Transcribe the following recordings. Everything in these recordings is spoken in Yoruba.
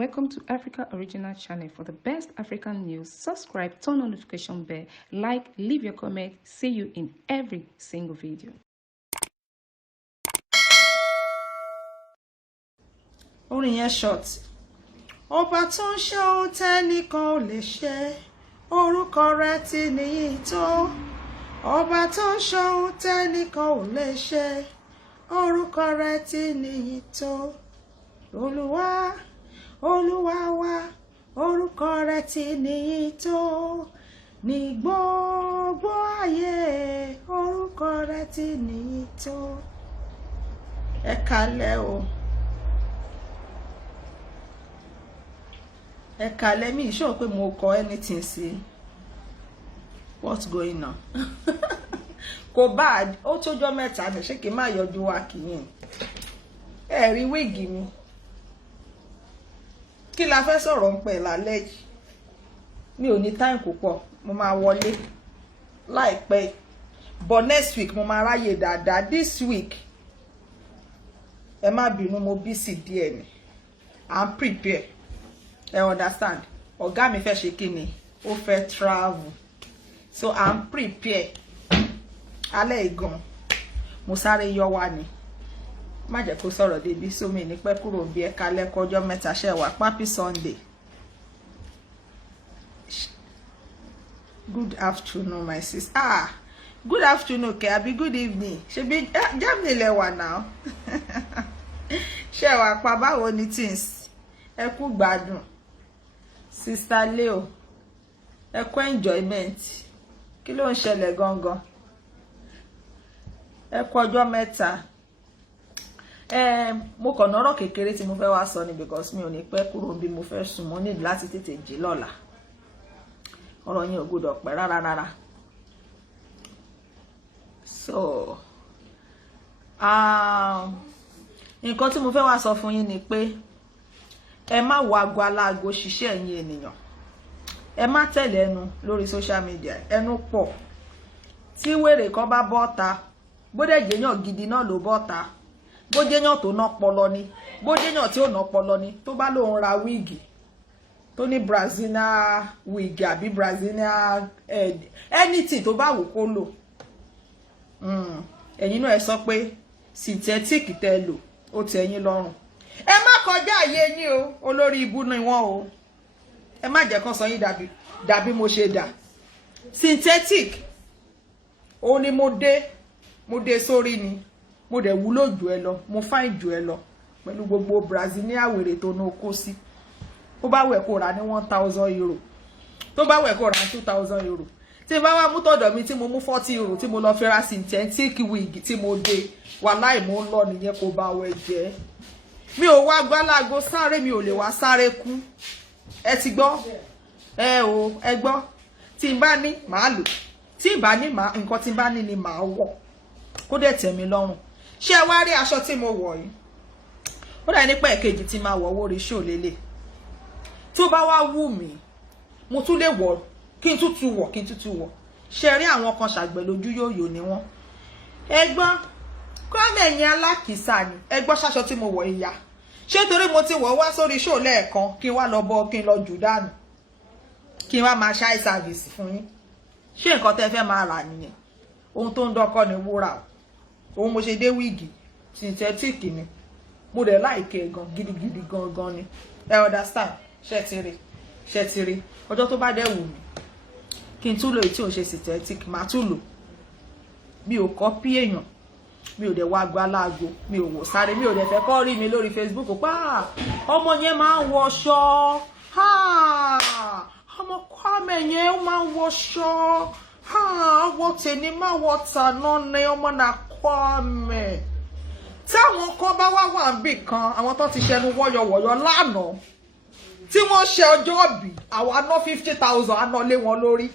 Welcome to Africa Original Channel. For the best African news, subscribe, turn on notification bell, like, leave your comment. See you in every single video. Orin yẹn short. Ọba tó ń ṣe ohun tẹ́nìkan ò lè ṣe, orúkọ rẹ̀ ti níyì tó. Ọba tó ń ṣe ohun tẹ́nìkan ò lè ṣe, orúkọ rẹ̀ ti níyì tó. Olúwa, Olúwa wa, orúkọ rẹ̀ ti níyì tó. Ní gbogbo ayé, orúkọ rẹ̀ ti níyì tó. Ẹ kálẹ́ o. Let me show pé mo kọ anything sí what's going on. Kò bad, ó tójọ́ mẹ́ta ni ṣé kí n má yọjú wá kíyìn. Ẹ rí wíìgì mi. Kí la fẹ́ sọ̀rọ̀ ń pẹ̀ lálẹ́ yìí. Mi ò ní time púpọ̀, mo máa wọlé láìpẹ́. But next week mo máa ráyè dáadáa. This week ẹ má bínú, mo busy díẹ̀ ni. I'm prepared. I understand. Ọ̀gá mi fẹ́ ṣe kíni, ó fẹ́ travel. So I'm prepared. Alẹ́ ìgan, mo sáré yọ wá ni. Má jẹ́ kó sọ̀rọ̀ débi sómi ní pẹ́ kúrò bí ẹ kalẹ̀ kọjọ́ mẹ́ta ṣẹ́ wà. Happy Sunday. Good afternoon, my sister. Good afternoon, okay? Abi good evening. Ṣebí Germany lẹ wà now. Ṣé wà pa báwo ni things? Ẹ kú gbádùn. Sister Leo, ẹ kú enjoyment. Kí ló ń ṣẹlẹ̀ gangan? Ẹ kú ọjọ́ mẹ́ta. Mo kàn nọ́rọ̀ kékeré tí mo fẹ́ wá sọ ni because mi ò ní pẹ́ kúrò bí mo fẹ́ sùn, mo ní láti tètè jí lọ́la. Ọ̀rọ̀ yẹn ò gbọdọ̀ pẹ́ rárá. So, nǹkan tí mo fẹ́ wá sọ fún yín ni pé ẹ má wo aago aláago ṣiṣẹ́ ẹ̀yin ènìyàn. Ẹ má tẹ̀lé ẹnu lórí social media. Ẹnu pọ̀. Tí wèrè kan bá bọ́ta, bó dẹ̀ jẹ́yàn gidi náà ló bọ́ta. Bó jẹ́yàn tó ná pọlọ ni, bó jẹ́yàn tí ò ná pọlọ ni, tó bá lóun ra wíìgì, tó ní Brazilian wig àbí Brazilian anything tó bá wù kó lò. Ẹ̀yin náà ẹ sọ pé synthetic tẹ́ lò, ó tẹ́ yín lọ́rùn. Ẹ má kọjá àyè yín o, olórí ibú ni wọ́n o. Ẹ má jẹ́ kán sọ yín dàbí mo ṣe dà. Synthetic ó ní mo dé sórí ni. Mo dẹ̀ wúlò jù ẹ lọ, mo fine jù ẹ lọ pẹ̀lú gbogbo Brazilian wèrè tó ná kó sí. Tó bá wẹ̀ kó ra ní 1,000 euro. Tó bá wẹ̀ kó ra 2,000 euro. Tí bá wá mú tọ̀dọ̀ mi tí mo mú 40 euro tí mo lọ fi ra synthetic wig tí mo dé, wàláì mo ń lọ nìyẹn kó bá wẹ̀ jẹ́. Mi ò wá gbálágo sáré, mi ò lè wá sáré kú. Ẹ ti gbọ́? Ẹ gbọ́. Tí n bá ní màá lò. Tí n bá ní nǹkan tí n bá ní ni màá wọ̀. Kó dẹ̀ tẹ́ mi lọ́rùn. Ṣé ẹ wá rí aṣọ tí mo wọ̀ yìí? Ó dà nípa èkejì tí máa wọ̀ wórí show lélẹ̀. Tó bá wá wù mí, mo tún lè wọ̀ kí n tútù wọ̀. Ṣé rí àwọn kan ṣàgbẹ̀ lójú yóyò ni wọ́n. Ẹ gbọ́. Kọ́mẹ̀ yẹn alákìísà ni. Ẹ gbọ́ ṣaṣọ tí mo wọ̀ ìyá. Ṣé torí mo ti wọ̀ wá sórí show lẹ́ẹ̀kan kí n wá lọ bọ́ kí n lọ jù dànù. Kí n wá máa ṣe eye service fún yín. Ṣé nǹkan tẹ́ fẹ́ máa rà nìyẹn? Ohun tó ń dọ́kọ́ ni wúrà o. Ohun mo ṣe dé wíìgì synthetic ni. Mo dẹ̀ láìkẹ́ gan gidigidi gan ni. Ẹ understand? Ṣé ti rí. Ọjọ́ tó bá dẹ̀ wù mí kí n tún lò èyí tí ò ṣe synthetic máa tún lò. Mi ò copy èèyàn. Mi ò dẹ̀ wá aago aláago, mi ò wò sáré, mi ò dẹ̀ fẹ́ kọ́ rí mi lórí Facebook pa ọmọ yẹn máa ń wọṣọ. Ọmọ Kwame yẹn ó máa ń wọṣọ. Ọwọ́ tèmi máa wọ tàná ní ọmọ náà Kwame. Táwọn kan bá wà níbì kan, àwọn tó ti ṣẹnu wọ́yọ̀wọ̀yọ̀ lánàá, tí wọ́n ṣe ọjọ́ ìbí, àwa ná 50,000 àná lé wọn lórí.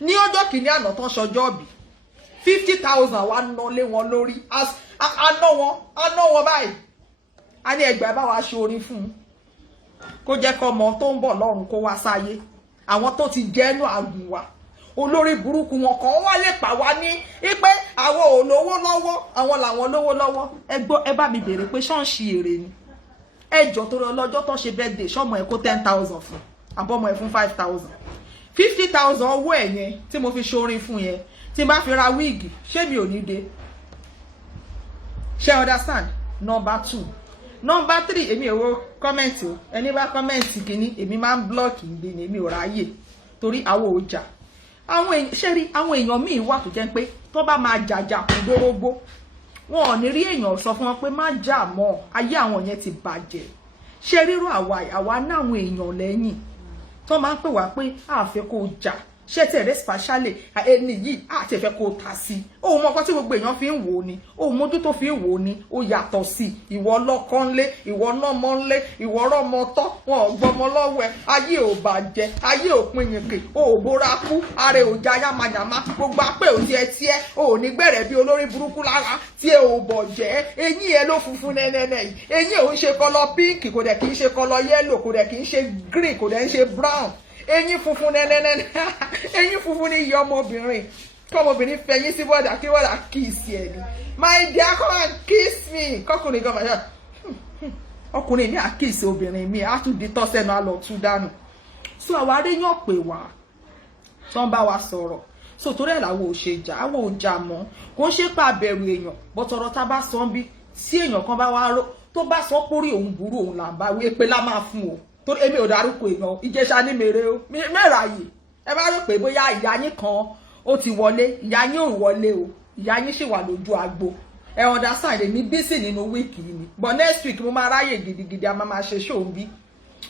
Ní ọjọ́ kìíní àná tán ṣọjọ́ ìbí, 50,000 wá ná lé wọn lórí. Aná wọn báyìí. A ní ẹgbàá bá wa ṣe orin fún un. Kó jẹ́ kó ọmọ tó ń bọ̀ lọ́run kó wá sáyé. Àwọn tó ti jẹ́nu àgùn wa. Olórí burúkú wọn kan wá lè pa wá ní pé àwọn ò lówó lọ́wọ́, àwọn làwọn lówó lọ́wọ́. Ẹ gbọ́, ẹ bá mi bèrè pé ṣọ́ọ̀ṣì èrè ni. ẹjọ́ torí ọlọ́jọ́ tó ṣe birthday ṣọ́mọ ẹ̀ kó 10,000 fún àbọ̀mọ ẹ̀ fún 5,000 50,000 owó ẹ̀ yẹn tí mo fi ṣorin fún yẹn tí n bá fi ra wíìgì ṣé mi ò ní dé ṣé understand. Number 2. Number 3 èmi ò wo kọ́mẹ̀ntì o ẹni bá kọ́mẹ̀ntì kìíní èmi máa ń blọ́ọ̀kì ìgbé ni èmi ò ráyè torí àwọn ọjà àwọn èèyàn míì wà tó jẹ́ pé tó bá máa jàjà kún dórógbó wọn ò ní rí èèyàn sọ fún wọn pé má jà mọ́ ayé àwọn yẹn ti bàjẹ́ ṣe rírò àwa náà àwọn èèyàn lẹ́yìn tó máa ń pè wá pé àfẹ́ kó jà ṣé tí ẹ̀rẹ́ spatially ẹni yìí àti ẹ̀fẹ́ kó ta sí òun mọ ọkọ tí gbogbo èèyàn fi ń wò ó ni òun mójú tó fi ń wò ó ni ó yàtọ̀ sí ìwọ lọ́kọ ńlé ìwọ nọ́mọ ńlé ìwọ rọ́mọ tọ́ wọn ò gbọmọ lọ́wọ́ ẹ ayé ò bàjẹ́ ayé ò pinyìnkì ò bóra kú ara ò já yamayama gbogbo apẹ́ ò tiẹ̀ ò ní gbẹ̀rẹ̀ bí olórí burúkú lára tí ẹ ò bọ̀ jẹ́ eyín ẹ ló funfun nẹ́nẹ́nẹ́ yìí eyín ò ń ṣe kọlọ pink kò dẹ̀ kì í ṣe kọlọ yellow kò dẹ̀ kì í ṣe green kò dẹ̀ ń ṣe brown eyín funfun nẹ́nẹ́nẹ́ eyín funfun ní iye ọmọbìnrin kọ́mọbìnrin fẹ̀yìn sí bọ́dà kí wọ́n dà kiss ẹ̀ ni my dear come and kiss me kọ́kùnrin gan máa ọkùnrin mi à kiss obìnrin mi á tún di tọ́sẹ̀nù àlọ́ tún dànù so àwa aréyàn pè wá tó ń bá wa sọ̀rọ̀ so torí ẹ̀ làwọn ò ṣe jà àwọn ò jà mọ́ kò ń ṣe pa bẹ̀rù èèyàn bọ́tọ̀rọ̀ tá bá sọ bí tí èèyàn kan bá wá ró tó bá sọ pórí òun burú òun là ń bá wí pé lá máa fún o torí èmi ò dárúkọ èèyàn Ìjẹ̀ṣà ní mèrè o mẹ́ràyè ẹ bá rò pé bóyá ìyá yín kan ó ti wọlé ìyá yín ò wọlé o ìyá yín sì wà lójú agbo ẹ understand èmi busy nínú week yìí ni but next week mo máa ráyè gidigidi a máa ṣe show bí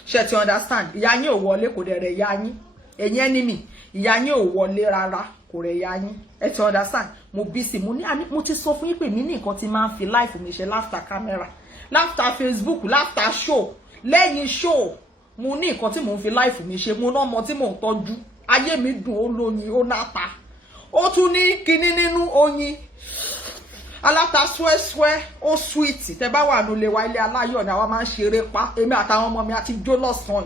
ṣe ti understand ìyá yín ò wọlé kò dẹ̀ rẹ̀ ìyá yín ẹ̀yin enemy ìyá yín ò wọlé rárá kò rẹ̀ ìyá yín ẹ ti understand mo busy mo ti sọ fún yín pé mi ní nǹkan tí máa ń fi life mi ṣe láfta camera láfta Facebook láfta show lẹ́yìn show mo ní nǹkan tí mò ń fi life mi ṣe mo náà mọ tí mò ń tọ́jú ayé mi dùn ó lóyin ó nápa ó tún ní kinní nínú oyin aláta swẹ́swẹ́ ó sweet tẹ bá wà nílé wa ilé aláyọ̀ ni àwa máa ń ṣeré pa èmi àtàwọn ọmọ mi àti jó lọ́sàn-án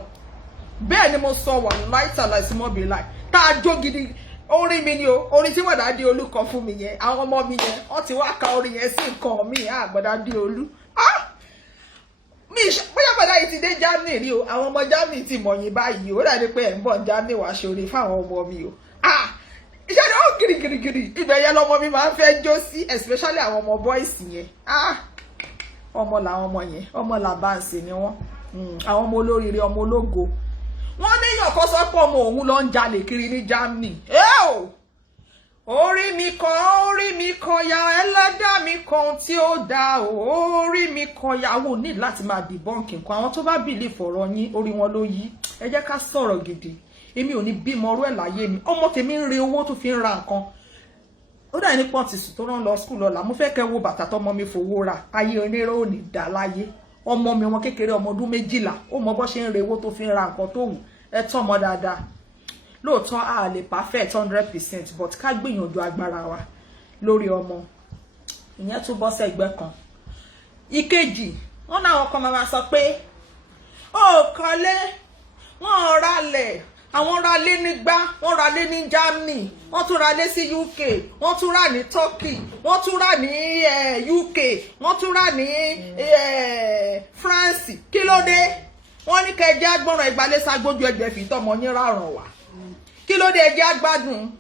bẹ́ẹ̀ ni mo sọ wà láìta láìsímọ́bì láì tá a jó gidi orin mi ni o orin tí wọ́n dé olú kan fún mi yẹn àwọn ọmọ mi yẹn wọ́n ti wá ka orin yẹn sí nǹkan mi àgbàdá dé olú bóyá padà yìí ti dé Germany rí o àwọn ọmọ Germany ti mọ̀ yín báyìí o ó dàbí pé ẹ̀ ń bọ̀ Germany wá ṣoore fáwọn ọmọ mi o iṣẹ́ ni ó girigirigiri ibẹ̀ yẹn lọmọ mi máa ń fẹ́ jó sí especially àwọn ọmọ boys yẹn ọmọ làwọn ọmọ yẹn ọmọ làbáǹsì ni wọ́n àwọn ọmọ olóríire ọmọ ológo wọ́n níyàn kó sọ pé ọmọ òun lọ ń jalè kiri ní Germany orí mi kan ya ẹlẹ́dàá mi kan tí ó dá orí mi kan ya àwọn ò ní láti máa debunk nǹkan àwọn tó bá bìlì fọ̀rọ̀ yín orí wọn ló yí ẹ jẹ́ ká sọ̀rọ̀ gidi èmi ò ní bímọ ọrú ẹ̀ láyé mi ọmọ tèmi ń re owó tó fi ń ra nǹkan ó dà ní pọ́ǹtì sùn tó rán lọ skul lọ́la mo fẹ́ kẹ́ wo bàtà tọmọ mi fowó ra ayé onírò ò ní dá láyé ọmọ mi ọmọ kékeré ọmọ ọdún 12 ó mọ bó ṣe ń re owó tó fi ń ra nǹkan tó wù ẹ tọ́ ọmọ dáadáa lóòótọ́ a lè perfect 100% but ká gbìyànjú agbára wa lórí ọmọ ìyẹn tún bọ́ sẹ́gbẹ́ kan ìkejì wọn náà wọn kan máa sọ pé ó kọ́lé wọn ralẹ̀ àwọn ralé nígbà wọn ralé ní Germany wọn tún ralé sí UK wọn tún rà ní Turkey wọn tún rà ní UK wọn tún rà ní France kí ló dé wọn ní kẹjẹ agbọràn ìgbàlẹsà gbójú ẹgbẹ fi tọmọ yín rárán wá kí ló dé ẹjẹ agbádùn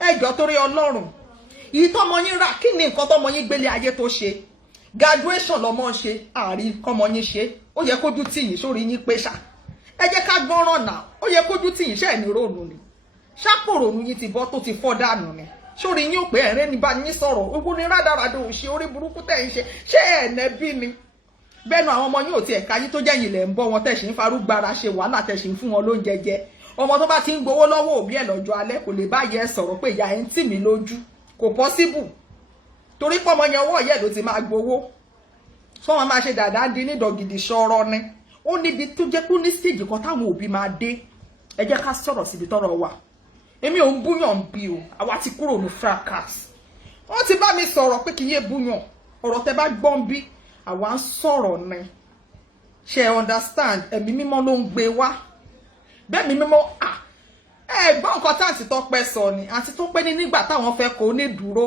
ẹjọ torí Ọlọ́run yìí tọmọ yín rà kí ni nǹkan tọmọ yín gbélé ayé tó ṣe graduation lọmọ ṣe àárín kọmọ yín ṣe ó yẹ kójú tì yín sórí yín pé ṣá ẹ jẹ́ ká gbọ́ràn náà ó yẹ kójú tì yín ṣe ẹ̀ ní ròònù ni ṣàpòrònú yín ti bọ́ tó ti fọ́ dànù ni sórí yín ò pé ẹ̀rẹ́ ní bá yín sọ̀rọ̀ owó ní rádaràdà òṣì orí burúkú tẹ̀ ń ṣe ṣé ẹ̀ẹ́nẹ́bí ni bẹ́ẹ̀ nu àwọn ọmọ yín ò tiẹ̀ káyí tó jẹ́yìn lẹ̀ ń bọ́ wọn tẹ̀sí ń farúgbára ṣe wàhálà tẹ̀sí ń fún wọn lóúnjẹ jẹ ọmọ tó bá ti ń gbowó lọ́wọ́ òbí ẹ̀ lọ́jọ́ alẹ́ kò lè báyẹ̀ ẹ sọ̀rọ̀ pé ìyá ẹ̀ ń tì mí lójú kò pọ́síbù torí pọ́mọ yẹn ọwọ́ yẹ̀ ló ti máa gbowó sọ́wọ́n máa ṣe dàda dín nídọ̀gìdì ṣọ́rọ́ ni ó níbi tó jẹ́ kó ní stage kan táwọn òbí máa dé ẹ jẹ́ ká sọ̀rọ̀ síbi tọ́rọ̀ wà èmi ò ń búyàn bí o àwa ti kúrò ní fracas wọ́n ti bá mi sọ̀rọ̀ pé kì í yé búyàn ọ̀rọ̀ tẹ bá gbọ́n bí àwa ń sọ̀rọ̀ ni ṣe understand ẹ̀mí mímọ́ ló ń gbé wá bẹ́ẹ̀ mi mímọ́ gbọ́n nǹkan tá àti Tọ́pẹ́ sọ ni àti Tọ́pẹ́ ní nígbà táwọn fẹ́ kó ní dúró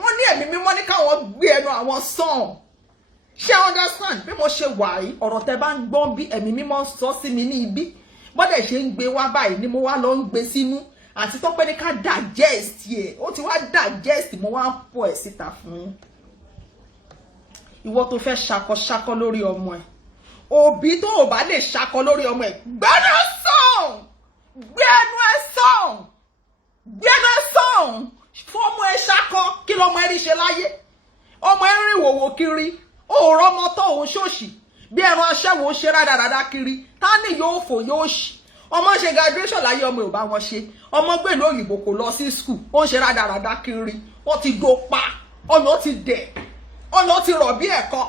wọ́n ní ẹ̀mí mímọ́ ní káwọn gbé ẹnu àwọn sàn ṣé understand bí mo ṣe wà yìí ọ̀rọ̀ tẹ́ bá ń gbọ́n bí ẹ̀mí mímọ́ sọ sí mi ní ibi bọ́dẹ̀ ṣe ń gbé wá báyìí ni mo wá lọ ń gbé sínú àti Tọ́pẹ́ ní ká digest yẹ ó ti wá digest mo wá ń pọ̀ ẹ̀ síta fún ìwọ tó fẹ́ ṣakọ lórí ọmọ ẹ̀ òbí tó ò bá lè ṣakọ lórí ọmọ ẹ̀ gbẹ́nu ẹ̀ sàn fún ọmọ ẹ̀ ṣakọ kí lọmọ ẹ̀ rí ṣe láyé ọmọ ẹ̀ rìn wòwò kiri òòrọ̀ ọmọ tó òun ṣòṣì bí ẹran aṣẹ́wó ṣe rádaràdá kiri tání yóò fò yóò ṣì ọmọ ṣe graduation láyé ọmọ ò bá wọn ṣe ọmọ gbèlú òyìnbó kò lọ sí school ó ń ṣe rádaràdá kiri wọ́n ti do pa ọ̀nà ti dẹ̀ ọ̀nà ti rọ̀ bí ẹ̀kọ́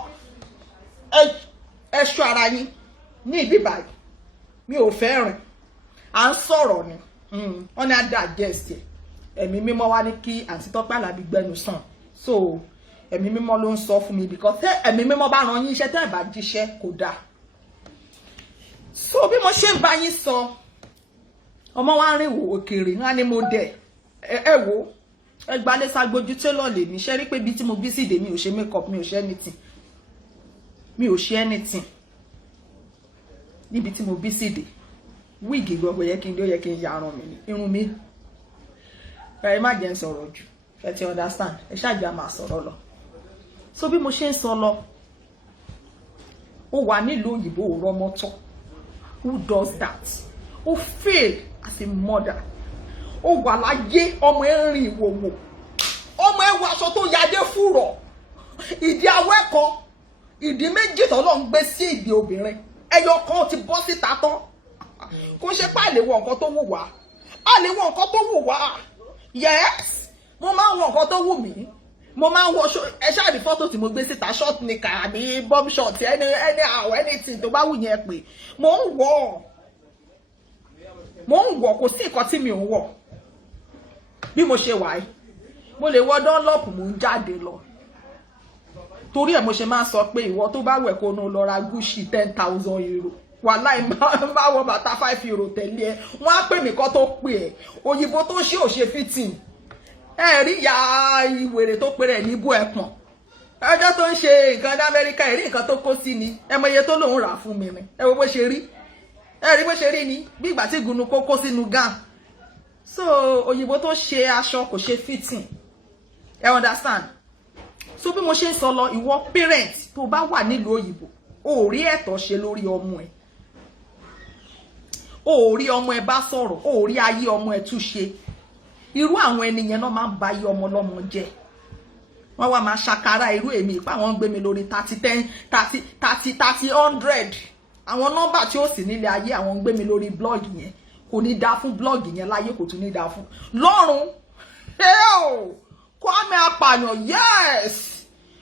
ẹ̀ṣọ́ ara yín ní ibi báyìí mi ò fẹ́ rìn à ń sọ̀rọ̀ ni wọ́n ní á digest ẹ̀mí mímọ́ wá ní kí àǹtí Tọ́pẹ́ Àlàbí gbẹnu sàn so ẹ̀mí mímọ́ ló ń sọ fún mi because tẹ́ ẹ̀mí mímọ́ bá rán yín iṣẹ́ tẹ́ ẹ̀ bá jíṣẹ́ kò dáa so bí mo ṣe ń bá yín sọ ọmọ wa rìn wò òkèèrè wọn ni mo dẹ̀ ẹ wò ẹ gbalẹ̀ ságbójú télọ̀ lè mi ṣe rí pé bí tí mo bí síde mi ò ṣe makeup mi ò ṣe anything níbi tí mo bí síde wíìgì gbogbo yẹ kí n yarun mi ni irun mi ẹ má jẹ́ ń sọ̀rọ̀ jù ẹ ti understand ẹ ṣáàjà máa sọ̀rọ̀ lọ so bí mo ṣe ń sọ lọ ó wà nílùú òyìnbó ò rọmọ tọ́ who does that ó fail as a mother ó wà láyé ọmọ ẹ rìn ìwòwò ọmọ ẹ wọ aṣọ tó yadé fúrọ̀ ìdí awẹ́kọ ìdí méjì tọ́lọ́ ń gbé sí ìdí obìnrin ẹyọ kan ti bọ́ síta tán kó ṣe pé àlè wọ nǹkan tó wù wá yes mo máa ń wọ nǹkan tó wù mí mo máa ń wọ ẹ ṣáà rí fọ́tò tí mo gbé síta short nika àbí bomb short anything tó bá wù yẹn pé mo ń wọ kò sí nǹkan tí mi ò ń wọ bí mo ṣe wà yìí mo lè wọ Dunlop mo ń jáde lọ torí ẹ̀ mo ṣe máa sọ pé ìwọ tó bá wẹ̀ kó nu lọ ra Gucci 10,000 euro wàláì máa wọ bàtà 5 euro tẹ̀lé ẹ wọ́n á pè mí kọ́ tó pè ẹ́ òyìnbó tó ṣe ò ṣe fitting ẹ rí ya ìwèrè tó pèrè níbú ẹpọ̀n ẹjọ́ tó ń ṣe nǹkan ní Amẹ́ríkà ẹ rí nǹkan tó kó sí ni ẹ mọ iye tó lòun rà fún mi ni ẹ wo bó ṣe rí ẹ rí bó ṣe rí ni bí ìgbà tí gunu kó sínú gown so òyìnbó tó ṣe aṣọ kò ṣe fitting ẹ understand so bí mo ṣe ń sọ lọ ìwọ parent tó bá wà nílùú òyìnbó o rí ẹ̀tọ́ ṣe lórí ọmọ ẹ o rí ọmọ ẹ bá sọ̀rọ̀ o rí ayé ọmọ ẹ túnṣe irú àwọn ènìyàn náà máa ń ba ayé ọmọ lọ́mọ jẹ́ wọ́n wá máa ṣàkárà irú èmi ìpá àwọn gbé mi lórí 30 100 àwọn nọ́mbà tí ó sì nílé ayé àwọn gbé mi lórí blọ́ọ̀gì yẹn kò ní dá fún blọ́ọ̀gì yẹn láyé kò tún ní dá fún lọ́run Kwame apààyàn yes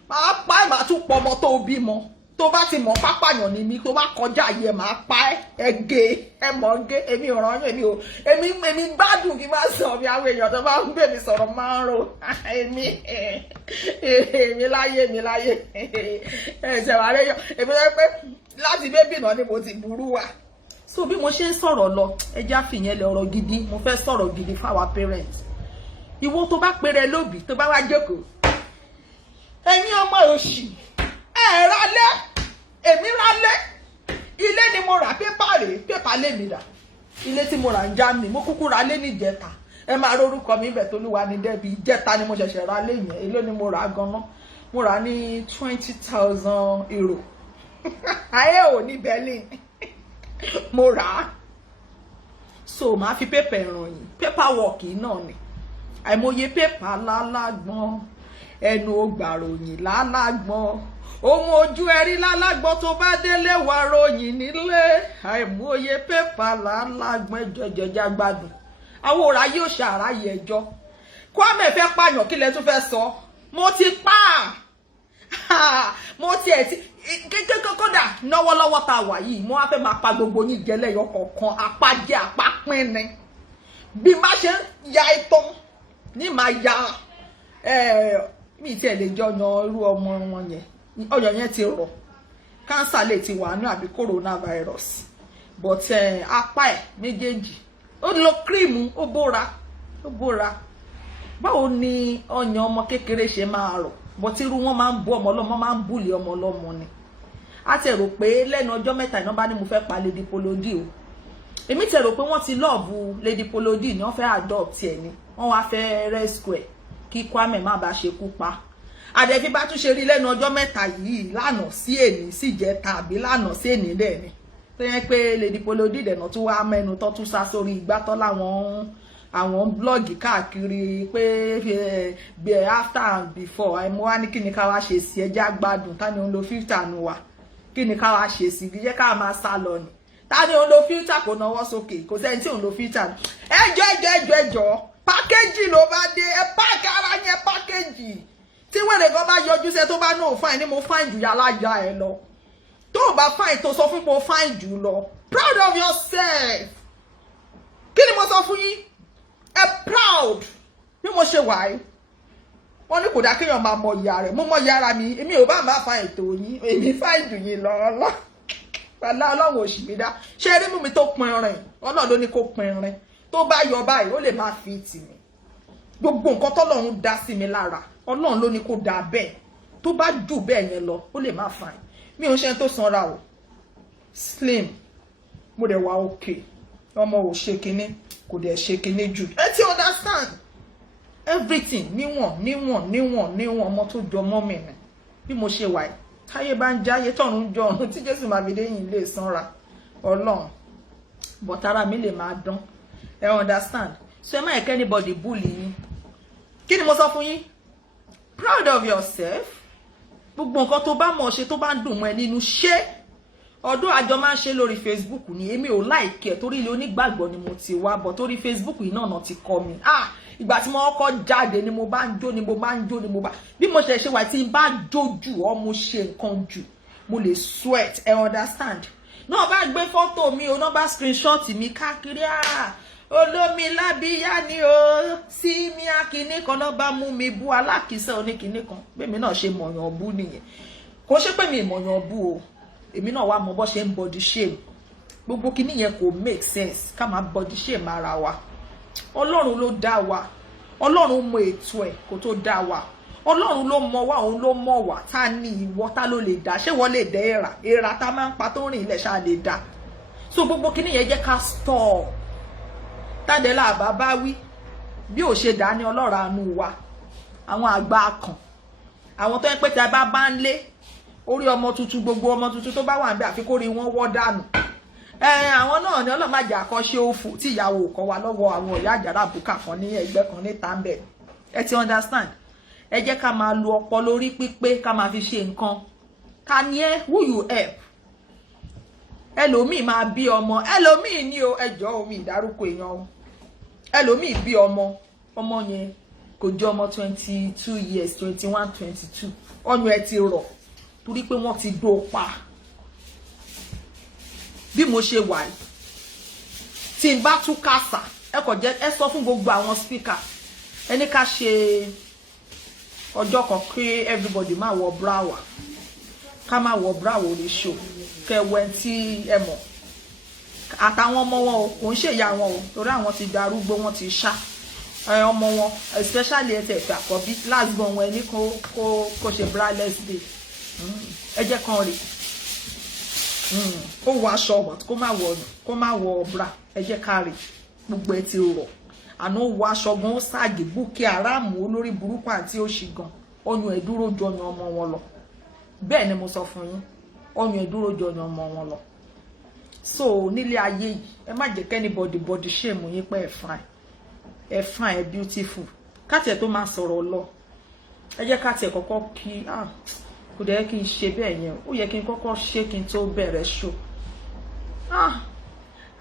máa pa ẹ̀ máa tún pọ̀ ọmọ tó bímọ tó bá ti mọ̀ pápáyàn ní mi tó bá kọjá ayé máa pa ẹ gé ẹ mọ̀ gé èmi ò ràn yín èmi gbádùn kí n máa sọ bí àwọn èèyàn tó bá ń gbé mi sọ̀rọ̀ máa ń ro èmi láyé ẹ̀ṣẹ̀ wà lẹ́yọ̀ èmi lọ́wọ́ pé láti bébì náà ni mo ti burú wà so bí mo ṣe ń sọ̀rọ̀ lọ ẹja fìyẹn lẹ ọ̀rọ̀ gidi mo fẹ́ sọ̀rọ̀ gidi fáwa parents ìwọ tó bá pèrè lóbì tó bá wá jókòó ẹ̀yin ọmọ òṣì ẹ rálẹ̀ èmi rálẹ̀ ilé ni mo rà pépà lé mi rà ilé tí mo rà ń já mi mo kúkú rálẹ̀ ní ìjẹta ẹ máa rórúkọ mi ibẹ̀ t'Olúwa ní dẹ́bi ìjẹta ni mo ṣẹ̀ṣẹ̀ rálẹ̀ yẹn ilé ni mo rà ganan mo rà ní 20,000 euro ayé ò ní Berlin mo rà á so máa fi pépà ìròyìn paperwork náà ni àìmọye pépà lálágbọ́n ẹnu ògbàròyìn lálágbọ́n ohun ojú ẹrí lálágbọ́n tó bá délé wà ròyìn nílé àìmọye pépà lálágbọ́n ẹjọjọjá gbádùn àwọn òrà yóò ṣàráyè ẹjọ́ Kwame fẹ́ pààyàn kí lẹ tún fẹ́ sọ mo ti pa mo ti ẹ̀ ti kódà lọ́wọ́lọ́wọ́ tá a wà yìí mo wá fẹ́ máa pa gbogbo yín jẹlẹ́yọ kọ̀ọ̀kan apá jẹ́ apá pín ni bí má ṣe ń ya ìtàn ní máa ya mi tí ẹ lè jọ yan irú ọmọ wọn yẹn ọyọ yẹn ti rọ kánsà lè ti wà ní àbí coronavirus but apá ẹ méjèèjì ó lo cream ó bóra báwo ni ọyàn ọmọ kékeré ṣe máa rọ but irú wọn máa ń bú ọmọ ọlọ́mọ, máa ń búlì ọmọ ọlọ́mọ ni. A ti rò pé lẹ́nu ọjọ́ mẹ́ta iná bá ní mo fẹ́ pa Lady Polody o. Èmi ti rò pé wọ́n ti lọ́ọ̀bù Lady Polody ni wọ́n fẹ́ adopt ẹ̀ ni, wọ́n wá fẹ́ rescue ẹ̀ kí Kwame má bàa ṣekú pa. Àdẹ̀fí bá tún ṣe rí lẹ́nu ọjọ́ mẹ́ta yìí lánàá sí èní sí ìjẹta àbí lánàá sí èní dẹ̀ ni. Tó yẹ pé Lady Polody dẹ̀nà tún wá mẹ́nu tó tún sá sórí ìgbà tó láwọn àwọn blọ́ọ̀gì káàkiri pé be after and before àìmọ́ wá ní kí ni ká wá ṣe sí ẹjẹ́ àgbàdùn tá ni òun lo filter nu wa, kí ni ká wá ṣe sí jẹ́ ká máa sá lọ ni, tá ni òun lo filter kò náwó sókè, kò sẹ́ni tí òun lo filter. ẹjọ́ pákéjì ló bá dé, ẹ páàkì ara yẹn pákéjì tí wẹ́rẹ̀ gan bá yọjú sẹ́ tó bá náà fáìn ní mo fáìn jù yàrá ya ẹ lọ, tó o bá fáìn tó sọ fún mo fáìn jù lọ, proud of yourself. Kí ni mo sọ fún yín? Ẹ proud bí mo ṣe wà yìí. Wọ́n ní kò dá kéèyàn máa mọ ìyá rẹ̀, mo mọ ìyá ara mi, èmi ò bá máa fáìn tó yín, èmi fáìn jù yín lọ pẹ̀lú Ọlọ́run òṣì mi dá. Ṣé rí mú mi tó pinrin, Ọlọ́run ló ní kó pinrin, tó bá yọ báyìí ó lè máa fi tì mí. Gbogbo nǹkan tọ́lọ́run dá sí mi lára Ọlọ́run ló ní kó dá bẹ́ẹ̀, tó bá jù bẹ́ẹ̀ yẹn lọ ó lè má fine. Mi ò ṣe tó sanra o, slim, mo dẹ̀ wà okay, ọmọ ò ṣe kinní kò dẹ̀ ṣe kinní jù. Ẹ ti understand everything níwọ̀n ọmọ tó jọ mọ́ mi ni bí mo ṣe wà yìí. Táyé bá ń jáyé tọ̀run jọ ọ̀run tí Jésù máa fi dé yìí lè sanra Ọlọ́run, but ara mi lè máa dán. Ẹ understand? So ẹ má yẹ anybody bully yín. Kí ni mo sọ fún yín? Proud of yourself. Gbogbo nǹkan tó bá mọ̀ ṣe tó bá ń dùn mọ́ ẹ nínú ṣe. Ọdún àjọ máa ń ṣe lórí Facebook ni, èmi ò like ẹ̀ torí ilé onígbàgbọ́ ni mo ti wá, but torí Facebook yìí náà ti kọ́ mi. Ìgbà tí mo kọ́kọ́ jáde ni mo bá ń jó ni mo bá ń jó ni mo bá bí mo ṣe wà tí n bá jó jù ọ mo ṣe nǹkan jù mo lè sweat. Ẹ understand? Náà bá gbé fọ́tò mi o, náà bá screenshot mi káàkiri olómi lábíyá ni o sí mi akíní kan náà bá mú mi bú alákìísẹ́ oníkíní kan bẹ́ẹ̀mi náà ṣe mọ̀yàn bú nìyẹn. Kò ṣe pé mi mọ̀yàn bú o, èmi náà wá mọ bó ṣe ń body shame. Gbogbo kíní yẹn kò make sense ká máa body shame ara wa. Ọlọ́run ló dá wa, Ọlọ́run mọ ètò ẹ̀ kó tó dá wa, Ọlọ́run ló mọ wá, òun ló mọ wá. Ta ni ìwọ ta ló lè dá? Ṣé wọ́n lè dá èèrà tá máa ń pa tó rìn ilẹ̀ ṣáà lè dá? So gbogbo kíní yẹn jẹ́ ká stop. Tádẹ́lá bàbá wí bí ò ṣe dá ní ọlọ́run àánú wa. Àwọn àgbà kan, àwọn tó ń pè tí a bá ń lé orí ọmọ tuntun, gbogbo ọmọ tuntun tó bá wà níbẹ̀ àfi kó rí wọn wọ́ dànù. Àwọn náà ni Ọlọ́run má jẹ́ àkọ́ṣe òfò tí ìyàwó kọ́ wa lọ́wọ́ àwọn ìyá àjàrà bùkà kan ní ẹgbẹ́ kan ní tàǹbẹ̀. Ẹ ti understand? Ẹ jẹ́ ká máa lo ọpọlọ orí pípé ká máa fi ṣe nǹkan. Ta ni ẹ? Who you help? Ẹlòmíì máa bí ọmọ, ẹlòmíì ní o ẹjọ́ omi ìdárúkọ èèyàn o. Ẹlòmíì bí ọmọ yẹn kò jọ ọmọ 22 years 21 22 ọyàn ẹ ti rọ̀ torí pé wọ́n ti dó pa. Bí mo ṣe wà yìí tí n bá tún kásà ẹ kò jẹ́ ẹ sọ fún gbogbo àwọn speaker ẹni ká ṣe ọjọ́ kan kí everybody máa wọ bra wa ká máa wọ bra wo lè show kẹwẹ́ tí ẹ mọ̀ àtàwọn ọmọ wọn o kò ń ṣe ìyá wọn o torí àwọn ti darúgbó wọn ti ṣá ọmọ wọn especially ẹsẹ̀ ìfẹ́ àkọ́bí last born wọn ẹni kó ṣe braless day ẹ jẹ́ kan rí ó wọ aṣọ but kó má wọ bra ẹ jẹ́ ká rí gbogbo ẹ ti rọ̀ àná ó wọ aṣọ gan ó ságì búkẹ́ aráàmù olórí burúkú àti òṣì gan ọyàn ẹ̀ dúró ju ọyàn ọmọ wọn lọ bẹ́ẹ̀ ni mo sọ fún yín ọyàn ẹ̀ dúró ju ọyàn ọmọ wọn lọ. So nílé ayé yìí ẹ má jẹ́ kẹ́nibọ̀dì bọ̀dì ṣèmù yín pé ẹ fine ẹ beautiful káàtì ẹ̀ tó máa sọ̀rọ̀ lọ ẹ jẹ́ káàtì ẹ̀ kọ́kọ́ kí kò dẹ̀ kí n ṣe bẹ́ẹ̀ yẹn ó yẹ kí n kọ́kọ́ ṣe kí n tó bẹ̀rẹ̀ show.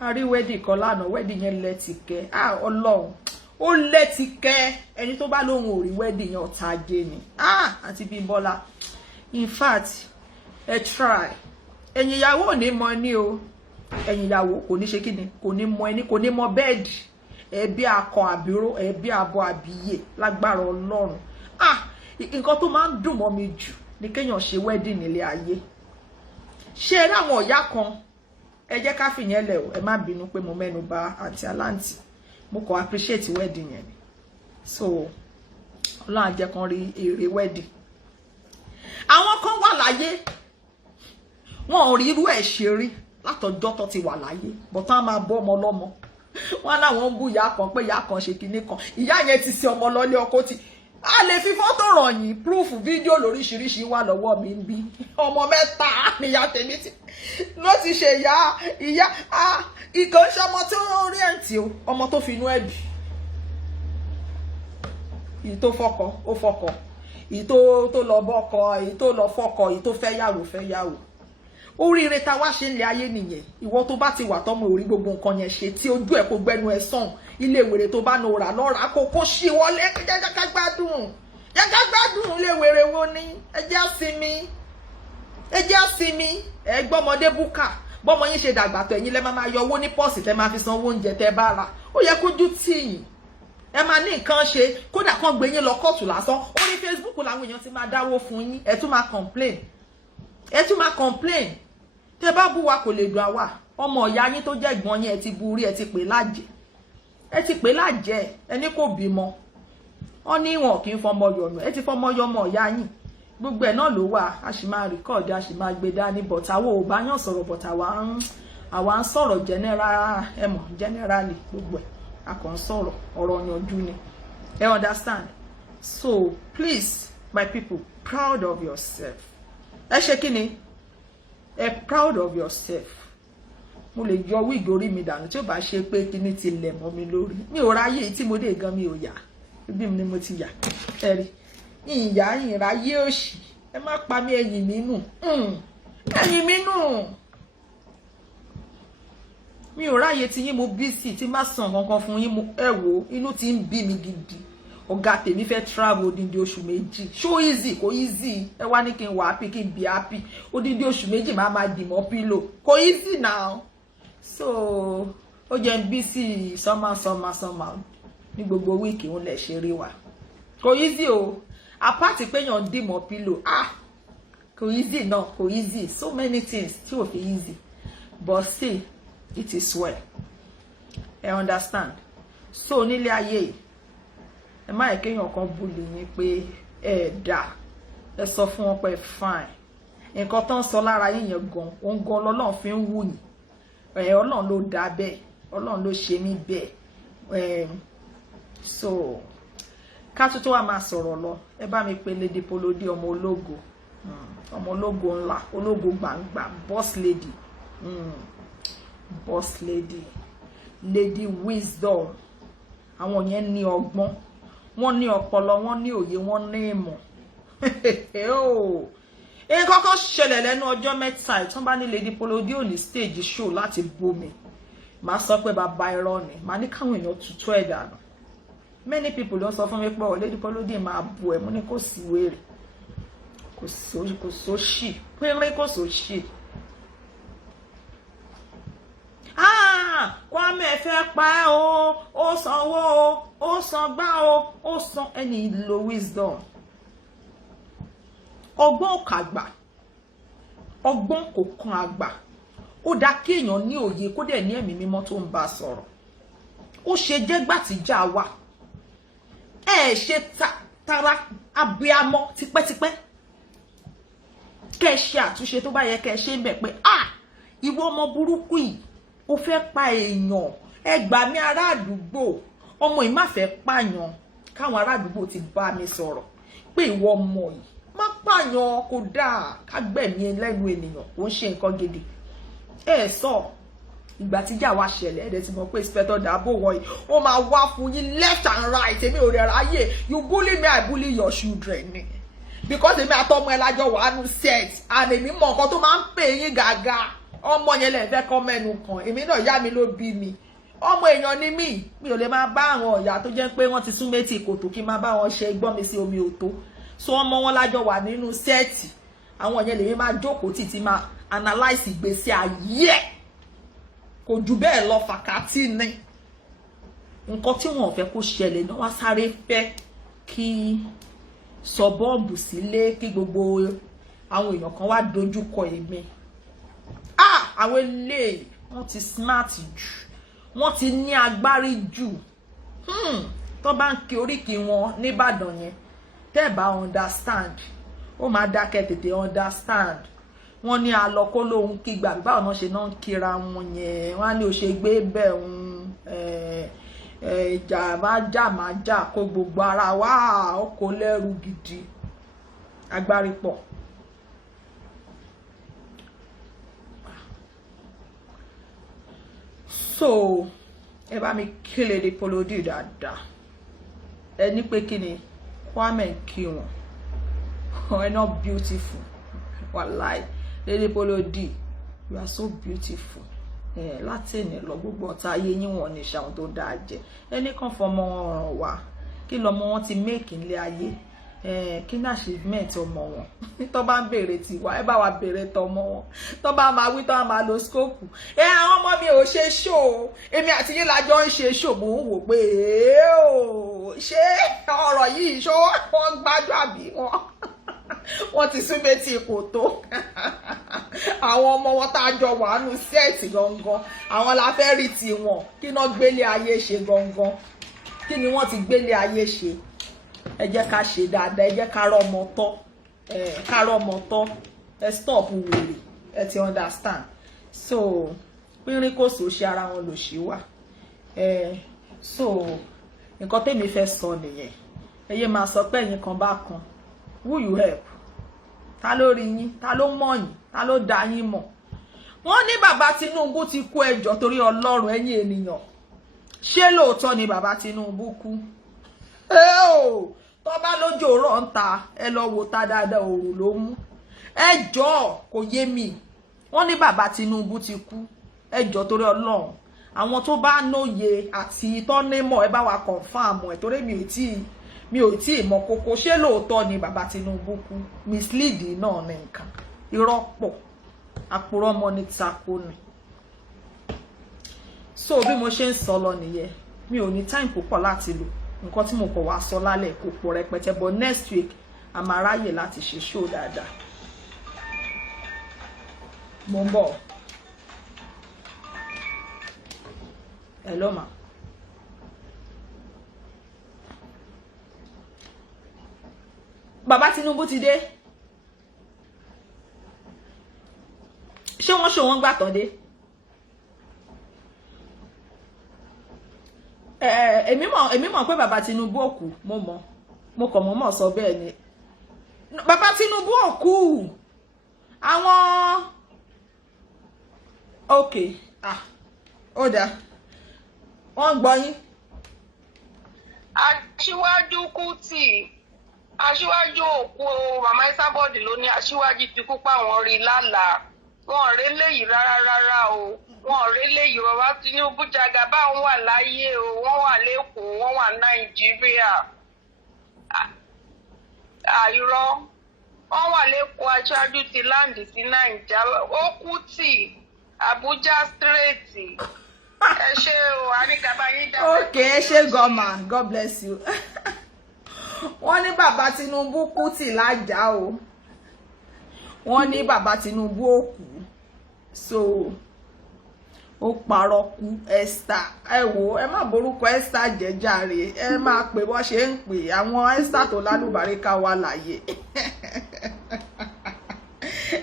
A rí wedding kan lánàá wedding yẹn lẹ́tìkẹ́ Ọlọ́run ó lẹ́tìkẹ́ ẹni tó bá lóhun ò rí wedding yẹn ọ̀tá ajé ni àti Bímbọ́lá in fact ẹ try ẹ̀yin ìyàwó ò ní mọ ní o ẹ̀yin ìyàwó kò ní ṣe kí ni kò ní mọ ẹni kò ní mọ bẹ́ẹ̀dì ẹbí akọ àbíró ẹbí abo àbíyè lágbára Ọlọ́run. Nǹkan tó máa ń dùn mọ́ mi jù ni kéèyàn ṣe wedding nílé ayé. Ṣé ẹ ráwọn ọ̀yá kan ẹ jẹ́ ká fìyẹn lẹ̀ o ẹ má bínú pé mo mẹ́nu bà àǹtí aláǹtì mo kàn appreciate wedding yẹn ni so Ọlọ́run á jẹ́ kan rí èrè wedding àwọn kan wà láyé wọn ò rí irú ẹ̀ ṣe rí látọjọ́ tó ti wà láyé but wọ́n máa bọ́ ọmọ lọ́mọ wọ́n láwọn ń bú ìyá kan pé ìyá kan ṣe kinní kan ìyá yẹn ti sin ọmọ lọ́lé ọkọ ti a lè fi fọ́tò ròyìn proof fídíò lóríṣiríṣi wà lọ́wọ́ mi ń bí ọmọ 3 níyà tèmi ló ti ṣe ìyá ìkàn ṣe ọmọ tí ó rí ẹ̀ǹtì o ọmọ tó fi inú ẹ̀bì èyí tó fọkọ ó fọkọ èyí tó lọ bọ́kọ èyí tó lọ fọkọ èyí tó fẹ́ yàwó oríire ta wá ṣe ń lé ayé nìyẹn ìwọ tó bá ti wà tọmọ orí gbogbo nǹkan yẹn ṣe tí ojú ẹ kò gbẹnu ẹ sàn ilé ìwèrè tó bá nora lọ́ra kó ṣí wọlé jẹ́jẹ́ ká gbádùn ilé ìwèrè wo ni ẹ jẹ́ àsinmi ẹ gbọ́mọdé búkà bọ́mọ yín ṣe dàgbà tó ẹ̀yin lẹ́ máa yọ owó ní pọ́ọ̀sì tẹ́ máa fi san owó oúnjẹ tẹ́ bá ra ó yẹ kójú tìyìn ẹ máa ní nǹkan ṣe kódà kan gbé yín lọ kóòtù lásán orí Facebook làwọn èèyàn ti máa dáwó fún yín ẹ tún máa complain tẹ́ bá bú wa kò lè dùn àwa ọmọ ìyá yín tó jẹ́ ìgbọ́n yín ẹ ti bu rí ẹ ti pè lájẹ ẹni kò bímọ wọ́n ní wọn kì í fọmọ yọ̀nù ẹ ti fọmọ yọmọ ìyá yín gbogbo ẹ̀ náà ló wà a sì máa record a sì máa gbé dání but àwa ò bá yàn sọ̀rọ̀ but àwa ń sọ̀rọ̀ generally gbogbo ẹ̀ a kàn ń sọ̀rọ̀ ọ̀rọ̀ yanjú ni ẹ understand so please my people proud of yourself ẹ ṣe kí ni ẹ proud of yourself mo lè yọ wíìgì orí mi dànù tí ó bá ṣe pé kíní ti lẹ̀ mọ́ mi lórí mi ò ráyè tí mo dé gan mi ò yà ibi mi ni mo ti yà ẹ rí ìráyé òṣì ẹ má pa mí ẹ̀yìn mi nù mi ò ráyè tí yín mo busy tí má sàn kankan fún yín ẹ wò inú ti ń bí mi gidi ọ̀gá tèmi fẹ́ travel odindi oṣù 2 ṣó easy kò easy ẹ wá ní kí n wà happy kí n be happy odindi oṣù 2 máa dì mọ́ pillow kò easy now so ó jẹ́ ń busy summer ní gbogbo wíìkì ń lẹ̀ ṣe rí wa kò easy o apart pé yàn dì mọ́ pillow kò easy náà kò easy so many things tí ò fi easy but still it is well I understand so nílé ayé yìí ẹ má yẹ kéèyàn kan bully yín pé ẹ dà ẹ sọ fún wọn pé fine nǹkan tó ń sọ lára yín yẹn gan òun gan lọ́lọ́run fi ń wù yín Ọlọ́run ló dá bẹ́ẹ̀ Ọlọ́run ló ṣe mí bẹ́ẹ̀ so ká tó wá máa sọ̀rọ̀ lọ ẹ bá mi pe Lady Polody ọmọ ológo ńlá ológo gbàngbà boss lady Lady Wisdom àwọn yẹn ní ọgbọ́n wọ́n ní ọpọlọ wọ́n ní òye wọ́n ní ìmọ̀ nǹkan kan ṣẹlẹ̀ lẹ́nu ọjọ́ mẹ́ta tí wọ́n bá ní Lady Polody ò ní stage show láti bomi màá sọ pé bàbá irọ́ ni màá ní káwọn èèyàn tutù ẹ̀ dànù many people ló ń sọ fún mi pé Lady Polody máa bu ẹ̀ mú ní kò sí wèrè kò sóṣì péré kò sóṣì Kwame fẹ́ pa ẹ́ o ó sanwó o ó san gbá o ó san ẹni lo wisdom ọgbọ́n kàgbà ọgbọ́n kò kan àgbà ó dá kí èèyàn ní òye kó dẹ̀ ní ẹ̀mí mímọ́ tó ń bá sọ̀rọ̀ ó ṣe jẹ́gbà tí já wà ẹ ṣe tara abiamọ tipẹ́tipẹ́ kẹ́ ṣe àtúnṣe tó bá yẹ kẹ́ ṣe ń bẹ̀ pé ìwọ ọmọ burúkú yìí ó fẹ́ pa èèyàn ẹ gbà mí ará àdúgbò ọmọ yìí má fẹ́ pààyàn káwọn ará àdúgbò ti bá mi sọ̀rọ̀ pé ìwọ ọmọ yìí má pààyàn kò dáa ká gbẹ̀mí lẹ́nu ènìyàn kò ń ṣe nǹkan gidi ẹ sọ ìgbà tíjà wá ṣẹlẹ̀ ẹ̀dẹ̀ tí mo pé Inspector Dabo wọ̀nyí ó máa wá fún yín left and right èmi ò rẹ̀ ráyè you bully me I bully your children ni because èmi àtọmọ ẹ lájọ wà nù set and èmi mọ nǹkan tó máa ń pè yín gàgà ọmọ yẹn lè fẹ́ kọ́ mẹ́nu kan èmi náà yá mi ló bí mi ọmọ èèyàn ni mi ò lè máa bá àwọn ọ̀yà tó jẹ́ pé wọ́n ti sún méjì kòtò kí n máa bá wọn ṣe gbọ́n mi sí omi òtó so ọmọ wọn lájọ wà nínú sẹ́ẹ̀tì àwọn yẹn lè máa jókòó títí máa analyse ìgbésí ayé kò jù bẹ́ẹ̀ lọ fàkàtì ní nǹkan tí wọn ò fẹ́ kó ṣẹlẹ̀ náà wá sáré fẹ́ kí sọ bọ́ọ̀bù sílé kí gbogbo àwọn èèyàn kan wá dojúkọ èmi àwọn eléyìí wọ́n ti smart jù wọ́n ti ní agbárí jù tó bá ń kí oríkì wọn nìbàdàn yẹn tẹ́ bá understand ó máa dákẹ́ tètè understand. Wọ́n ní alọ kó lóhun kígbà báwo náà ṣe náà ń kíra wọn yẹn. Wọ́n á ní ó ṣe gbé bẹ́ẹ̀ ìjà máa jà kó gbogbo ara wá ó kó lẹ́rù gidi. Agbárí pọ̀. So ẹ bá mi kí Lady Polody dáadáa. Ẹ ní pé kí ni Kwame kí wọn. You're not beautiful. Wallahi. Lady Polody, you are so beautiful. Láti ẹni lọ gbogbo ọ̀tá ayé yín wọ́n ní ṣàwọn tó dáa jẹ. Ẹni kan fọmọ ọ̀ràn wá. Kí lọmọ wọn ti make nílé ayé. Kí ní achievement ọmọ wọn. Tó bá ń béèrè tiwa, ẹ bá wa béèrè tọmọ wọn. Tó bá máa wí tó máa lo scope. Àwọn ọmọ mi ò ṣe show. Èmi àti yín la jọ ń ṣe show mo ń wò pé ṣé ọ̀rọ̀ yìí ṣó wọ́n gbájú àbí wọn. Wọ́n ti sún méjì kò tó. Àwọn ọmọ wọn tá jọ wà nù sẹ́ẹ̀tì gangan. Àwọn la fẹ́ rí ti wọn. Kí ná gbélé ayé ṣe gangan. Kí ni wọ́n ti gbélé ayé ṣe. Ẹ jẹ́ ká ṣe dáadáa. Ẹ jẹ́ ká rọ́mọ tọ́. Ká rọ́mọ tọ́. Ẹ stop wèrè. Ẹ ti understand. So pínrín kò so ṣe ara wọn lò ṣì wà. So nǹkan tèmi fẹ́ sọ nìyẹn. Ẹ yé máa sọ pé ẹ̀yin kan bá kan. Who you help? Ta ló rí yín? Ta ló mọ̀ yín? Ta ló dá yín mọ̀? Wọ́n ní bàbá Tinubu ti kú ẹjọ́ torí Ọlọ́run ẹ̀yin ènìyàn. Ṣé lóòótọ́ ni bàbá Tinubu kú? Tó bá lójó rọ̀ ń ta, ẹ lọ wò ta dáadáa òòrùn ló mú. Ẹjọ́ kò yé mi. Wọ́n ní bàbá Tinubu ti kú. Ẹjọ́ torí Ọlọ́run. Àwọn tó bá nóye àti tọ́nímọ̀ ẹ bá wa confirm ẹ̀ torí mi ò tí mọ̀ kókó ṣé lóòótọ́ ni bàbá Tinubu kú. Mislead náà ní nǹkan. Irọ́ pọ̀. Àpòrọ́ ọmọ ní tako ni. So bí mo ṣe ń sọ lọ nìyẹn. Mi ò ní time púpọ̀ láti lò. Nǹkan tí mo kọ̀ wá sọ lálẹ́ kò pọ̀ rẹpẹtẹ but next week a máa ráyè láti ṣe show dáadáa. Mo ń bọ̀. Hello ma. Bàbá Tinubu ti dé. Ṣé wọ́n ṣò wọ́n gbà tán dé? Èmi mọ̀ pé bàbá Tinubu ò kú, mo kàn mọ̀ sọ bẹ́ẹ̀ ni. Bàbá Tinubu ò kú. Àwọn okay, ó dáa. Wọ́n gbọ́ yín. Aṣíwájú Kútì. Aṣíwájú òkú Màmá Esabod ló ní aṣíwájú ti kú pa àwọn rí lálàá. Wọ́n rí léyìí rárá o. Wọ́n rí léyìí bàbá Tinubu Jagaba wà láyé o. Wọ́n wà lÉkòó, wọ́n wà Nàìjíríà. Àìrọ́. Wọ́n wà lÉkòó aṣáájú ti láǹdì sí Nàìjíríà. Ó Kútì, Abuja straight. Ẹ ṣé o, Anikaba yín dá. Okay, ẹ ṣé gọ́mà. God bless you. Wọ́n ní bàbá Tinubu Kútì lájà o. Wọ́n ní bàbá Tinubu ó kú. So ó parọ́ kú Esther. Ẹ wò ẹ má borúkọ Esther jẹ́ jàre. Ẹ má pè bó ṣe ń pè àwọn Esther tó lálùbáríkà wà láyé.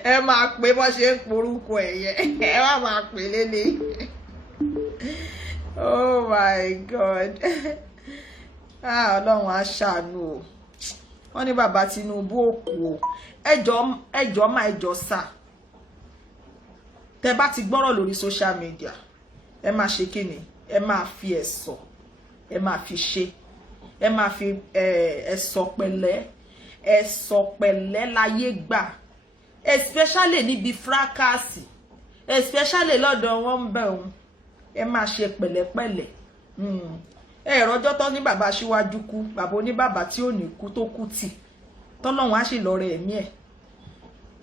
Ẹ má pè bó ṣe ń porúkọ ẹ̀yẹ. Ẹ má pè lélẹ̀. Oh my God. Ọlọ́run á ṣàánú o. Wọ́n ní bàbá Tinubu ó kú o. Ẹjọ́ má ẹjọ́ sà. Tẹ́ bá ti gbọ́rọ̀ lórí social media. Ẹ má ṣe kíni? Ẹ má fi ẹ̀sọ̀. Ẹ má fi ṣe. Ẹ má fi ẹ̀sọ̀ pẹ̀lẹ́. Ẹ̀sọ̀ pẹ̀lẹ́ láyé gbà. Especially níbi fracas. Especially lọ́dọ̀ wọn ń bẹ̀ òun. Ẹ má ṣe pẹ̀lẹ́pẹ̀lẹ́. Rọjọ́ tán ní bàbá Aṣíwájú kú, bàbá oní bàbá tí ò ní kú tó kú tì. Tọ́lọ́run á sì lọ rẹ̀ ẹ̀mí ẹ̀.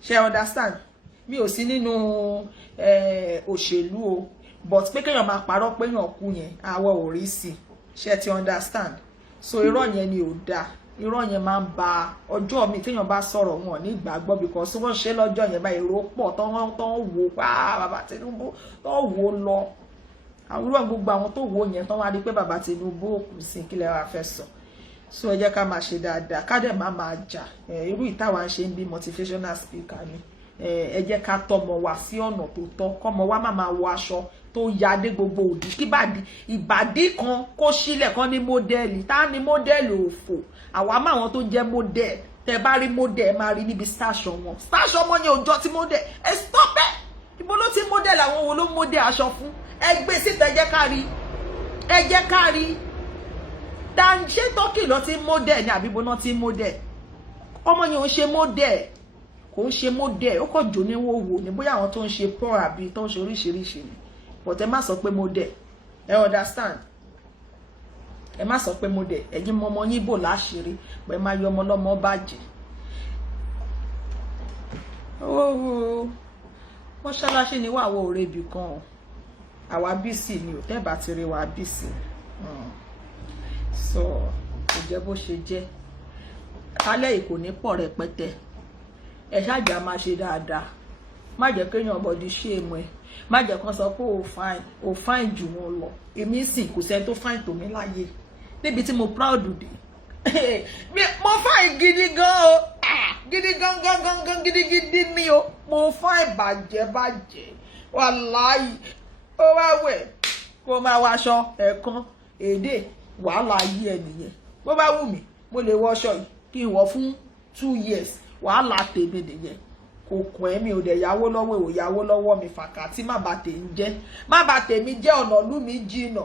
Ṣé understand? Mi ò sí nínú òṣèlú o, but pé kéèyàn máa parọ́ pé èèyàn kú yẹn, àwọ̀ ò rí sí. Ṣé ti understand? So irọ́ yẹn ni ò dáa. Irọ́ yẹn máa ń ba ọjọ́ mi téèyàn bá sọ̀rọ̀ wọn ní ìgbàgbọ́ because wọ́n ṣe lọ́jọ́ yẹn báyìí èrò pọ̀ tán wò pa bàbá Tinubu tán wò lọ. Àwọn gbogbo àwọn tó wò yẹn tán wá rí pé bàbá Tinubu ò kú sí kí lẹ wá fẹ́ sọ. so ẹ jẹ́ ká máa ṣe dáadáa ká dẹ̀ máa jà irú ìtawà ń ṣe ń bí motivational speaker ni ẹ jẹ́ ká tọmọ wa sí ọ̀nà tó tọ́ kọ́mọ wa máa wọ aṣọ tó ya dé gbogbo òdì kí ìbàdí kan kó sílẹ̀ kan ní mọ́dẹ́lì tá ní mọ́dẹ́lì òfò àwa máa wọn tó jẹ́ mọ́dẹ́lì tẹ bá rí mọ́dẹ́lì máa rí níbi station wọn yẹn òjò tí mọ́dẹ́lì ẹ stop ẹ ibo ló ti mọ́dẹ́lì àwọn wo ló mọ́dẹ́lì aṣọ fún ẹ gbé síta ẹ jẹ́ ká rí ṣé tọ́kì lọ ti mọ́dẹ́lì ní àbíbo náà ti mọ́dẹ́lì ọmọ yẹn ò ń ṣe mọ́dẹ́lì kò ń ṣe mọ́dẹ́lì ó kọ̀ jò ní wòwò ní bóyá àwọn tó ń ṣe pọ́n àbí tó ń ṣe oríṣiríṣi ni but ẹ má sọ pé mọ́dẹ́lì ẹ understand ẹ má sọ pé mọ́dẹ́lì ẹ̀yin mọmọ yín bò láṣìírí pé má yọ ọmọ lọ́mọ bàjẹ́ mọ́ṣáláṣí ni wà wọ òrebì kan àwa bíìsì ni ò tẹ́bà ti rí wa bíìsì so kò jẹ́ bó ṣe jẹ́ kálẹ̀ ìkò ní pọ̀ rẹpẹtẹ ẹ ṣáàjà máa ṣe dáadáa má jẹ́ kéèyàn bọ́dí ṣé èmọ̀ ẹ má jẹ́ kán sọ pé ò fine jù wọn lọ èmi sì kò sẹ́ni tó fine tó mi láyé níbi tí mo proud dé mo fine gidi gan o gidi gan gidi mi o mo fine bàjẹ́ wàláhì ó wá wẹ̀ kó máa wáṣọ ẹ̀kan èdè wàhálà ayé ẹ nìyẹn bó bá wù mí mo lè wọṣọ yìí kí n wọ̀ fún 2 years wàhálà tèmi nìyẹn kò kàn ẹ́ mi ò dẹ̀ yáwó lọ́wọ́ ò yáwó lọ́wọ́ mi fàkà tí má bà tèmi jẹ́ ọ̀nà ìlú mi jìnà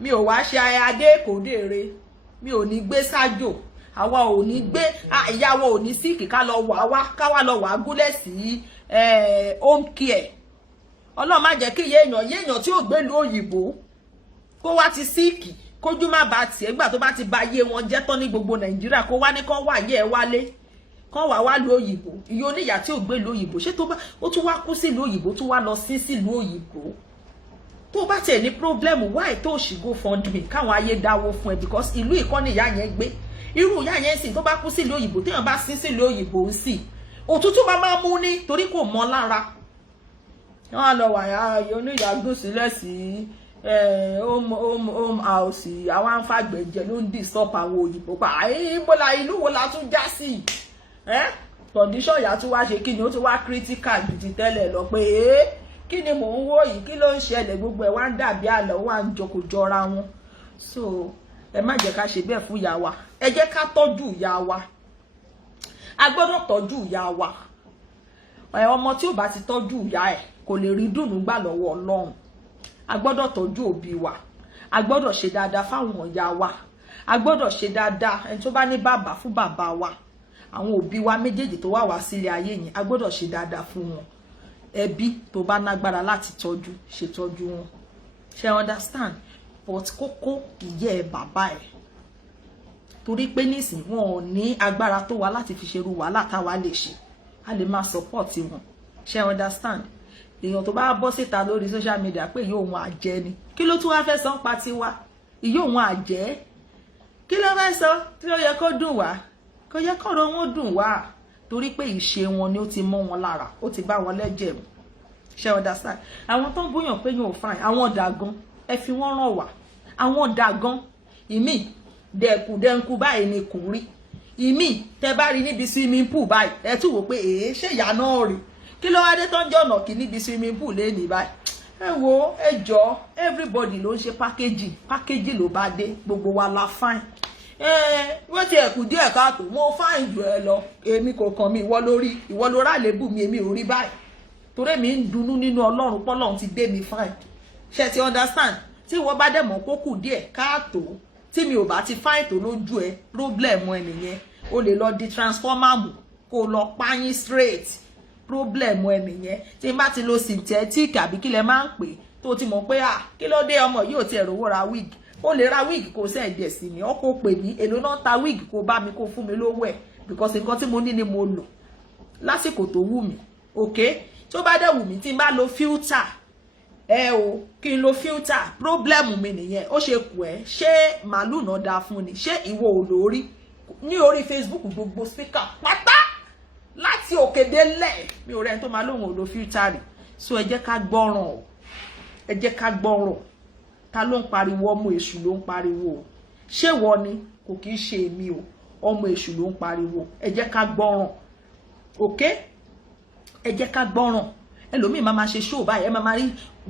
mi ò wá ṣe adé kò dèrè mi ò ní gbé sájò àwa ò ní gbé ìyàwó ò ní síkì ká wá lọ wà gúnlẹ̀ sí home care ọlọ́run má jẹ́ kí yéèyàn tí ò gbé lu òyìnbó kó wá ti síkì kójú má bá tiẹ̀ gbà tó bá ti ba yé wọn jẹ́ tán ní gbogbo nàìjíríà kó wá ní kán wà yé ẹ wálé kán wá lu òyìnbó ìyá oníyà tí ò gbé lu òyìnbó ṣé ó tún wá kú sílùú òyìnbó tó wá lọ sílùú òyìnbó tó bá tiẹ̀ ní problem why tó ṣì go fund me káwọn ayé dáwó fún ẹ because ìlú ìkọ́ni ìyá yẹn gbé irú ìyá yẹn sì tó bá kú sílùú òyìnbó téèyàn bá sílùú òyìnbó ń sì òtútù máa mú ní torí kò mọ́ lára wọn á lọ wà ìyá oníyà gùn sílẹ̀ sí home house àwọn àǹfàgbẹ̀jẹ̀ ló ń disturb àwọn òyìnbó pa bọ́lá ìlú wo la tún já sí condition ìyá tún wá ṣe kí ni ó tún wá critical ju ti tẹ́lẹ̀ lọ pé kí ni mò ń wò yìí kí ló ń ṣẹlẹ̀ gbogbo ẹ̀ wá ń dàbí àlọ́ wà ń jọkò jọra wọn so ẹ má jẹ́ ká ṣe bẹ́ẹ̀ fún ìyá wa ẹ jẹ́ ká tọ́jú ìyá wa a gbọ́dọ̀ tọ́jú ìyá wa ọmọ tí ò bá ti tọ́jú ìyá ẹ̀ kò lè rí dùnú gbà lọ́wọ́ Ọlọ́run a gbọ́dọ̀ tọ́jú òbí wa a gbọ́dọ̀ ṣe dáadáa fáwọn ìyá wa a gbọ́dọ̀ ṣe dáadáa ẹni tó bá ní bàbá fún bàbá wa àwọn òbí wa méjèèjì tó wà sílé ayé yìí a gbọ́dọ̀ ṣe dáadáa fún wọn ẹbí tó bá nágbára láti tọ́jú ṣètọ́jú wọn ṣe understand but kókó ìyẹ́ ẹ bàbá ẹ torí pé nísìn wọn ò ní agbára tó wà láti fi ṣerú wàhálà táwa lè ṣe a lè máa support wọn ṣe understand èèyàn tó bá bọ́ síta lórí social media pé ìyá òun àjẹ́ ni kí ló tún wá fẹ́ sọ ń pa tiwa ìyá òun àjẹ́ kí ló fẹ́ sọ tí ó yẹ kó dùn wá kó yẹ kọ́rọ̀ wọn dùn wá torí pé ìṣe wọn ni ó ti mọ́ wọn lára ó ti bá wọn lẹ́jẹ̀ mu ṣe understand àwọn tó ń búyàn pé yóò fine àwọn dàgan ẹ fi wọ́n ràn wá àwọn dàgan ìmí dẹ̀kù báyìí ni kùn rí ìmí tẹ bá rí níbi swimming pool báyìí ẹ tún wò pé ṣé ìyá náà rí kí ló wá dé tó ń jọ̀nà kí níbi swimming pool lé ní báyìí ẹ wo ẹ jọ everybody ló ń ṣe package ló bá dé gbogbo wa la fine wọ́n ti ẹ̀kú díẹ̀ káàtó mo fine jù ẹ lọ èmi kò kàn mí ìwọ ló rà lébù mi èmi ò rí báyìí torí mi ń dunú nínú Ọlọ́run pọ́lọ́run ti dé mi fine ṣe ti understand tí ìwọ bá dẹ̀ mọ̀ kó kù díẹ̀ káàtó tí mi ò bá ti fine tó lójú ẹ problem ẹ nìyẹn o lè lọ di transformer mú kó lọ páyín straight problem ẹ nìyẹn tí n bá ti lo synthetic àbí kí lẹ máa ń pè tó ti mọ̀ pé kí ló dé ọmọ yìí ò ti ẹ̀rọ ra wig ó lè ra wig kó send ẹ̀ sí mi ọkọ̀ pè mí èlò náà ta wig kó bá mi kó fún mi lówó ẹ̀ because nǹkan tí mo ní ni mo lò lásìkò tó wù mí okay tó bá dẹ̀ wù mí tí n bá lo filter kí n lo filter problem mi nìyẹn ó ṣe kù ẹ́ ṣé màálù náà dáa fún ni ṣé ìwọ ò lórí ní orí Facebook gbogbo speaker pátá láti òkè délẹ̀ mi ò rẹ́ni tó máa lóhùn ò lo filter rẹ̀ so ẹ jẹ́ ká gbọ́ràn o ẹ jẹ́ ká gbọ́ràn ta ló ń pariwo ọmọ èṣù ló ń pariwo ṣé wọ́n ni kò kì í ṣe èmi o ọmọ èṣù ló ń pariwo ẹ jẹ́ ká gbọ́ràn okay ẹ jẹ́ ká gbọ́ràn ẹlòmíì máa ṣe show báyìí ẹ máa rí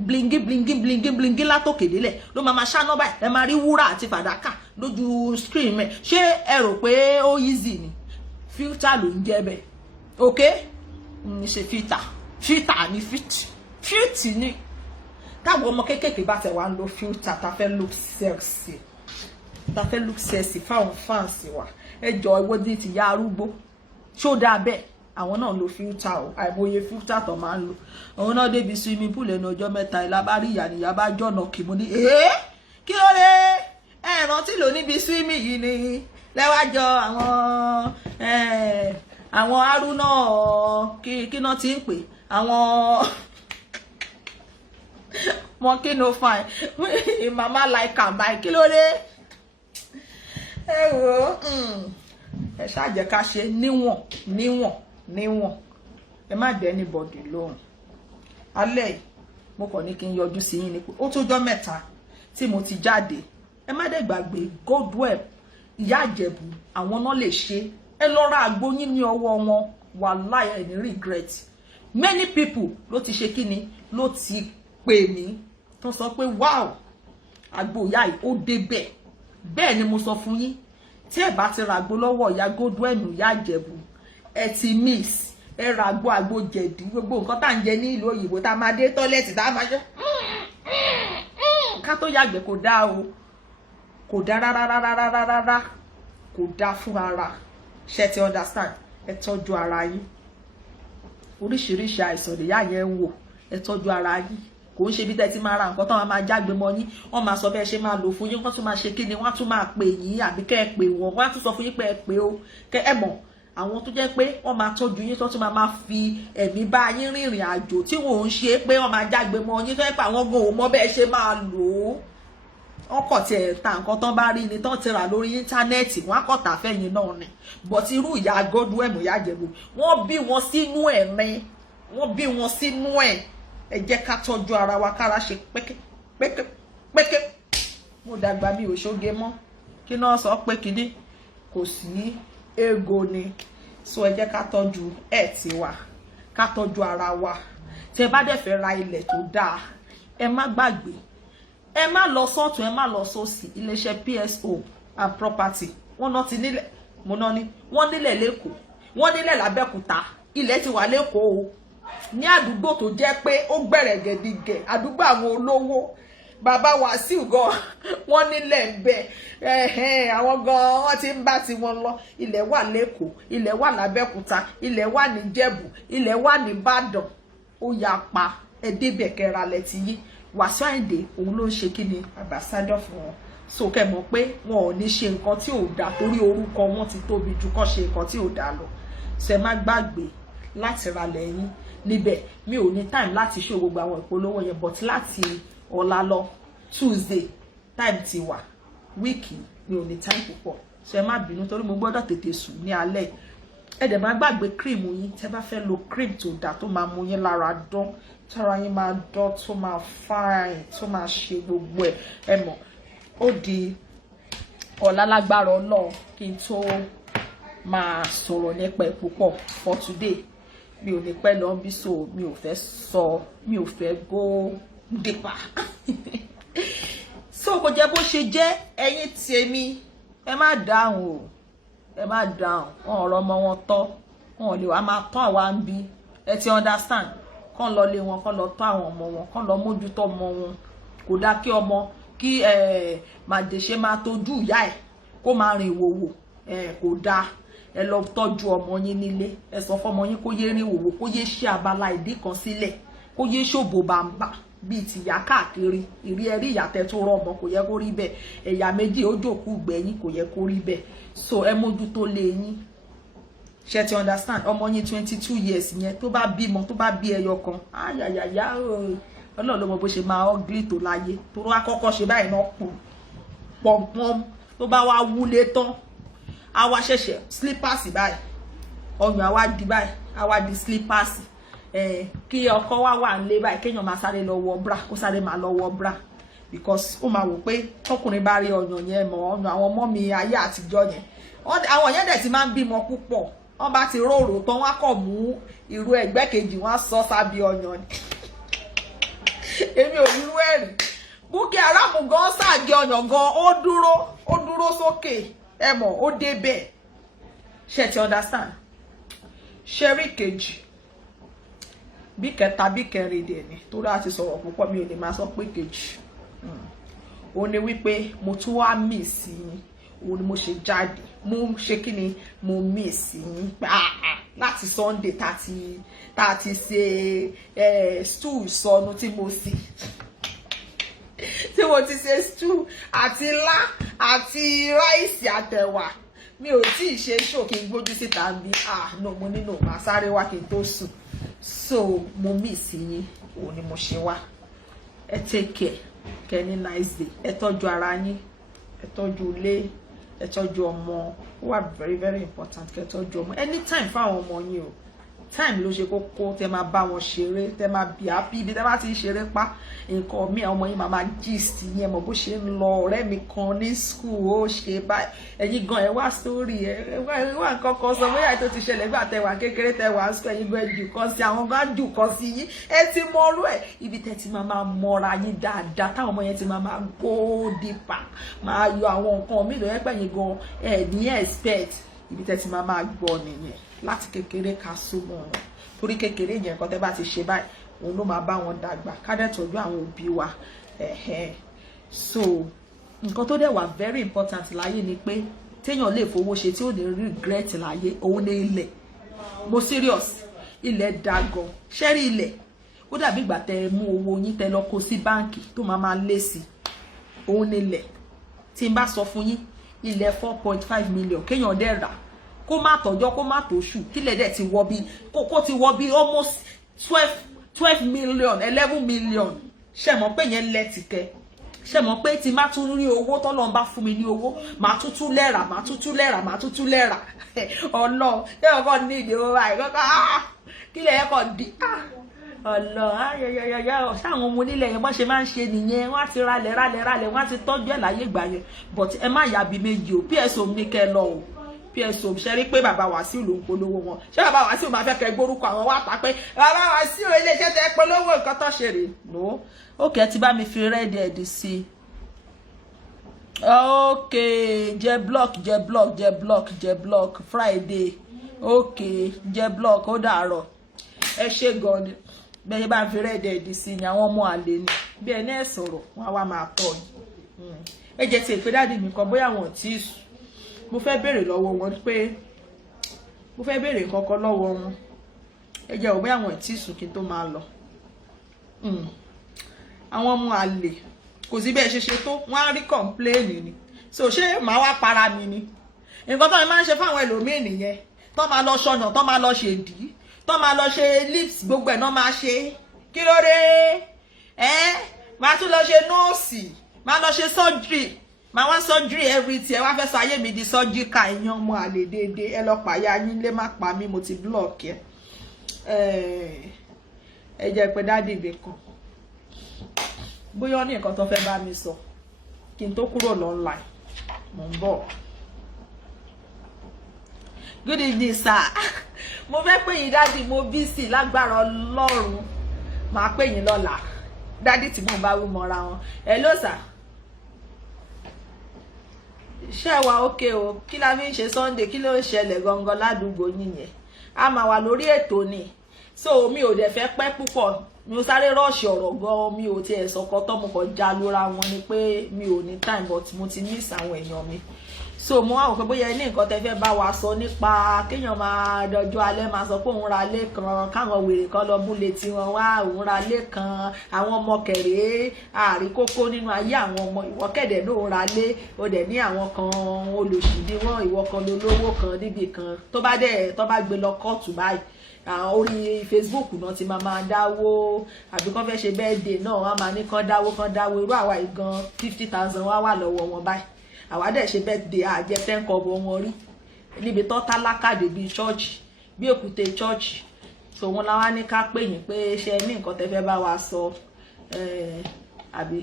blingi látòkè délẹ̀ ló máa ṣáná báyìí ẹ máa rí wúrà àti fàdákà lójú screen mẹ́ ṣé ẹ rò pé ó easy ni filter ló ń jẹ́ bẹ́ẹ̀ okay ní ṣe filter ni filter ni táwọn ọmọ kéékèèké bá tẹ̀ wá ń lo filter tá fẹ́ look sexy fáwọn fans wa ẹjọ́ ìwọ ní ti ya arúgbó ṣó dáa bẹ́ẹ̀ àwọn náà lo filter o àìmọye filter tó máa ń lò àwọn náà débi swimming pool ẹnu ọjọ́ mẹ́ta ìlàbárí ìyá nìyá bá jọ̀nà kì mú ní kí ló dé rántí lò níbi swimming yìí ni lẹ́wájọ àwọn arúnà kí náà ti ń pè àwọn wọn kí no fine mama like am báyìí kí ló dé ẹ wò ẹ ṣáàjẹ́ ká ṣe níwọ̀n ẹ má dé anybody lóhùn alẹ́ mo kàn ní kí n yọjú sí yín ni pé ó tójọ́ mẹ́ta tí mo ti jáde ẹ má dẹ̀ gbàgbé Goldwell ìyá Ìjẹ̀bú àwọn náà lè ṣe ẹ lọ ra àgbo yín ní ọwọ́ wọn wàláhì ẹ ní regret many people ló ti ṣe kíni ló ti pè mí tó sọ pé wow àgbo ìyá yìí ó débẹ̀ bẹ́ẹ̀ ni mo sọ fún yín tí ẹ bá ti ra àgbo lọ́wọ́ ìyá Goldwell ìyá Ìjẹ̀bú ẹ ti miss ẹ ra àgbo jẹ̀dí gbogbo nǹkan tá à ń jẹ ní ìlú òyìnbó tá a máa dé tọ́lẹ́tì tá a máa ṣe ká tó yàgbẹ́ kò dá o kò dá rárá kò dá fún ara ṣe ti understand ẹ tọ́jú ara yín oríṣiríṣi àìsàn lèyá yẹn wò ẹ tọ́jú ara yín kò ń ṣe bí tẹ́ ti máa ra nǹkan tán máa jágbe mọ́ yín wọ́n máa sọ bẹ́ẹ̀ ṣe máa lò fún yín wọ́n tún máa ṣe kíni wọ́n tún máa pè yín àbí kẹ́ ẹ pè wọ́n á tún sọ fún yín pé ẹ pè ó kẹ́ ẹ mọ̀ àwọn tó jẹ́ pé wọ́n máa tọ́jú yín tó tún máa fi ẹ̀mí bá yín rìnrìn àjò tí wọ́n ń ṣe pé wọ́n máa jágbe mọ́ yín tó yẹ pé àwọn gan ò mọ bẹ́ẹ̀ ṣe máa lò ó wọ́n kọ̀ tí ẹ̀ ta nǹkan tán bá rí ni tán ti rà lórí íńtánẹ́ẹ̀tì wọ́n á kọ̀ tà fẹ́yìn náà ni but irú ìyá Goldwell ìyá Ìjẹ̀bú wọ́n bí wọn sínú ẹ̀ ni wọ́n bí wọn sínú ẹ̀ ẹ jẹ́ ká tọ́jú ara wa kára ṣe pẹ́kẹ́ mo dàgbà mi ò ṣoge mọ́ kí náà sọ pé kíní kò sí ego ni so ẹ jẹ́ ká tọ́jú tiwa ká tọ́jú ara wa tẹ́ bá dẹ̀ fẹ́ ra ilẹ̀ tó dáa ẹ má gbàgbé ẹ má lọ sọ́tún ẹ má lọ sósì iléeṣẹ́ PSO and property wọ́n náà ti nílẹ̀ mo náà ní wọ́n nílẹ̀ lẹ́kọ̀ọ́ wọ́n nílẹ̀ lábẹ́kúta ilẹ̀ ti wà lẹ́kọ̀ọ́ o ní àdúgbò tó jẹ́ pé ó gbẹ̀rẹ̀ gẹ̀dígẹ̀ àdúgbò àwọn olówó bàbá Wàsíù gan wọ́n nílẹ̀ ń bẹ àwọn gan wọ́n ti ń bá tiwọn lọ ilẹ̀ wà lẹ́kọ̀ọ́ ilẹ̀ wà lábẹ́kúta ilẹ̀ wà ní Jẹ̀bú ilẹ̀ wà ní Ìbàdàn ó yà pa ẹ débẹ̀ kẹra lẹ ti yí Wàsíù Àyìndé òun ló ń ṣe kí ni ambassador fún wọn so kẹ́ mọ̀ pé wọn ò ní ṣe nǹkan tí ò dáa torí orúkọ wọn ti tóbi jù kó ṣe nǹkan tí ò dáa lọ ṣe má gbàgbé láti ra lẹ́yìn níbẹ̀ mi ò ní time láti ṣe gbogbo àwọn ìpolówó yẹn but láti ọ̀la lọ Tuesday time ti wà wíìkì mi ò ní time púpọ̀ ṣe má bínú torí mo gbọ́dọ̀ tètè sùn ní alẹ́ ẹ dẹ̀ má gbàgbé cream yín tẹ́ bá fẹ́ lo cream tó dáa tó máa mú yín lára dán tára yín máa dán tó máa fine tó máa ṣe gbogbo ẹ mọ̀ ó di ọ̀la lágbára Ọlọ́run kí n tó máa sọ̀rọ̀ nípa ẹ̀ púpọ̀ for today mi ò ní pẹ́ lọ bí so mi ò fẹ́ go deeper so kò jẹ́ bó ṣe jẹ́ ẹ̀yin tèmi ẹ má dáhùn o ẹ má dáhùn wọn ọ̀rọ̀ ọmọ wọn tọ́ wọn ò lè wá máa tọ́ àwa ń bí ẹ ti understand kán lọ lé wọn kán lọ tọ́ àwọn ọmọ wọn kán lọ mójútó ọmọ wọn kò dá kí ọmọ kí màdèṣe máa tọ́jú ìyá ẹ̀ kó máa rìn ìwòwò kò dáa ẹ lọ tọ́jú ọmọ yín nílé ẹ sọ fọ́mọ yín kó yé rìn ìwòwò kó yé ṣe abala ìdí kan sílẹ̀ kó yé ṣòbò bàǹbà bíi tìyá káàkiri ìrí ẹrí ìyàtẹ tó rọ ọmọ kò yẹ kó rí bẹ́ẹ̀ ẹ̀yà méjì ó jòkú gbẹ̀yìn kò yẹ kó rí bẹ́ẹ̀ so ẹ mójútó lé yín ṣe ti understand ọmọ yín 22 years yẹn tó bá bímọ tó bá bí ẹyọ kan ayayaya Ọlọ́run ló mọ bó ṣe máa ugly tó láyé tó wá kọ́kọ́ ṣe báyìí náà pọ̀npọ̀n tó bá wá wúlé tán a wá ṣẹ̀ṣẹ̀ slippers báyìí ọyàn a wá di báyìí a wá di slippers kí ọkọ wá wà nílé báyìí kéèyàn máa sáré lọ wọ bra kó sáré máa lọ wọ bra because ó máa wò pé tọkùnrin bá rí ọyàn yẹn mọ́ ọyàn àwọn ọmọ mi ayé àtijọ́ yẹn àwọn yẹn dẹ̀ ti máa ń bímọ púpọ̀ wọ́n bá ti róró tán wọ́n á kọ̀ mú irú ẹgbẹ́ kejì wọ́n á sọ sábì ọyàn ni èmi ò ní irú ẹ̀rí Bukky Haram gan ṣàgé ọyàn gan ó dúró sókè ẹ mọ̀ ó débẹ̀ ṣe ti understand ṣe rí kejì bí kẹta bí kẹrin dẹ̀ ni tó dáa ti sọ̀rọ̀ púpọ̀ mi ò lè máa sọ pé kejì ó ní wípé mo tún wá miss yín ó ní mo ṣe jáde mo ṣe kí ni mo miss yín láti Sunday tá ti ṣe stew ìsọnù tí mo sì tí mo ti ṣe stew àti ilá àti ráìsì àtẹ̀wà mi ò tí ì ṣe ṣó kí n gbójú síta bí no mo nínú màá sáré wá kí n tó sùn so mo miss yín òun ni mo ṣe wá ẹ take care kẹ́ ní nice day ẹ tọ́jú ara yín ẹ tọ́jú ilé ẹ tọ́jú ọmọ ó wà very very important kẹ́ tọ́jú ọmọ anytime fáwọn ọmọ yín o time ló ṣe kókó tẹ́ máa bá wọn ṣeré tẹ́ máa bí happy bí tẹ́ bá ti ń ṣeré pa nǹkan mi ọmọ yín máa gist yẹn mọ̀ bó ṣe ń lọ ọ̀rẹ́ mi kan ní school ó ṣe báyìí ẹ̀yin gan ẹ wá story ẹ wá nǹkan kan sọ bóyá tó ti ṣẹlẹ̀ gbà tẹ́ wà kékeré tẹ́ wà school ẹ̀yin gan jù kan sí àwọn gan jù kan sí yín ẹ ti mọ orú ẹ̀ ibi tẹ́ ti máa mọra yín dáadáa táwọn ọmọ yẹn ti máa go deeper máa yọ àwọn nǹkan mi lóye pẹ̀yìn gan ẹ̀ ní expect ibi tẹ́ ti máa gbọ́ nìyẹn láti kékeré ká súnmọ́ wọn torí kékeré yẹn nǹkan tẹ́ bá ti ṣe báyìí òun ló máa bá wọn dàgbà ká dẹ̀ tọ́jú àwọn òbí wa so nǹkan tó dẹ̀ wà very important láyé ni pé téèyàn lè fowó ṣe tí ò ní regret láyé òun ní ilẹ̀ mo serious ilẹ̀ dàgọ̀ ṣẹ́rí ilẹ̀ ó dàbí ìgbà tẹ́ mú owó yín tẹ́ lọ kó sí báǹkì tó máa lé sí òun ní ilẹ̀ tí n bá sọ fún yín ilẹ̀ 4.5 million kéèyàn dẹ̀ rà kó má tọ́jọ́ kó má tóṣù kílẹ̀ dẹ̀ ti wọ́ bí kó ti wọ́ bí almost 12 million 11 million ṣe mọ̀ pé yẹn lẹ́tìkẹ́ ṣe mọ̀ pé tí má tún rí owó tọ́lọ́run bá fún mi ní owó má tútú lẹ́rà ọlọ́ yẹ́ ọkọ̀ ní ìdí owó báyìí kọ́kọ́ kílẹ̀ yẹ́ kọ́ di ọlọ́ ayẹyẹyẹ sáwọn ọmọ onílẹ̀ yẹn bọ́n ṣe máa ń ṣe nìyẹn wọ́n á ti ralẹ̀ wọ́n á ti tọ́jú ẹ̀ láyé ìgbà yẹn but ẹ má yàbí méjì o PSO ní kẹ́ lọ o PSO ṣe rí pé bàbá Wàsíù ló ń polówó wọn ṣé bàbá Wàsíù máa fẹ́ kẹ́ gbórúkọ àwọn wá pa pé bàbá Wàsíù iléeṣẹ́ tẹ́ polówó nǹkan tó ṣe rè no okay ti bá mi fi red head sí okay jẹ block Friday okay jẹ block ó dàárọ̀ ẹ ṣe gan ni bẹ́ẹ̀ bá fi red head sí ni àwọn ọmọ àlè ni bí ẹni ẹ̀ sọ̀rọ̀ wọn á wá máa tọ̀ yìí ẹ jẹ́ ti èpè dáàdì mi kan bóyá wọn ò tí ì sùn mo fẹ́ béèrè lọ́wọ́ wọn pé mo fẹ́ béèrè kankan lọ́wọ́ wọn ẹ jẹ́ ò bóyá wọn ò tí ì sùn kí n tó máa lọ àwọn ọmọ àlè kò sí bẹ́ẹ̀ ṣe tó wọ́n á rí kọ̀ǹpléènì ni so ṣé màá wá para mi ni nǹkan tó ń máa ń ṣe fáwọn ẹlòmíì nìyẹn tó máa lọ ṣọyàn tó máa lọ ṣèdí tó máa lọ ṣe lips gbogbo ẹ̀ náà máa ṣe kí ló dé máa tún lọ ṣe nọ́ọ̀sì máa lọ ṣe surgery máa wá surgery everything ẹ wá fẹ́ sọ ayé mi di surgery ká ìyàn ọmọ àlè déédéé ẹ lọ pààyà yín lé má pa mí mo ti block ẹ jẹ́ pé dáàdì mi kan bóyá ó ní nǹkan tó fẹ́ bá mi sọ kí n tó kúrò online mo ń bọ̀. Good evening sir mo fẹ́ pè yín dáàdì mo busy lágbára Ọlọ́run màá pè yín lọ́la dáàdì tí mo bá wí mọ́ra wọn hello sir ṣé wà ókè o kí la fi ń ṣe Sunday kí ló ń ṣẹlẹ̀ gangan ládùúgbò yín yẹn a máa wà lórí ètò ni so mi ò dẹ̀ fẹ́ pẹ́ púpọ̀ mi ò sáré rọ́ọ̀ṣì ọ̀rọ̀ gan mi ò tiẹ̀ sọ̀kọ́ tó mo kàn já lóra wọn ni pé mi ò ní time but mo ti miss àwọn èèyàn mi so mo wá wò pé bóyá ní nǹkan tẹ́ fẹ́ bá wa sọ nípa kéèyàn máa dọjọ́ alẹ́ máa sọ pé òun ra lé kan káwọn wèrè kan lọ bú létí wọn wá òun ra lé kan àwọn ọmọ kẹrẹ àríkókó nínú ayé àwọn ọmọ ìwọ kẹ̀dẹ̀ ló ra lé ó dẹ̀ ní àwọn kan olòṣì bí wọn ìwọ kan lólówó kan níbì kan tó bá gbé lọ kóòtù báyìí orí Facebook náà ti máa dáwó àbí kán fẹ́ ṣe birthday náà wọ́n máa ní kán dáwó irú àwa ìgan 50,000 wá wà lọ́wọ́ wọn báyìí àwa dẹ̀ ṣe birthday àjẹ 10 kọ́bọ̀ wọn rí níbi tó tálákàdé bíi church bí èkúté church so wọn láwa ní ká pè yín pé ṣe ní nǹkan tẹ́ fẹ́ bá wa sọ àbí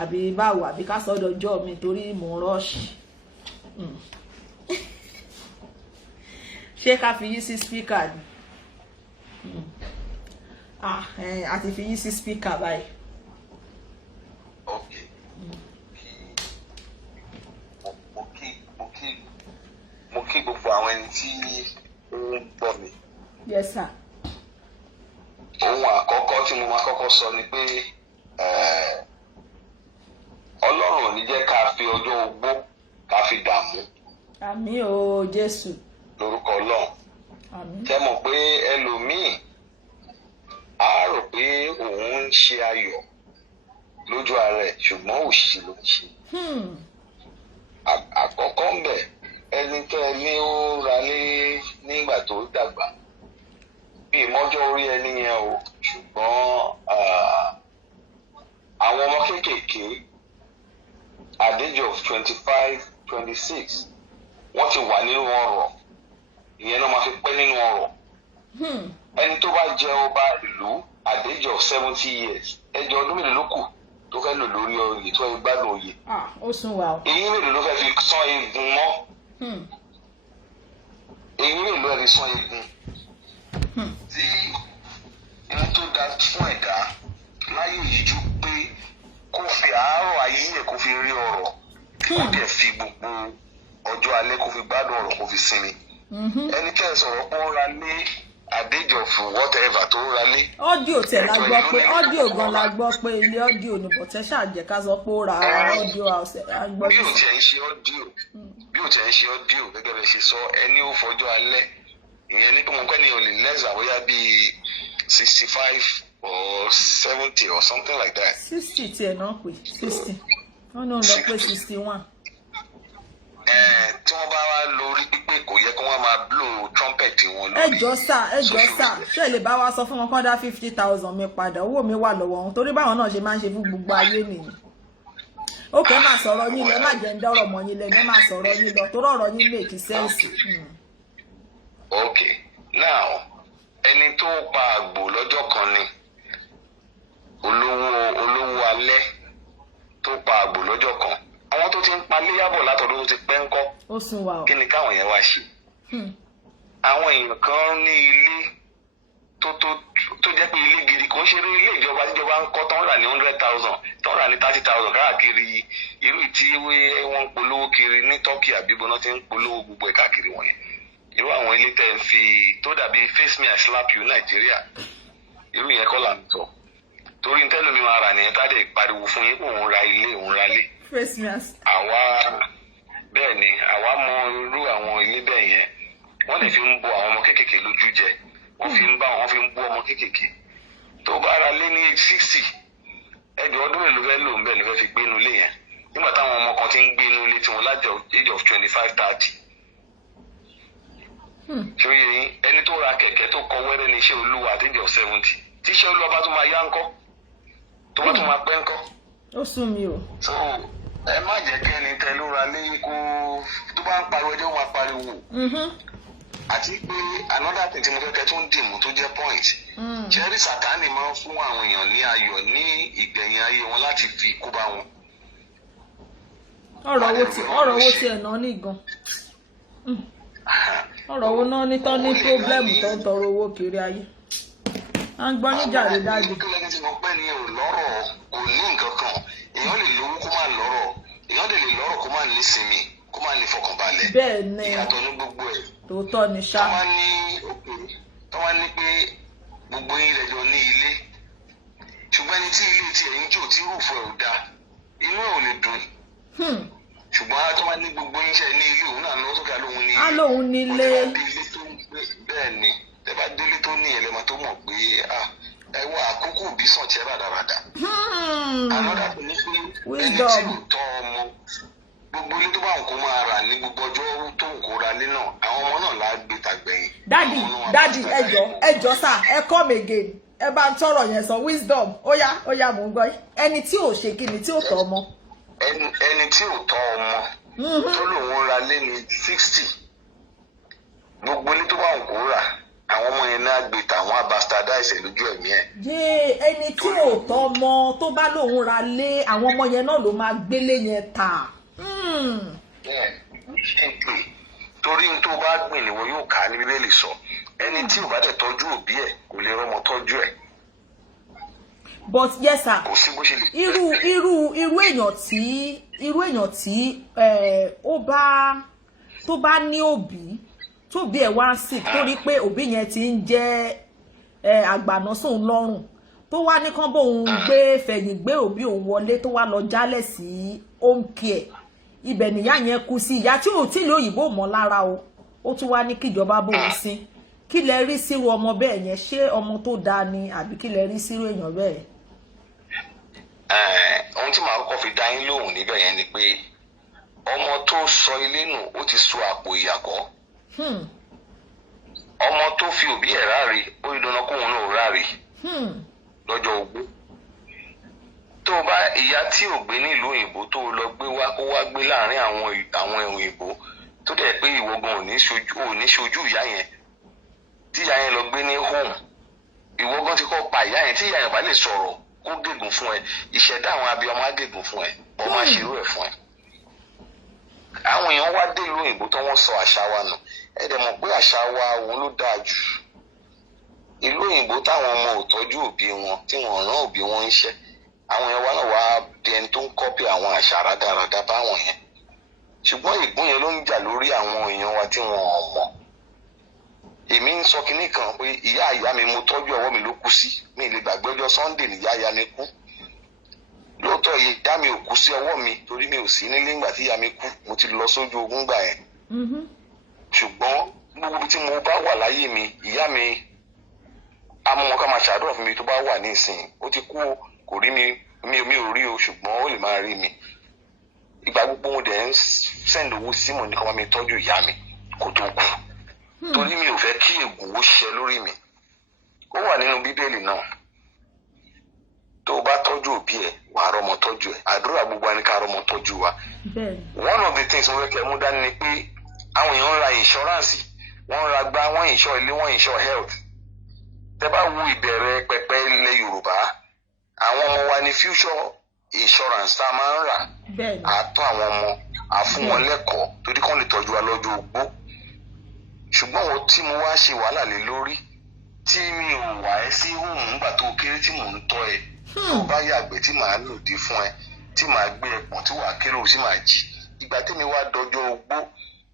àbí báwo àbí ká sọ́dọ̀ ọjọ́ mi torí mò ń rọ́ọ̀ṣì. Ṣé ká fi yí sí speaker ni? Àti fi yí sí speaker báyìí. Okay. Mo kí gbogbo àwọn ẹni tí ó ń gbọ́ mi. Yes sir. Ohun àkọ́kọ́ tí mo máa kọ́kọ́ sọ ni pé Ọlọ́run ò ní jẹ́ ká fi ọjọ́ ogbó ká fi dààmú. Àmín o Jésù. Lórúkọ Ọlọ́run. Àmín. Ṣé mọ̀ pé ẹlòmíì á rò pé òun ń ṣe ayọ̀ lójú ara ẹ̀ ṣùgbọ́n òṣì ló ń ṣe. Àkọ́kọ́ ń bẹ̀ ẹni tẹ́ ẹ ní ó ralé nígbà tó dàgbà bí ìmọ́jọ́ orí ẹni yẹn o ṣùgbọ́n àwọn ọmọ kéékèèké at the age of 25, 26 wọ́n ti wà nínú ọrọ̀ ìyẹn náà máa fi pẹ́ nínú ọrọ̀. Ẹni tó bá jẹ ọba ìlú at the age of 70 years ẹjọ́ ọdún mélòó ló kù tó fẹ́ lò lórí oyè tó fẹ́ gbádùn oyè. Ó sún wa o. Èyí mélòó ló fẹ́ fi sán eegun mọ́. Èyí mélòó ló fẹ́ fi sán eegun. Tí ẹni tó da fún ẹ̀dá láyé yìí ju pé kó fi àárọ̀ ayé ẹ̀ kó fi rí ọrọ̀ kó dẹ̀ fi gbogbo ọjọ́ alẹ́ kó fi gbádùn ọrọ̀ kó fi sinmi. Ẹni tẹ́ ẹ sọ̀rọ̀ pé ó ra lé àdéjọ fún whatever tó ra lé. Ọ́díò tẹ̀ la gbọ́ pé ọ́díò gan la gbọ́ pé ilé ọ́díò ni bọ̀tẹ́ ṣàjẹ́ ká sọ pé ó ra ọ́díò house. Bí ò tẹ̀ ń ṣe ọ́díò gẹ́gẹ́ bẹ́ẹ̀ ṣe sọ ẹni ó fọjọ́ alẹ́ ìyẹn ní pé mo kọ́ ni ò lè lẹ́sà bóyá bíi 65 or 70 or something like that. 60 tiẹ̀ náà pé 60 wọ́n náà lọ pé 61. Tí wọ́n bá wá lórí pípé kò yẹ kí wọ́n máa blow trumpet wọn lórí. ẹjọ́ sà ṣé lè bá wa sọ fún wọn kán dá 50,000 mi padà owó mi wà lọ́wọ́ wọn torí báwọn náà ṣe máa ń ṣe fún gbogbo ayé nìyí. ó kẹ́ máa sọ̀rọ̀ yín lọ má jẹ́ ń dọ́rọ̀ mọ́ yín lẹ́nu ẹ máa sọ̀rọ̀ yín lọ torí ọ̀rọ̀ yín make sense. Okay, now ẹni tó pa àgbò lọ́jọ́ kan ni olówó alẹ́ tó pa àgbò lọ́jọ́ kan. Àwọn tó ti ń palé yábọ̀ látọ̀dún tó ti pẹ́ ń kọ́. Ó sún wa o. Kí ni káwọn yẹn wá ṣe? Àwọn èèyàn kan ní ilé tó jẹ́ pé ilé gidi kò ń ṣeré ilé ìjọba tíjọba ń kọ́ tán rà ní 100,000 tán rà ní 30,000 káàkiri irú tí wọ́n ń polówó kiri ní Turkey àbí bọ́ná ti ń polówó gbogbo ẹ̀ káàkiri wọ̀nyẹn. Irú àwọn ilé tẹ́ ń fi tó dàbí face me I slap you Nàìjíríà irú yẹn kọ́ là ń tọ̀. Torí ń tẹ́lu mi máa rà nìyẹn tá a dẹ̀ pariwo fún yín pé òun ra ilé òun ra ilé. Bẹ́ẹ̀ ni àwa mọ irú àwọn ilé bẹ́ẹ̀ yẹn wọ́n lè fi ń bo àwọn ọmọ kéékèèké lójú jẹ wọ́n fi ń bú ọmọ kéékèèké tó bá ra lé ní 60 ẹjọ́ ọdún mélòó fẹ́ lò ń bẹ̀ ló fẹ́ fi gbé inú ilé yẹn nígbà táwọn ọmọ kan ti ń gbé inú ilé tiwọn lájọ age of 25-30. ṣé oye yín ẹni tó ra kẹ̀kẹ́ tó kọ wẹ́rẹ́ ní iṣẹ́ olúwa at age of 70 tí iṣẹ́ olúwa bá tún máa yá ńkọ́ tó bá tún máa pẹ́ ńkọ́. Ó sún mi o. So ẹ má jẹ́ kí ẹni tẹ ló ra lé kó tó bá ń pariwo ẹjọ́ máa pariwo. Àti pé another thing tí mo fẹ́ tó ń dìmú tó jẹ́ point. Ṣẹ́rí Sátánì máa ń fún àwọn èèyàn ní ayọ̀ ní ìgbẹ̀yìn ayé wọn láti fi ikú bá wọn. ọ̀rọ̀ owó tí ẹ̀ náà ní gan. ọ̀rọ̀ owó náà ní tán ní pọ́blẹ́mù tó ń tọrọ owó kiri ayé. à ń gbọ́ níjà rẹ̀ dájú. Àwọn ẹni tí mo pẹ́ ní lọ́rọ̀ kò ní nǹkan kan èèyàn lè lówó kó má lọ́rọ̀ èèyàn lè lọ́rọ̀ kó má nísinmi kó má ní fọkànbalẹ̀. Bẹ́ẹ̀ ni ìyàtọ̀ ní gbogbo ẹ̀. Tòótọ́ ni ṣá. Tọ́wá ní pé gbogbo yín lẹ́jọ́ ní ilé ṣùgbọ́n ẹni tí ilé tiẹ̀ ń jò tí rúfù ẹ̀ ò da inú ẹ̀ ò lè dùn. Ṣùgbọ́n tọ́wá ní gbogbo yín ṣe ní ilé òun náà lọ́wọ́ sókè alóhun ní ilé. Alóhun ní ilé. Bẹ́ẹ̀ ni tẹ́ bá délé tó ní ẹlẹ́mọ tó mọ̀ pé ẹ wá àkókò òbí sàn tiẹ́ rádaràdà. Another thing ni pé ẹni tí ò tọ́ ọmọ gbogbo ilé tó bá ń kó máa rà ní gbogbo ọjọ́ tó ń kó ra lé náà àwọn ọmọ náà láà gbé tàgbẹ̀yìn. Dádì ẹjọ́ sà ẹ come again ẹ bá ń tọrọ yẹn sọ wisdom ó yá mò ń gbọ́ ẹni tí ò ṣe kíni tí ò tọ́ ọmọ. Ẹni tí ò tọ́ ọmọ tó lòun ra lé ní 60 gbogbo ilé tó bá ń kó rà àwọn ọmọ yẹn náà gbé tàwọn abastardize lójú ẹ̀mí ẹ̀. yé ẹni tí ò tọ́ ọmọ tó bá lóun ra lé àwọn ọmọ yẹn náà ló máa gbélé yẹn tà. torí n tó bá gbìn níwọ yóò kà á ní Bíbélì sọ ẹni tí ò bá dẹ̀ tọ́jú òbí ẹ̀ kò lè rọ́mọ tọ́jú ẹ̀. but yes sir, kò sí bó ṣe lè. irú èèyàn tí tó bá ní òbí tóbi ẹ̀ wá ń sìn torí pé òbí yẹn ti ń jẹ́ àgbàná sóun lọ́rùn tó wá ní kán bóun fẹ̀yìn gbé òbí òun wọlé tó wá lọ jálẹ̀ sí home care ibẹ̀ nìyá yẹn kú sí, ìyá tí ò tí lè òyìnbó mọ́ lára o ó tún wá ní kíjọba bóun sí. Kí lẹ rí sírú ọmọ bẹ́ẹ̀ yẹn, ṣé ọmọ tó dáa ni àbí kí lẹ rí sírú èèyàn bẹ́ẹ̀? Ohun tí màá kọ́kọ́ fi dá yín lóhùn níbẹ̀ yẹn ni pé ọmọ tó sọ ilé nù ó ti sọ àpò ìyàkọ́. Ọmọ tó fi òbí ẹ̀ ráre ó yí dandan kóun náà ráre lọ́jọ́ ogbó. Tó o bá ìyá tí ò gbé nílùú òyìnbó tó o lọ gbé wá kó wá gbé láàrin àwọn òyìnbó tó dẹ̀ pé ìwọ gan ò ní ṣojú ìyá yẹn tí ìyá yẹn lọ gbé ní home ìwọ gan ti kọ́ pa ìyá yẹn tí ìyá yẹn bá lè sọ̀rọ̀ kó gègùn fún ẹ ìṣẹ̀dá àwọn abiyamọ á gègùn fún ẹ ọmọ àṣírò ẹ̀ fún ẹ. Àwọn èèyàn wá dé ìlú òyìnbó tó wọ́n sọ àṣà wa nù ẹ dẹ̀ mọ̀ pé àṣà wa òun ló dáa jù. Ìlú òyìnbó táwọn ọmọ ò tọ́jú òbí wọn tí wọ́n rán òbí wọn iṣẹ́ àwọn èèyàn wa náà wá di ẹni tó ń kọ́pì àwọn àṣà rádaràda báwọn yẹn. Ṣùgbọ́n ìgbón yẹn ló ń jà lórí àwọn èèyàn wa tí wọ́n mọ̀. Èmi ń sọ kinní kan pé ìyá mi mo tọ́jú ọwọ́ mi ló kú sí mi lè gbàgbé ọjọ́ Sunday níyá mi kú. Lóòótọ́ ìyá mi ò kú sí ọwọ́ mi torí mi ò sí nílé nígbà tí ìyá mi kú mo ti lọ sójú ogun gbà yẹn. Ṣùgbọ́n gbogbo tí mo bá wà láyé mi ìyá mi amọ̀mọ́ ká máa ṣàdúrà fún mi tó bá wà ní ìsìn ó ti kú kò rí mi ò rí o ṣùgbọ́n ó lè máa rí mi. Ìgbà gbogbo mo dẹ̀ ń send owó sí mo ní kọ́ máa mi tọ́jú ìyá mi kó tó kú torí mi ò fẹ́ kí ègún ó ṣẹ lórí mi. Ó wà nínú Bíbélì náà tó o bá tọ́jú òbí ẹ̀ wà á rọ́mọ tọ́jú ẹ̀ àdúrà gbogbo wa ní ká rọ́mọ tọ́jú wa. One of the things mo fẹ́ kẹ́ mú dání ni pé àwọn èèyàn ń ra insurance wọ́n ra gbá wọ́n insure ilé wọ́n insure health. Tẹ́ bá wo ìbẹ̀rẹ̀ pẹpẹ ilẹ̀ Yorùbá àwọn ọmọ wa ní future insurance tá a máa ń rà àtọ́ àwọn ọmọ àfún wọn lẹ́kọ̀ọ́ torí kán lè tọ́jú wa lọ́jọ́ ogbó. Ṣùgbọ́n wọn tí mo wá ṣe wàhálà lé lórí tí mi ò wà ẹ́ sí hùmù nígbà tó kéré tí mò ń tọ́ ẹ tó bá yàgbẹ́ tí màá lòdì fún ẹ tí màá gbé ẹpọ̀n tí wàá kéré òsì màá jí ìgbà tí mi wá dọjọ́ ogbó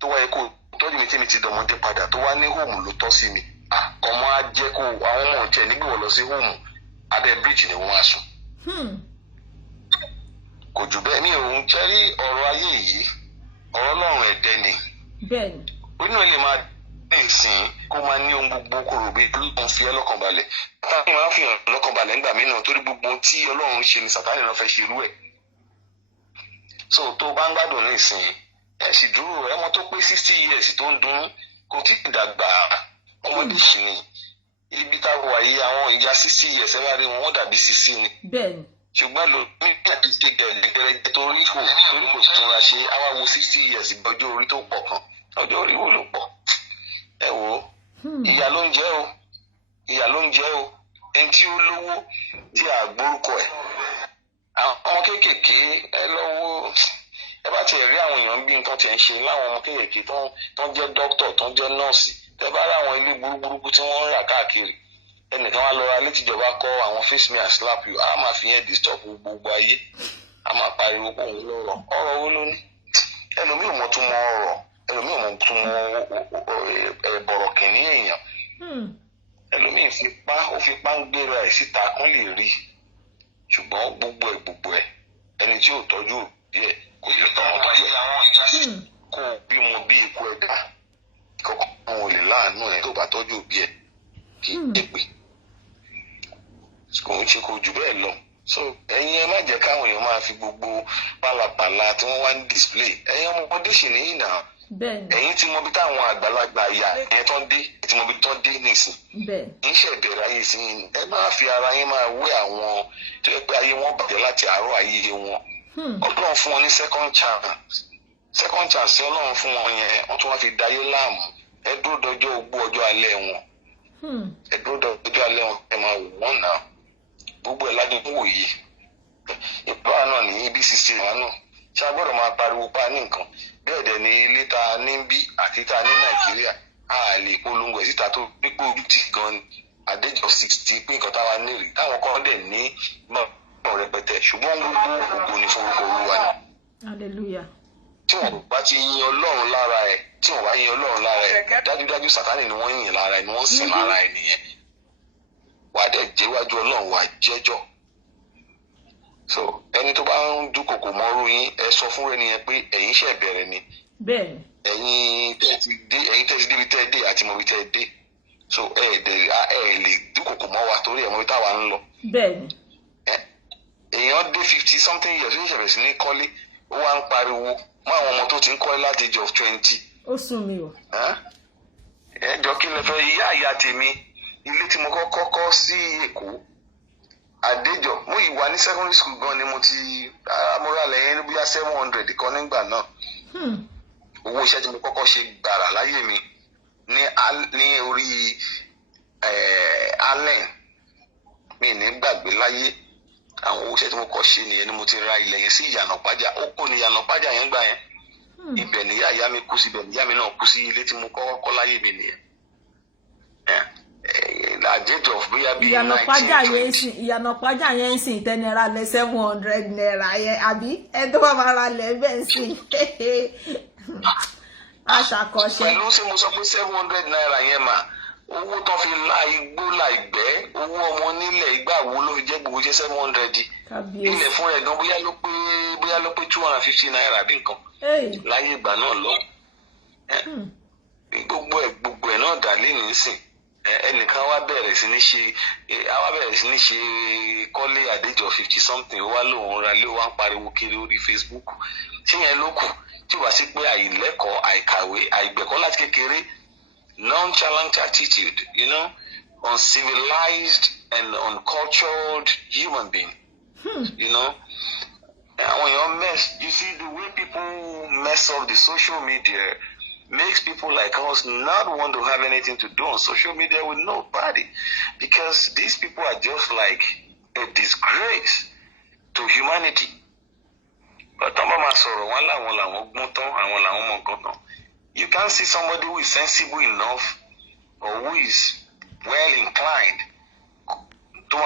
tó wáyé kó tọ́jú mi tí mi ti dọmọdé padà tó wá ní hùmù ló tọ́ sí mi ọmọ á jẹ́ kó àwọn ọmọ ọ̀tí ẹ̀ nígbà wọ́n lọ sí hùmù abẹ́ bíríìjì ni wọ́n á sùn. Kò jù bẹ́ẹ̀ mi ò ń jẹ́rí ọ̀rọ̀ ayé yìí ọ̀rọ̀ Ọlọ́run ẹ̀dẹ́ ni onínú ẹ̀ lè máa dé ìsìn kó máa ní ohun gbogbo kó rò bí Ọlọ́run fi ẹ́ lọ́kàn balẹ̀ Sátánì máa ń fi hàn lọ́kàn balẹ̀ nígbà mìíràn torí gbogbo tí Ọlọ́run ṣe ni Sátánì náà fẹ́ ṣerú ẹ̀. So tó bá ń gbádùn ní ìsìn ẹ̀ sì dúró ẹmọ tó pé 60 years tó ń dún kò tí ì dàgbà ọmọdé sì ni ibi táwọn wà yìí àwọn ìyá 60 years ẹ bá rí wọn wọ́n dàbí 60 ni. Ṣùgbọ́n ló ní àti gẹ̀gẹ̀rẹ̀ torí kò túnra ṣe àwa wo 60 years ọjọ́ orí tó pọ̀ kan ọjọ́ orí wo ló pọ̀ ẹ wò ó ìyà ló ń jẹ o ẹni tí ó lówó tí a gbórúkọ ẹ̀ àwọn ọmọ kéékèèké ẹ lọ́wọ́ ẹ bá tiẹ̀ rí àwọn èèyàn bí nǹkan tiẹ̀ ń ṣe láwọn ọmọ kéékèèké tó ń jẹ́ dókítà tó ń jẹ́ nọ́ọ̀sì tẹ bá rí àwọn ilé burúkú tí wọ́n ń rà káàkiri ẹnìkan wá lọ ra létí ìjọba kọ àwọn face me and slap you a máa fi yẹn disturb gbogbo ayé a máa pariwo pé òun lọ́rọ̀ ọ̀rọ̀ wo ló ní ẹlòmíì ò mọ̀ tún mọ ọ̀rọ̀ ẹlòmíì ò mọ̀ tún mọ bọ̀rọ̀ kìíní èèyàn ẹlòmíì fipá ń gbéra ẹ̀ síta kán lè rí ṣùgbọ́n gbogbo ẹ̀ ẹni tí ò tọ́jú òbí ẹ̀ kò lè tọmọ tọ́jú ẹ̀ kó o bímọ bí ikú ẹ̀dá kọ́kọ́ wọn ò lè láàánú ẹ̀ tó bá tọ́jú òbí ẹ̀ kì í dépè kò ń ṣe kò jù bẹ́ẹ̀ lọ. So ẹ̀yin ẹ má jẹ́ káwọn èèyàn máa fi gbogbo pálapàla tí wọ́n wá ń display ẹ̀yin ọmọdé sì ní ìnà ẹ̀yin tí mo bí táwọn àgbàlagbà ìyá ẹ̀yin tó ń dé tí mo bí tó ń dé nìsín ń ṣe ìbẹ̀rẹ̀ ayé sí ẹ máa fi ara yín máa wé àwọn tó yẹ pé ayé wọn bàjẹ́ láti àárọ̀ ayé wọn Ọlọ́run fún wọn ní second chance Ọlọ́run fún wọn yẹn wọ́n tún wá fi dayé láàmú ẹ dúró dọjọ́ ogbó ọjọ́ alẹ́ wọn ẹ gbọ́dọ̀ ojú alẹ́ wọn ẹ máa wò wọ́n náà gbogbo ẹ̀ lájọ wò yìí ìpá náà ní BCC wa náà ṣá gbọ́dọ̀ máa pariwo pa ní nǹkan bẹ́ẹ̀ dẹ̀ ní ilé ta ní bí àti ta ní Nàìjíríà a lè polongo ẹ̀ síta tó pípé ojú ti gan àdéjọ 60 pé nǹkan táwa ní rí táwọn kan dẹ̀ ní mọ̀ rẹpẹtẹ ṣùgbọ́n gbogbo ògo ní forúkọ Olúwa ni. hallelujah. tí wọn bá ti yin Ọlọ́run lára ẹ̀ tí wọn bá yin Ọlọ́run lára ẹ̀ dájúdájú Sátánì ni wọ́n yin lára ẹ̀ ni wọ́n sìn lára ẹ̀ nìyẹn wàá dẹ̀ jẹ́wájú Ọlọ́run wàá jẹ́jọ́. So ẹni tó bá ń dúnkòkò mọ́rú yín ẹ sọ fún ẹni yẹn pé ẹ̀yin ṣẹ̀ bẹ̀rẹ̀ ni bẹ́ẹ̀ ẹ̀yin tẹ́tí débi tẹ́ dé àti mọ̀bí tẹ́ dé so ẹ lè dúnkòkò mọ́ wa torí ẹ̀ mọ̀bí táwa ń lọ. bẹ́ẹ̀ ni. èèyàn dé 50 something years ní ìṣẹ̀bẹ̀ sí ní kọ́lé ó wá ń pariwo mọ́ àwọn ọmọ tó ti ń kọ́lé láti age of 20. ó sún mi o. ẹ jọ kí n lè fẹ́ ìyá tèmi ilé tí mo kọ́kọ́ kọ́ sí Èkó àdéjọ mo ìwà ní secondary school gan ni mo ti amúra lẹ́yìn bóyá 700 kan nígbà náà owó iṣẹ́ tí mo kọ́kọ́ ṣe gbàrà láyé mi ní orí allen mi ní gbàgbé láyé àwọn owó iṣẹ́ tí mo kọ́ ṣe nìyẹn ni mo ti ra ilẹ̀ yẹn sí ìyànà pájà ó kó ní ìyànà pájà yẹn gbà yẹn ibẹ̀ níyà ìyá mi kú sí ibẹ̀ níyà mi náà kú sí ilé tí mo kọ́kọ́ kọ́ láyé mi nìyẹn. ìyànà pájà yẹn ń sìn tẹnira lẹ 700 naira yẹn àbí ẹ tó bá máa ra lẹ bẹ́ẹ̀ ń sìn aṣàkọṣe. pẹ̀lú tí mo sọ pé 700 naira yẹn mà owó tó fi la igbó la ìgbẹ́ owó ọmọ nílẹ̀ ìgbà wo ló fi jẹ́ gbogbo jẹ́ 700 ilẹ̀ fún rẹ̀ gan bóyá ló pé 250 naira bí nǹkan láyé ìgbà náà lọ gbogbo ẹ̀ náà dà lẹ́yìn nísìn ẹnìkan wá bẹ̀rẹ̀ sí ní ṣe kọ́lé àdéjọ 50 something ó wá lóun ra lé wá ń pariwo kiri orí Facebook tí yẹn ló kù tí wàá sí pé àìlẹ́kọ̀ọ́ àìkàwé àìgbẹ̀kọ́ láti kékeré nonchalant attitude uncivilized and uncultured human being àwọn èèyàn mess you see the way people mess up the social media makes people like us not want to have anything to do on social media with nobody because these people are just like a disgrace to humanity. But you can't see somebody who is sensible enough or who is well inclined to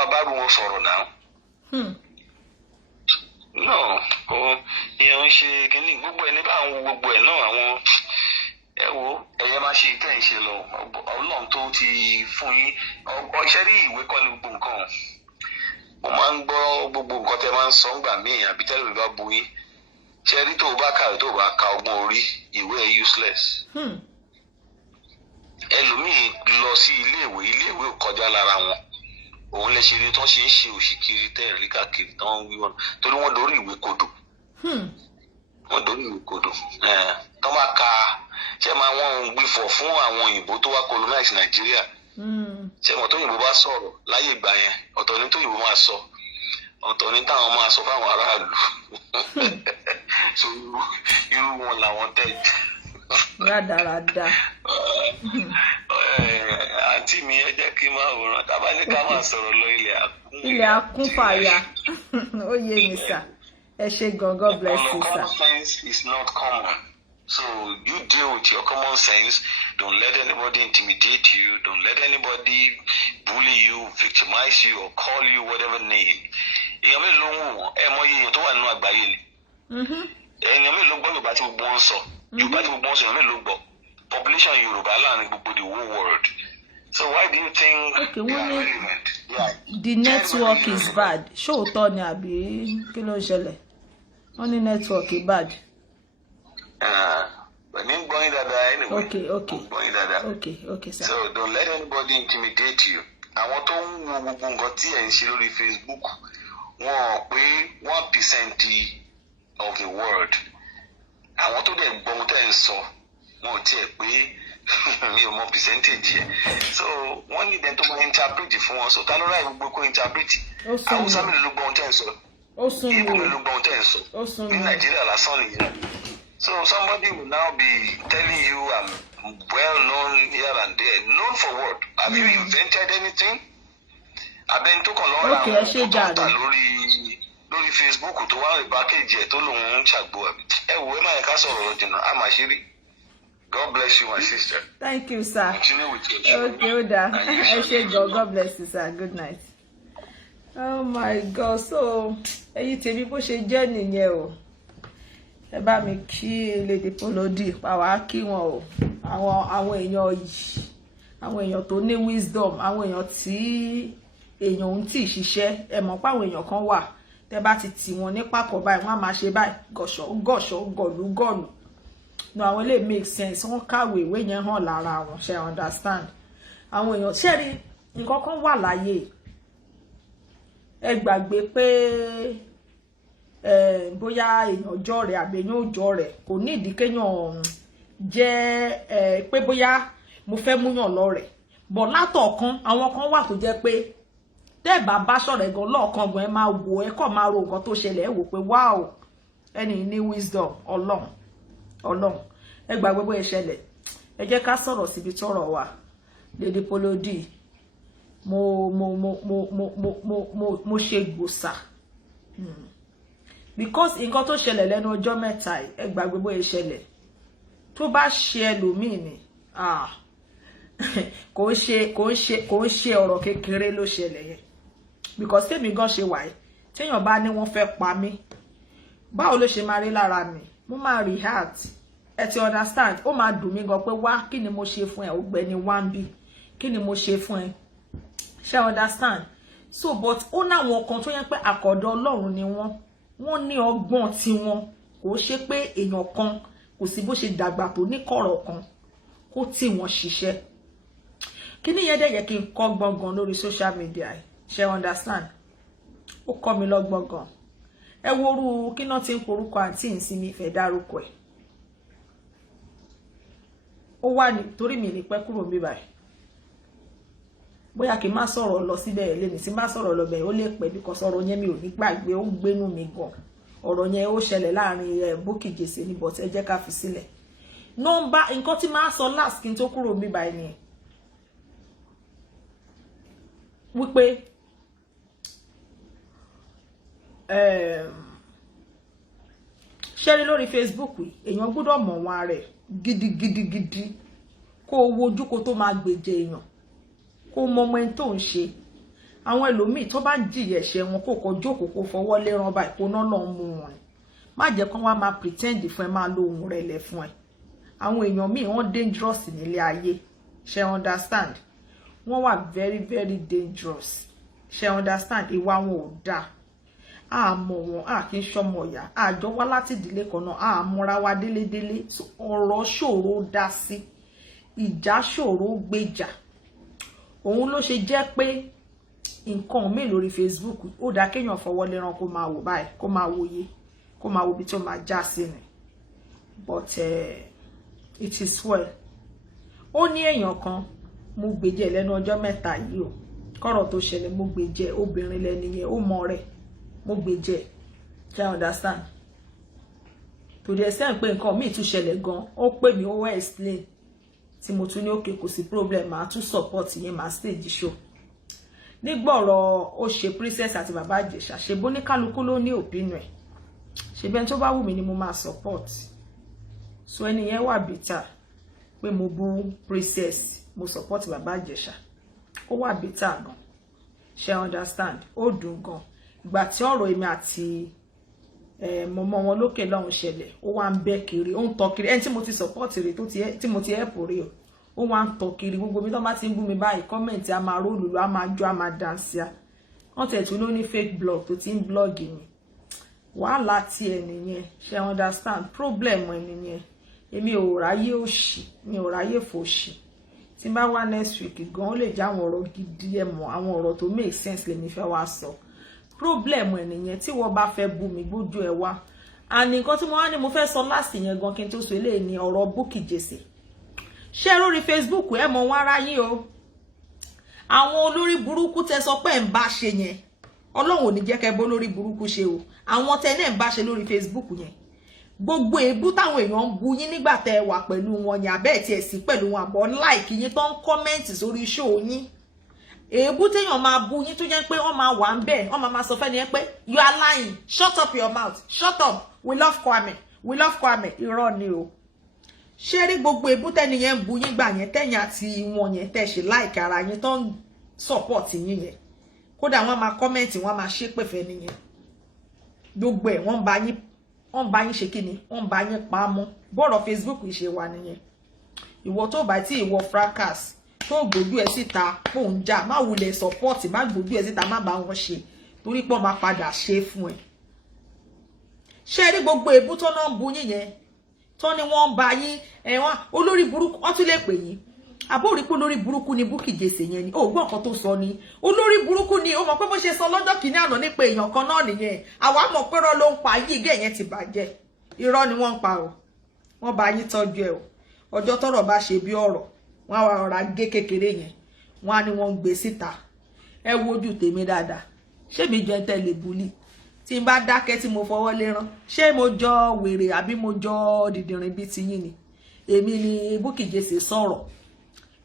now. No, ẹ wo ẹyẹ máa ṣe tẹ́ ń ṣe lọ Ọlọ́run tó ti fún yín iṣẹ́ rí ìwé kọ́ ní gbogbo nǹkan mo máa ń gbọ́ gbogbo nǹkan tẹ́ máa ń sọ ńgbà míì àbí tẹ́lẹ̀ mi bá bu yín ṣe rí tó o bá kàwé tó o bá ka ọgbọ́n orí ìwé ẹ̀ useless ẹlòmíì lọ sí iléèwé kọjá lára wọn òun lè ṣe rí tó ṣe ń ṣe òṣìkiri tẹ́ ẹ̀rí káàkiri tó ń wí wọn torí wọ́n dorí ìwé kodò tó máa ka ṣé máa wọ́n gbìfọ̀ fún àwọn òyìnbó tó wá colonize Nàìjíríà ṣé wọn tó òyìnbó bá sọ̀rọ̀ láyé ìgbà yẹn ọ̀tọ̀ ní tó òyìnbó máa sọ ọ̀tọ̀ ní táwọn máa sọ fáwọn aráàlú so irú wọn làwọn tẹ̀. rádaràda. àǹtí mi ẹ jẹ́ kí n máa wòran tábà ní ká máa sọ̀rọ̀ lọ ilẹ̀ akún fàyà ó yé mi sà ẹ ṣé gan God bless you sà. Common sense is not common. So you deal with your common sense. Don't let anybody intimidate you. Don't let anybody bully you, victimize you, or call you whatever name. Èèyàn mélòó ń wò ẹ mọ iye èèyàn tó wà nínú àgbáyé ni. Èèyàn mélòó gbọ́ Yorùbá tí gbogbo wọn sọ. Yorùbá tí gbogbo wọn sọ èèyàn mélòó gbọ́. Population Yorùbá láàrin gbogbo the whole world. So why do you think they are relevant? The network is bad. Ṣóòótọ́ ni àbí kí ló ń ṣẹlẹ̀? Wọ́n ní network is bad. Okay, sir. So don't let anybody intimidate you. Àwọn tó ń wo gbogbo nǹkan tí ẹ̀ ń ṣe lórí Facebook wọ́n pé 1% of the world. Àwọn tó dẹ̀ gbọ́ ohun tẹ́ ń sọ wọn ò tiẹ̀ pé mi ò mọ percentage yẹn. So wọ́n ní ìdẹ́n tó máa interpret fún wọn. So ta ló ráì gbogbo kó interpret? Haúsá mi ló gbọ́ ohun tẹ́ ń sọ. Ìgbò mi ló gbọ́ ohun tẹ́ ń sọ. Ní Nàìjíríà lásán nìyẹn. So somebody will now be telling you well known here and there. Known for what? Have you invented anything? Abẹ́ni tó kàn lọ́ra àwọn tó tà lórí Facebook tó wá rí package ẹ̀ tó lòun ń ṣàgbo àbí. Ẹ wo ẹ má yẹ ká sọ̀rọ̀ jìnnà, a máa ṣe rí. God bless you, my sister. Thank you, sir. Continue with your show. Okay, Oda. God bless you, sir. Good night. Oh my God. So, ẹ̀yin tèmi bó ṣe jẹ́ nìyẹn o. Ẹ bá mi kí Lady Polody, pa wá kí wọn o. Àwọn èèyàn yìí, àwọn èèyàn tó ní wisdom, àwọn èèyàn tí èèyàn ń tì ṣiṣẹ́. Ẹ mọ̀ pé àwọn èèyàn kan wà. Tẹ́ bá ti tì wọ́n ní pàkọ́ báyìí, wọ́n á máa ṣe báyìí, gọ̀ṣọ́, gọ̀lú. No, àwọn lè make sense. Wọ́n kàwé ìwé yẹn hàn lára wọn, ṣe understand. Àwọn èèyàn ṣe rí nǹkan kan wà láyé. Ẹ gbàgbé pé bóyá èèyàn jọ rẹ̀ àbí èèyàn ò jọ rẹ̀ kò ní ìdí kéèyàn jẹ́ pé bóyá mo fẹ́ múyàn lọ rẹ̀. Bọ̀ látọ̀kan àwọn kan wà tó jẹ́ pé tẹ́ bá bá ṣọ̀rẹ́ gan lọ́ọ̀kan gan ẹ máa wò ẹ kàn máa ro nǹkan tó ṣẹlẹ̀ ẹ wò pé wow ẹni ní wisdom Ọlọ́run ẹ gbà gbogbo ìṣẹ̀lẹ̀ ẹ jẹ́ ká sọ̀rọ̀ síbi tọ́rọ̀ wà. Lady Polody mo ṣe gbòsà because nǹkan tó ṣẹlẹ̀ lẹ́nu ọjọ́ mẹ́ta ẹ gbà gbogbo ìṣẹ̀lẹ̀ tó bá ṣe ẹlòmíì ni kò ń ṣe ọ̀rọ̀ kékeré ló ṣẹlẹ̀ yẹn because tèmi gan ṣe wà téèyàn bá ní wọ́n fẹ́ pa mí báwo ló ṣe máa rí lára mi mo máa react ẹ ti understand ó máa dùn mí gan pé wá kí ni mo ṣe fún ẹ ọ̀gbẹ́ni Wambi kí ni mo ṣe fún ẹ ṣe understand so but ó náwọn kan tó yẹ pé àkọ́dọ̀ Ọlọ́run ni wọ́n ní ọgbọ́n tiwọn kò ṣe pé èèyàn kan kò sí bó ṣe dàgbà tó ní kọ̀rọ̀ kan kó tí wọ́n ṣiṣẹ́ kí ni yẹn dẹ̀ yẹ kí n kọ́ gbọ̀ngàn lórí social media ṣe understand ó kọ́ mi lọ́gbọ́n gan ẹ worú kí náà ti ń porúkọ àǹtí ìsinmi ìfẹ́ dárúkọ ẹ̀ ó wà ní torí mi ní pẹ́ kúrò níbí báyìí bóyá kí n má sọ̀rọ̀ lọ síbẹ̀ lẹ́ni tí má sọ̀rọ̀ lọ bẹ̀ ó lè pẹ́ bí kò sọ̀rọ̀ yẹn mi ò ní gbàgbé ó ń gbénú mi gan ọ̀rọ̀ yẹn ó ṣẹlẹ̀ láàrin Bukky Jesse ní bọ̀tẹ́ ẹ jẹ́ ká fi sílẹ̀ nọ́mbà nǹkan tí máa sọ last kí n tó kúrò níbí báyìí ni wípé ṣẹ́rí lórí Facebook èèyàn gbọ́dọ̀ mọ̀ wọn rẹ̀ gidigidi kó wo ojú kó tó máa gbèjẹ èèyàn kó mọ ọmọ ẹni tó ń ṣe àwọn ẹlòmíì tó bá jìyà ẹ̀ṣẹ̀ wọn kó kọ jókòó kó fọwọ́ lẹ́ran báyìí kó náà lọ́ọ́ mú wọn má jẹ́ kán wá máa pretend fún ẹ máa lo ohun rẹ̀ lẹ̀ fún ẹ àwọn èèyàn míì wọ́n dangerous nílé ayé ṣe understand wọ́n wà very very dangerous ṣe understand ìwà wọn ò dáa àmọ́ wọn kì í ṣọmọ ìyá àjọ wá láti ìdílé kan náà àmọ́ra wa délédélé ọ̀rọ̀ ṣòro dá sí ìjà ṣòro gbèjà òun ló ṣe jẹ́ pé nǹkan mi lórí Facebook ó dá kéèyàn fọwọ́ lẹ́ran kó máa wò báyìí kó máa wòye kó máa wo bí tó máa já sí ni but it is well ó ní èèyàn kan mo gbèjẹ lẹ́nu ọjọ́ mẹ́ta yìí o kọ́rọ̀ tó ṣẹlẹ̀ mo gbèjẹ obìnrin lẹ́ni yẹn ó mọ rẹ̀ mo gbèjẹ ṣe understand to the extent pé nǹkan míì tún ṣẹlẹ̀ gan ó pè mí ó wá explain tí mo tún ní òkè kò sí problem màá tún support yẹn màá stage show nígbọ̀rọ̀ ó ṣe Princess àti bàbá Ìjẹ̀ṣà ṣe bó ní kálukú ló ní opinion ẹ̀ ṣe bẹ́ẹ̀ tó bá wù mí ni mo máa support so ẹni yẹn wà bitter pé mo bú Princess mo support bàbá Ìjẹ̀ṣà ó wà bitter gan ṣe understand ó dùn gan ìgbà tí ọ̀rọ̀ èmi àti mọ̀mọ́ wọn lókè lọ́hùn ṣẹlẹ̀ ó wá ń bẹ́ kiri ó ń tọ́ kiri ẹni tí mo ti support rẹ̀ tí mo ti help rẹ̀ ó wá ń tọ́ kiri gbogbo mi tó bá ti ń bú mi báyìí kọ́mẹ̀ntì a máa rólùlù a máa jó a máa dànsíà wọ́n tẹ̀ tún ló ní fake blog tó ti ń blog mi wàhálà tí ẹ nìyẹn ṣe understand problem ẹ nìyẹn èmi ò ráyè òṣì mi ò ráyè fòṣì tí n bá wá next week gan ó lè já àwọn ọ̀rọ̀ gidi ẹ mọ̀ àwọn ọ̀rọ̀ tó make sense lèmi fẹ́ wá sọ problem ẹ nìyẹn tí wọ́n bá fẹ́ bú mi gbójú ẹ wá and nǹkan tí mo wá ní mo fẹ́ sọ last yẹn gan kí n tó sọ eléyìí ní ọ̀rọ̀ Bukky Jesse ṣé lórí Facebook ẹ mọ̀ wọ́n ara yín o àwọn olórí burúkú tẹ́ sọ pé ń bá ṣe yẹn Ọlọ́run ò ní jẹ́ kẹ́ bó lórí burúkú ṣe o àwọn tẹ́ náà ń bá ṣe lórí Facebook yẹn gbogbo èébú táwọn èèyàn ń bú yín nígbà tẹ́ wà pẹ̀lú wọn yẹn àbẹ́ tí ẹ̀ sí pẹ̀lú wọn àbọ̀ like yín tó ń kọ́mẹ́ǹtì sórí show yín èébú téèyàn máa bú yín tó jẹ́ pé wọ́n máa wà ń bẹ̀ wọ́n máa sọ fẹ́ni yẹn pé you are lying, shut up your mouth, shut up, we love Kwame, we love Kwame. Irọ́ ni o. Ṣé rí gbogbo èébú tẹ́ni yẹn ń bú yín gbà yẹn tẹ́yìn àti wọn yẹn tẹ́ ṣe like ara yín tó ń support yín yẹn kódà wọ́n máa kọ́mẹ́ǹtì wọ́n máa ṣépè fẹ́ni yẹn gbogbo ẹ̀ wọ́n bá yín ṣe kíni wọ́n bá yín pa á mọ́ bọ́ọ̀rọ̀ Facebook ṣe wà nìyẹn. Ìwọ tó bá tí ìwọ fracas tó gbójú ẹ síta kó ń jà má wulẹ̀ support má gbójú ẹ síta má bá wọn ṣe torí pé wọ́n máa padà ṣe fún ẹ. Ṣé rí gbogbo èébú tó náà ń bú yín yẹn tó ní wọ́n bá yín ẹ̀wọ̀n olórí burúkú wọ́n tún lè pè yín àbó rí pé olórí burúkú ni Bukky Jesse yẹn ni ó gbọ́ nǹkan tó sọ ni olórí burúkú ni ó mọ̀ pé bó ṣe sọ lọ́jọ́ kìíní àná nípa èèyàn kan náà nìyẹn àwa mọ̀ pé irọ́ ló ń pa yí gé yẹn ti bàjẹ́ irọ́ ni wọ́n ń pa o wọ́n bá yín tọ́jú ẹ o ọjọ́ tọ́rọ̀ bá ṣe bí ọ̀rọ̀ wọ́n á wá ọ̀rá gé kékeré yẹn wọ́n á ní wọ́n ń gbé síta ẹ wojú tèmi dáadáa ṣé mi jẹ́ tẹ́lẹ̀ bully tí n bá dákẹ́ tí mo fọwọ́ lérán ṣé mo jọ wèrè àbí mo jọ dìdìrín bí ti yín ni èmi ni Bukky Jesse sọ̀rọ̀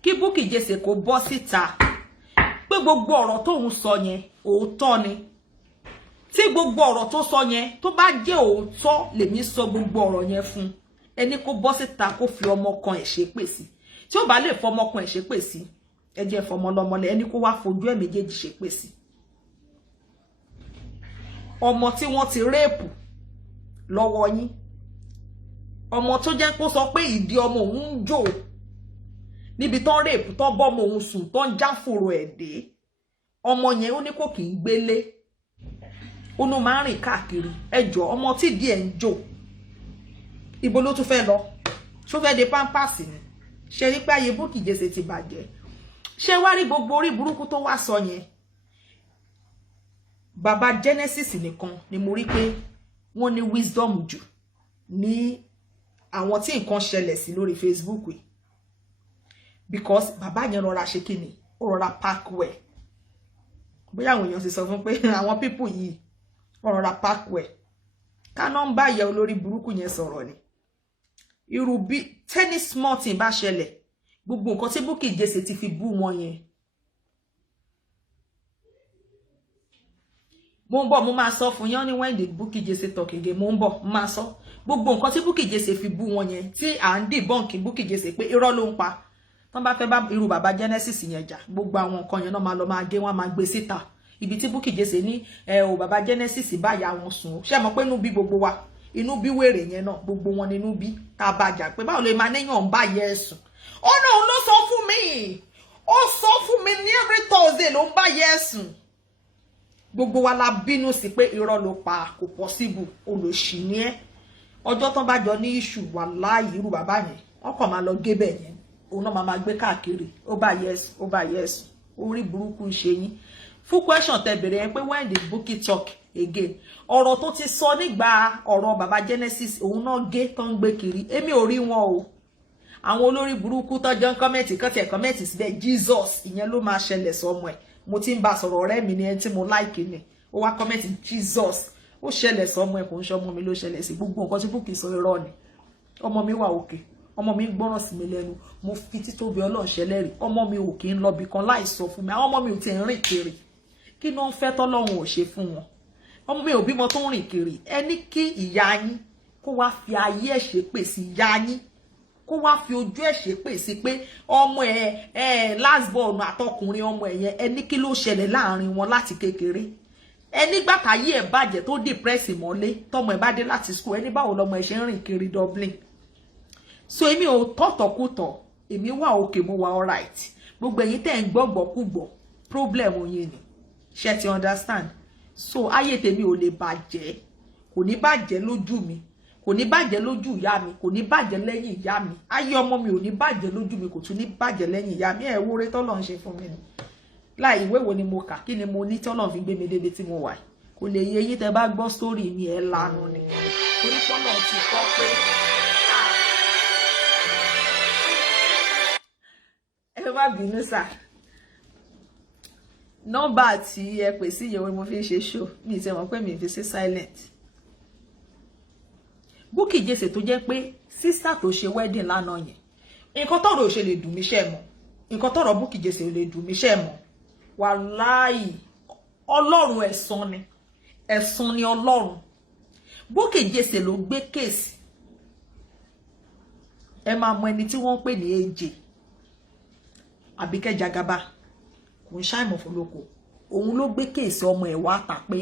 kí Bukky Jesse kó bọ́ síta pé gbogbo ọ̀rọ̀ tóun sọ yẹn òótọ́ ni tí gbogbo ọ̀rọ̀ tó sọ yẹn tó bá jẹ́ òótọ́ lèmi sọ gbogbo ọ̀rọ̀ yẹn fún ẹni kó bọ́ síta kó fi ọmọ kan ẹ̀ ṣépè sí tí ó bá lè fọmọ kan ẹ̀ ṣépè sí ẹ jẹ́ fọmọ lọ́mọlẹ̀ ẹni kó wá fojú ẹ̀ méjèèjì ṣépè sí ọmọ tí wọ́n ti réèpù lọ́wọ́ yín ọmọ tó jẹ́ kó sọ pé ìdí ọmọ òun ń jò níbi tó ń réèpù tó ń bọ́ ọmọ òun sùn tó ń jáfòrò ẹ̀ dé ọmọ yẹn ó ní kò kì í gbélé ó ní máa ń rìn káàkiri ẹjọ́ ọmọ tí ìdí ẹ̀ ń jò ibo ló tún fẹ́ lọ tó fẹ́ de pampers ni ṣe rí pé ayé Bukky Jesse ti bàjẹ́ ṣé wá rí gbogbo orí burúkú tó wá sọ yẹn bàbá Genesis nìkan ni mo rí pé wọ́n ní wisdom jù ní àwọn tí nǹkan ṣẹlẹ̀ sí lórí Facebook yìí because bàbá yẹn rọra ṣe kíni ó rọra parkway bóyá àwọn èèyàn ti sọ fún pé àwọn people yìí wọ́n rọra parkway ká nọ́mbà yẹ olórí burúkú yẹn sọ̀rọ̀ ni irú bí tennis small thing bá ṣẹlẹ̀ gbogbo nǹkan tí Bukky Jesse ti fi bú wọn yẹn mo ń bọ̀ mo máa sọ fún yán ní when did Bukky Jesse talk again mo ń bọ̀ mo máa sọ gbogbo nǹkan tí Bukky Jesse fi bú wọn yẹn tí à ń debunk Bukky Jesse pé irọ́ ló ń pa tán bá fẹ́ bá irú bàbá Genesis yẹn jà gbogbo àwọn nǹkan yẹn náà máa lọ máa gé wọn máa gbé síta ibi tí Bukky Jesse ní o bàbá Genesis bá ya wọn sùn ṣé mọ̀ pé inú bí gbogbo wa inú bí wèrè yẹn náà gbogbo wọn ní inú bí tá bá jà pé báwo lè máa néyàn ń bá yẹ ẹ̀sùn ó náà ló sọ fún mi ó sọ fún mi ní every Thursday ló ń bá yẹ ẹ̀sùn gbogbo wa la bínú sí pé irọ́ ló pa kò possible olóṣì ni ẹ́ ọjọ́ tán bá jọ ní issue wàláhì irú bàbá yẹn wọ́n kàn máa lọ gé bẹ̀ yẹn òun náà máa gbé káàkiri ó bá yes ó bá yes orí burúkú ṣe yín fún question tẹ́ bèrè yẹn pé when did Bukky talk again ọ̀rọ̀ tó ti sọ nígbà ọ̀rọ̀ bàbá Genesis òun náà gé tó ń gbé kiri èmi ò rí wọn o àwọn olórí burúkú tọ́jọ́ ń kọ́mẹ̀tì kan tiẹ̀ kọ́mẹ̀tì síbẹ̀ Jesus ìyẹn ló máa ṣẹlẹ̀ sọmọ ẹ̀ mo ti ń bá sọ̀rọ̀ ọ̀rẹ́ mi ni ẹni tí mo like ni ó wá kọ́mẹ̀tì Jesus ó ṣẹlẹ̀ sọmọ ẹ̀ kò ń ṣọmọ mi ló ṣẹlẹ̀ sí gbogbo nǹkan tí Bukky sọ irọ́ ni ọmọ mi wà òkè ọmọ mi gbọ́ràn sí mi lẹ́nu mo fi títóbi Ọlọ́run ṣẹlẹ́rì ọmọ mi ò kì í lọ bì kan láì sọ fún mi àwọn ọmọ mi ò ti rìn kiri kí ló ń fẹ́ tọ́lọ́run ò ṣe fún wọn ọmọ mi ò bímọ tó ń rìn kiri ẹni kí ìyá yín kó wá fi ayé ẹ̀ ṣépè sí ìyá yín kó wá fi ojú ẹ̀ ṣépè sí pé ọmọ ẹ̀ last born àtọkùnrin ọmọ ẹ̀ yẹn ẹni kí ló ṣẹlẹ̀ láàrin wọn láti kékeré ẹni gbàtàyé ẹ̀ bàjẹ́ tó depress mọ́lé tọmọ ẹ̀ bá dé láti school ẹni báwo lọmọ ẹ̀ ṣe ń rìn kiri Dublin so èmi ò tọ̀tọ̀kùtọ̀ èmi wà òkè mo wà alright gbogbo ẹ̀yin tẹ́ ń gbọ́gbọ́kúgbọ́ problem yín ni ṣé ti understand so ayé tèmi ò lè bàjẹ́ kò ní bàjẹ́ lójú mi kò ní bàjẹ́ lójú ìyá mi kò ní bàjẹ́ lẹ́yìn ìyá mi ayé ọmọ mi ò ní bàjẹ́ lójú mi kò tún ní bàjẹ́ lẹ́yìn ìyá mi ẹ̀ wóore tọ́lọ̀ ń ṣe fún mi ni láì ìwé wo ni mo kà kí ni mo ní tọ́lọ̀ fi gbé mi dédé tí mo wà kò lè yé yín tẹ́ bá gbọ́ sórí mi ẹ̀ lanu ni torí pọ́nà ti kọ́ pé ẹ má bínú sà nọ́mbà tí ẹ pè sí ìyẹ̀wò mo fi ń ṣe show mi ti mọ̀ pé mi fi sí silent Bukky Jesse tó jẹ́ pé sister tó ṣe wedding lánàá yẹn nǹkan tọ́rọ̀ ò ṣe lè dùn mí ṣe mọ́ nǹkan tọ́rọ̀ Bukky Jesse ò lè dùn mí ṣe mọ́ wàláì Ọlọ́run ẹ̀san ni Ọlọ́run. Bukky Jesse ló gbé kéèsì ẹ máa mọ ẹni tí wọ́n ń pè ní AJ Àbíkẹ́ Jagaba kò ń ṣàìmọ̀ fọlọ́kọ òun ló gbé kéèsì ọmọ ẹ̀ wá tà pé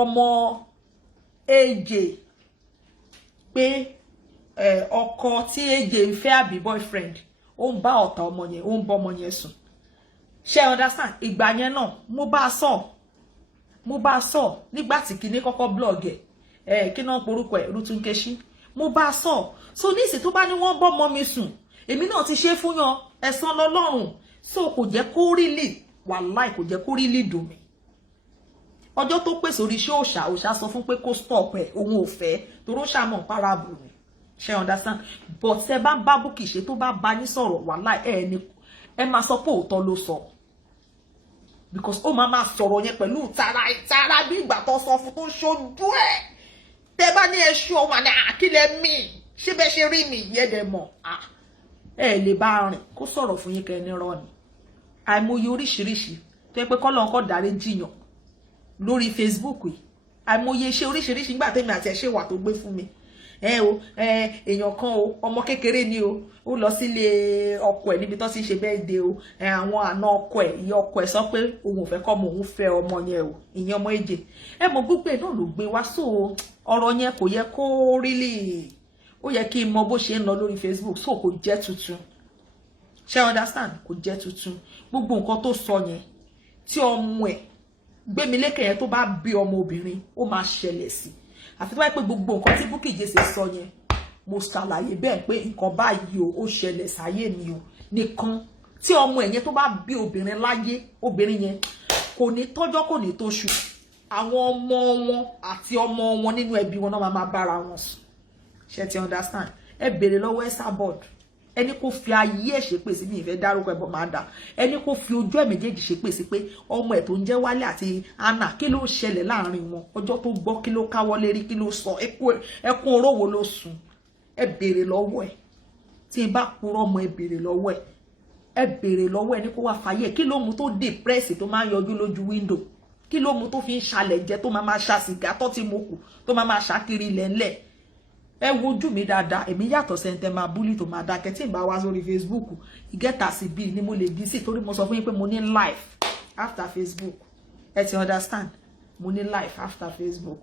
ọmọ AJ pé ọkọ tí AJ ń fẹ́ àbí boyfriend ó ń bá ọ̀tá ọmọ yẹn ó ń bọ́ ọmọ yẹn sùn ṣé understand ìgbà yẹn náà mo bá a sọ nígbà tí kinní kọ́kọ́ blog ẹ̀ kí náà porúkọ ẹ̀ Rutunkeshi mo bá a sọ so níìsín tó bá ní wọ́n bọ́ ọmọ mi sùn èmi náà ti ṣe fún yan ẹ̀san lọ́lọ́run so kò jẹ́ kó rí lè wàláì kò jẹ́ kó rí lè dùn mí ọjọ́ tó pèsè orí iṣẹ́ òòṣà sọ fún pé kó stop ẹ̀ òun ò fẹ́ torí ó ṣàmọ̀ parable mi ṣe understand but ṣe bá ń bá Bukky ṣe tó bá bá yín sọ̀rọ̀ wàláì ẹ máa sọ pé òótọ́ ló sọ because ó máa sọ̀rọ̀ yẹn pẹ̀lú ìtara bí ìgbà tó sọ fún tó ṣojú ẹ̀ tẹ́ bá ní ẹṣu ọmọ ní àkílẹ̀ mi ṣé bẹ́ẹ̀ ṣe rí mi yẹ́dẹ̀ mọ̀ ẹ lè bá rìn kó sọ̀rọ̀ fún yín kẹ́ni rọ́ ni àìmọye oríṣiríṣi tó yẹ pé kọ́lọ́ ọkọ̀ dárí jiyàn lórí Facebook yìí àìmọye iṣẹ́ oríṣiríṣi nígbà tẹ́mi àti ẹ̀ṣẹ̀ wà tó gbé fún mi èèyàn kan o ọmọ kékeré ni o ó lọ sílé ọkọ ẹ̀ níbi tó ti ṣe birthday o àwọn àna ọkọ ẹ̀ ìyá ọkọ ẹ̀ sọ pé òun ò fẹ́ kọ́ ọmọ òun fẹ́ ọmọ yẹn o ìyẹn ọmọ AJ mọ gbogbo ẹ̀ náà ló gbé wá so ọ̀rọ̀ yẹn kò yẹ kó really ó yẹ kí n mọ bó ṣe ń lọ lórí Facebook so kò jẹ́ tuntun ṣé understand kò jẹ́ tuntun gbogbo nǹkan tó sọ yẹn tí ọmọ ẹ̀ Gbémilékè yẹn tó bá bí ọmọ obìnrin ó máa ṣẹlẹ̀ sí àfi tó bá pé gbogbo nǹkan tí Bukky Jesse sọ yẹn mo ṣàlàyé bẹ́ẹ̀ pé nǹkan báyìí ó ṣẹlẹ̀ sáyé mi o nìkan tí ọmọ ẹ̀ yẹn tó bá bí obìnrin láyé obìnrin yẹn kò ní tọ́jọ́ kò ní tóṣù àwọn ọmọ wọn àti ọmọ wọn nínú ẹbí wọn náà máa bára wọn sùn ṣé ti understand ẹ béèrè lọ́wọ́ Esabod ẹni kò fi ayé ẹ̀ ṣépè sí ní ìfẹ́ dárúkọ ẹ̀bọ̀ máa dà ẹni kò fi ojú ẹ̀ méjèèjì ṣépè sí pé ọmọ ẹ̀ tó ń jẹ́ Wálé àti Anna kí ló ṣẹlẹ̀ láàrin wọn ọjọ́ tó gbọ́ kí ló káwọ́ lérí kí ló sọ ẹkún orówo ló sùn ẹ béèrè lọ́wọ́ ẹ̀ tí n bá purọ́ ọmọ ẹ béèrè lọ́wọ́ ẹ béèrè lọ́wọ́ ẹni kó wá fàyè kí ló mú tó depress tó máa ń yọjú lójú window kí ló mú tó fi ń ṣalẹ̀ jẹ tó máa ṣa sìgá tó ti mú kù tó máa ṣàkiri lẹ́ńlẹ̀ ẹ wojú mi dáadáa èmi yàtọ̀ sẹ́ńtẹ́ máa búlì tó máa dákẹ́ tí n bá wá sórí Facebook ìgẹ́ta sí bíi ni mo lè bí sí torí mo sọ fún yín pé mo ní life after Facebook ẹ ti understand mo ní life after Facebook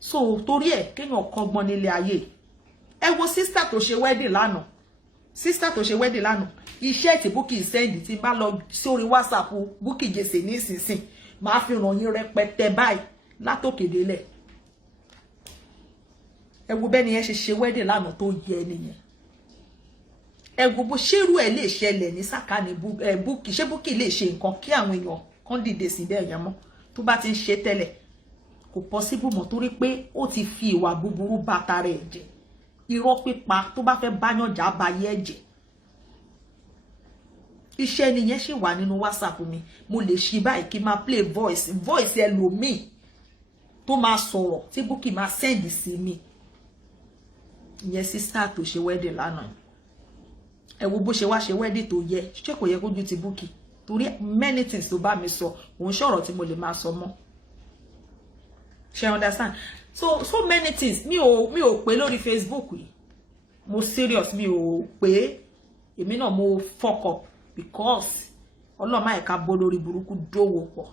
so torí ẹ kéèyàn kọ́gbọ́n nílé ayé ẹ wo sister tó ṣe wedding lánàá iṣẹ́ tí Bukky send tí bá lọ sórí WhatsApp Bukky Jesse nísinsìn máa fi ràn yín rẹpẹtẹ báyìí látòkè délẹ̀ ẹ wo bẹ́ni yẹn ṣe wedding lánàá tó yẹ nìyẹn ẹ wo bó ṣerú ẹ lè ṣẹlẹ̀ ní sàkání Bukky ṣé Bukky lè ṣe nǹkan kí àwọn èèyàn kan dìde sí bẹ́ẹ̀ yẹn mọ́ tó bá ti ń ṣe tẹ́lẹ̀ kò possible mọ́ torí pé ó ti fi ìwà búburú bá tara ẹ̀ jẹ́ irọ́ pípa tó bá fẹ́ báyàn jà bá yẹ ẹ̀jẹ̀ iṣẹ́ nìyẹn ṣì wà nínú WhatsApp mi mo lè ṣí báyìí kí n máa play voice ẹlòmíì tó máa sọ̀rọ̀ tí Bukky máa send sí mi ìyẹn sister tó ṣe wedding lánàá ẹ wo bó ṣe wá ṣe wedding tó yẹ ṣé kò yẹ kójú ti Bukky torí many things tó bá mi sọ òun ṣọ̀rọ̀ tí mo lè máa sọ mọ́ ṣe understand so many things mi ò pé lórí Facebook yìí mo serious mi ò pé èmi náà mo fuck up because ọlọ́mọ ẹ̀ka bó lórí burúkú dówó pọ̀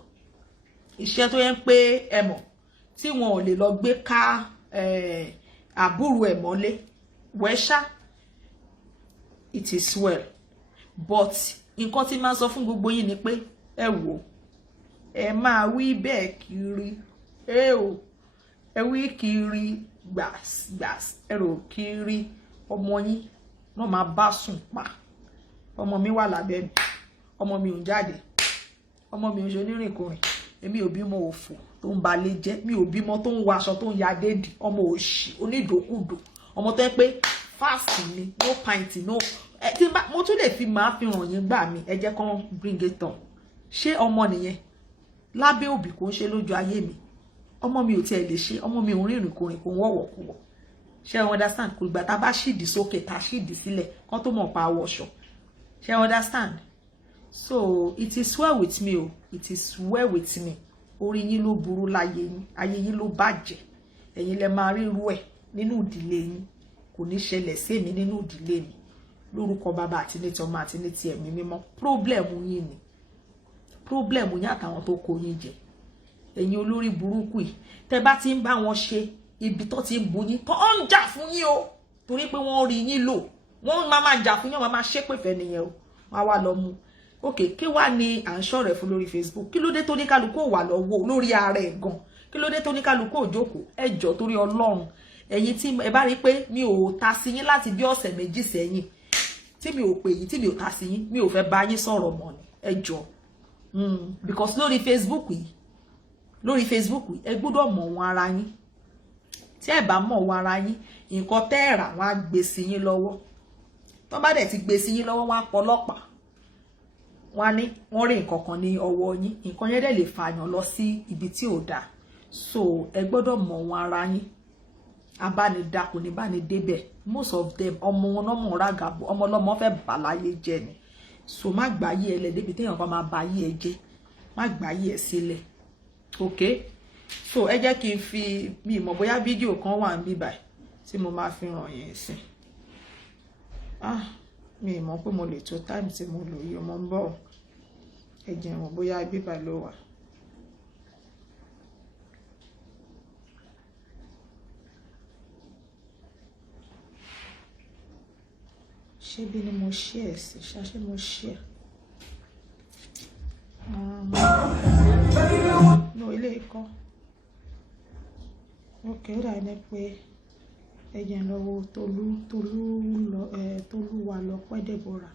iṣẹ́ tó yẹ ń pé ẹmọ̀ tí wọn ò lè lọ gbé ká àbúrò ẹ̀ mọ́lé wẹ́ṣá it is well but nǹkan tí máa sọ fún gbogbo yín ni pé ẹ wò ẹ máa wí bẹ́ẹ̀ kiri ẹ wí kiri gbàs ẹ rò kiri ọmọ yín náà máa bá sùn pa ọmọ mi wà lábẹ́ mi ọmọ mi ò jáde ọmọ mi ò ṣe onírìnkùnrin èmi ò bímọ òfò tó ń balẹ̀ jẹ́ mi ò bímọ tó ń wọ aṣọ tó ń ya déèdì ọmọ òṣì onídòkúdò ọmọ tó ń pé fast ni no pint no mo tún lè fi máa fi hàn yín gbà mí ẹ jẹ́ kán bring it on ṣé ọmọ nìyẹn lábẹ́ òbí kò ń ṣe lójú ayé mi ọmọ mi ò tiẹ̀ lè ṣe ọmọ mi ò rìnrìnkùnrin kò ń wọ̀wọ̀kúwọ̀ ṣé understand kò gbà tá bá ṣìdí sókè tá ṣìdí sílẹ̀ kán tó mọ̀ pa wọṣọ ṣé understand. So it is well with me o, it is well with me. Orí yín ló burú láyé yín, ayé yín ló bàjẹ́, ẹ̀yin lẹ máa rí irú ẹ̀ nínú ìdílé yín, kò ní ṣẹlẹ̀ sí èmi nínú ìdílé mi lórúkọ bàbá àti ní tọmọ àti ní ti ẹ̀mí mímọ́. Problem yín ni, problem yín àtàwọn tó kó yín jẹ, ẹ̀yin olórí burúkú yìí tẹ́ bá ti ń bá wọn ṣe ibi tó ti ń bu yín tó ń jà fún yín o, torí pé wọ́n rí yín lò, wọ́n máa jà fún yín, wọ́n máa ṣépè fẹ́ nìyẹn o, wọ́n á wá lọ mú. Okay, kí wá ní à ń ṣọ̀rẹ́ fún lórí Facebook? Kí ló dé tó ní kálukú wà lọ́wọ́ lórí ara ẹ̀ gan? Kí ló dé tó ní kálukú òjókòó? Ẹ jọ̀ọ́ torí Ọlọ́run, ẹ̀yin tí ẹ bá rí pé mi ò ta sí yín láti bí ọ̀sẹ̀ méjì sẹ́yìn, tí mi ò pè yín, tí mi ò ta sí yín, mi ò fẹ́ bá yín sọ̀rọ̀ mọ́ ni. Ẹ jọ̀ọ́. Because lórí Facebook yìí, ẹ gbọ́dọ̀ mọ̀ wọn ara yín. Tí ẹ bá mọ̀ wọn ara yín, nǹkan tẹ́ ẹ rà wọ́n á gbé sí yín lọ́wọ́. Tó bá dẹ̀ ti gbé sí yín lọ́wọ́, wọ́n á pọlọ́pàá. Wọ́n ní wọ́n rí nǹkan kan ní ọwọ́ yín, nǹkan yẹn dẹ̀ lè fàyàn lọ sí ibi tí ò dáa. So ẹ gbọ́dọ̀ mọ̀ wọn ara yín. Abánidá kò ní bá ní débẹ̀. Most of them ọmọ wọn náà mọ̀ rágàbọ̀, ọmọ ọlọ́mọ fẹ́ bà láyé jẹ́ ni. So má gbáyé ẹ lẹ̀ débi téèyàn bá máa bà ayé ẹ jẹ́, má gbáyé ẹ sílẹ̀. Okay, so ẹ jẹ́ kí n fi mi mọ̀ bóyá fídíò kan wà níbí báyìí tí mo máa fi ràn yín sí. Mi mọ̀ pé mo lè tó time tí mo lò yìí, ọmọ ń bọ̀. Ẹ jẹ́ mọ̀ bóyá ibi báyìí ló wà. Ṣé bí ni mo share sí? Ṣé mo share? No, ilé ikọ́. Okay, ó dà ní pé ẹ jẹ́ lọ wo Tolúwa Lọ́pẹ́ Deborah.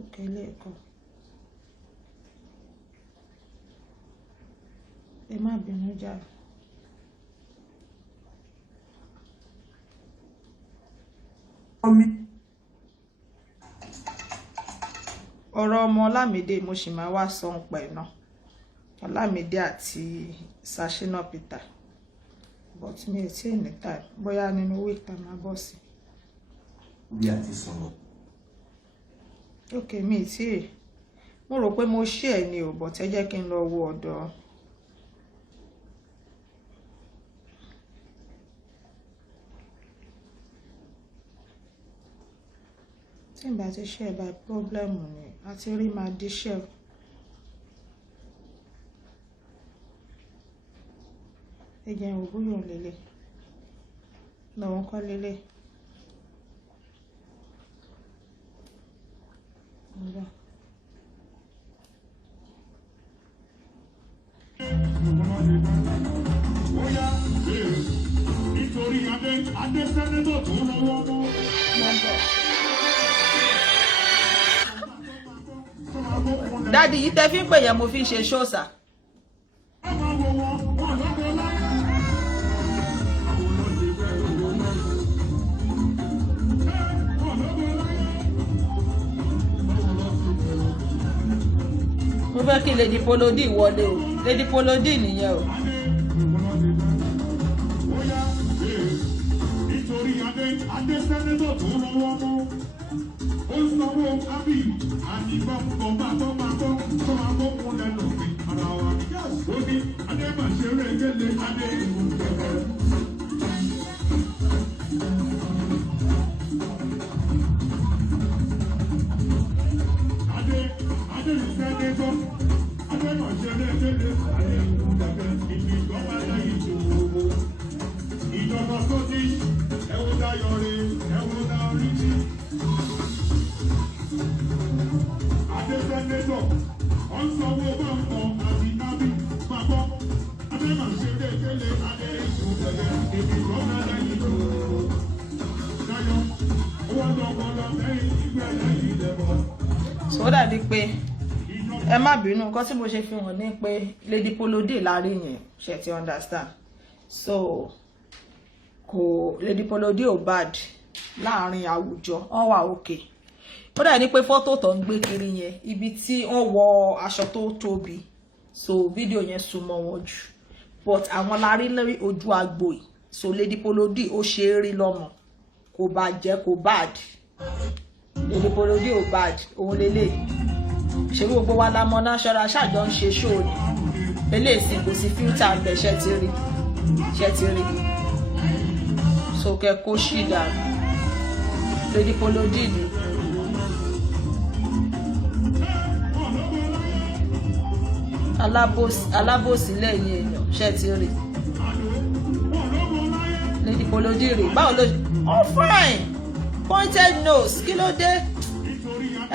Okay, ilé ikọ́. Ẹ má bínú jà. Ọ̀rọ̀ ọmọ Ọlámídé mo sì máa wá sọ ń pẹ̀ náà. Ọlámídé àti Ṣashina Peter, but mi ò tí ì ní time, bóyá nínú week tá máa bọ́ sí. Bí a ti sọ̀rọ̀. Okay, mi ì tí ì. Mo rò pé mo share ni o, but ẹ jẹ́ kí n lọ wo ọ̀dọ̀. Tí n bá ti share by problem ni, àti rí máa di share. Ẹ jẹ́ wo bóyá òun lélẹ̀. Lọ́wọ́n kọ́ lélẹ̀. Nítorí adé sẹ́nẹ́tọ̀ tó ń lọ́wọ́ mọ́. Daddy, yìí tẹ́ fi ń pè yẹn mo fi ń ṣe ṣóòsà. Mo fẹ́ kí Lady Polodi wọlé o. Lady Polodi nìyẹn o. Nítorí adé sẹ́nẹ́tọ̀ tó ń lọ́wọ́ mọ́. Ó ń sanwó ábì àti bọ́m̀bọ̀mà tó máa bọ́ fún lẹ́nu mi ara wa. Ó ní adé máa ṣe régélé adé ìlú kẹfẹ́. Adé ìsẹ́nẹ́tọ̀ adé máa ṣe régélé adé ìlú kẹfẹ́. Ìgbìgbọ́n lẹ́yìn ìṣòro. Ìjọba sọ́jí ẹ̀wọ̀n dáyọ̀rẹ́ ẹ̀wọ̀n dáríjì. Adésẹ́nẹ́tọ̀ wọ́n sanwó báńkọ̀ àti ábí papọ̀. Adéma ṣe kékeré adé ìṣòwòlẹ̀ èdè ìgbọ́nà lẹ́yìn tó. Dáyọ̀ owó lọ́kọ̀ọ́lọ́ lẹ́yìn ìgbẹ́ lẹ́yìn ìdẹ̀bọ̀. So dàbí pé ẹ má bínú nǹkan tí mo ṣe fi hàn ní pé Lady Polodi láàrin yẹn ṣe ti understand. So Lady Polodi ò bad láàrin àwùjọ, wọ́n wà okay. Ó dà ní pé fọ́tò tó ń gbé kiri yẹn, ibi tí wọ́n wọ aṣọ tó tóbi, so video yẹn súnmọ́ wọn jù but àwọn la rí lórí ojú agbo yìí so Lady Polody ó ṣe é rí lọ́mọ kò bàjẹ́ kò bad Lady Polody ò bad òun lélẹ̀ ṣe gbogbo wa la mọ national ṣàjọ ń ṣe show ni eléyìí kò sí filter bẹ̀ ṣe ti rí so kẹ kó ṣì dànù Lady Polody ni alábòsí lẹ́yìn èèyàn ṣe ti rí Lady Polody rè báwo ló oh fine pointed nose kí ló dé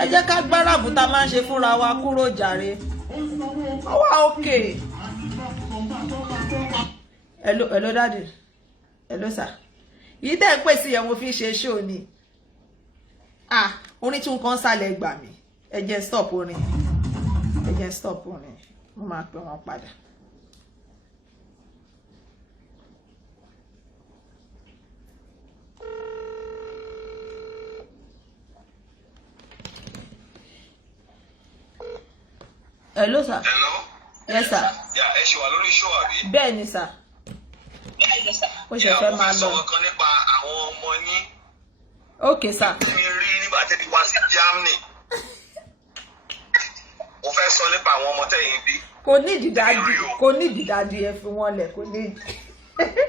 ẹ jẹ́ ká gbáràbù tá máa ń ṣe fúnra wa kúrò jàre ó wà okay. Hello daddy hello sir yìí tẹ́ ń pè sí yẹn mo fi ṣe show ni orin tí nǹkan sálẹ̀ gbà mí ẹ jẹ́ stop orin mo máa pè wọ́n padà. Hello sir. Hello. Yes sir. Ẹ ṣì wà lórí show àbí? Bẹ́ẹ̀ ni sir. Ó ṣe fẹ́ máa lọ. Sọ̀rọ̀ kan nípa àwọn ọmọ yín. Okay sir. Mi rí nígbà tí wá sí Germany. Mo fẹ́ sọ nípa àwọn ọmọ tẹ̀yìn bí. Kò ní ìdìdádì ẹ fi wọ́n lẹ̀ kò ní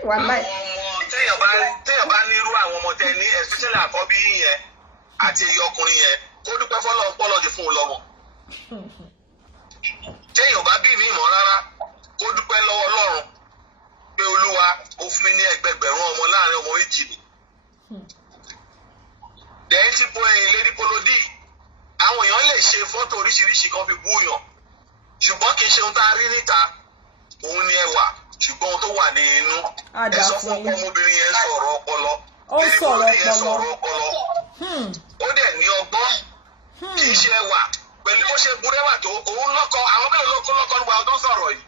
wàláì. Àwọn ọmọ téèyàn bá ní irú àwọn ọmọ tẹ̀ ní especially àkọ́bí yẹn àti èyí ọkùnrin yẹn kó dúpẹ́ fọ́lọ́run pọ́lọ́dì fún un lọ́mọ. Téèyàn bá bí mi mọ́ rárá kó dúpẹ́ lọ́wọ́ Ọlọ́run pé Olúwa ó fún mi ní ẹgbẹgbẹ̀rún ọmọ láàrin ọmọ méjì ni. Dẹ́yìn tí Lady Polody àwọn èèyàn lè ṣe fọ́tò oríṣiríṣi kan fi búyàn ṣùgbọ́n kì í ṣe ohun tá a rí níta òun ni ẹwà ṣùgbọ́n ohun tó wà ní inú ẹ sọ fún ọmọbìnrin yẹn sọ̀rọ̀ ọpọlọ Lady Polody yẹn sọ̀rọ̀ ọpọlọ ó dẹ̀ ní ọgbọ́n kì í ṣe ẹwà pẹ̀lú bó ṣe gúnrẹ́wà tó òun lọ́kọ àwọn mélòó lọ́kọ nípa ọdún tó sọ̀rọ̀ yìí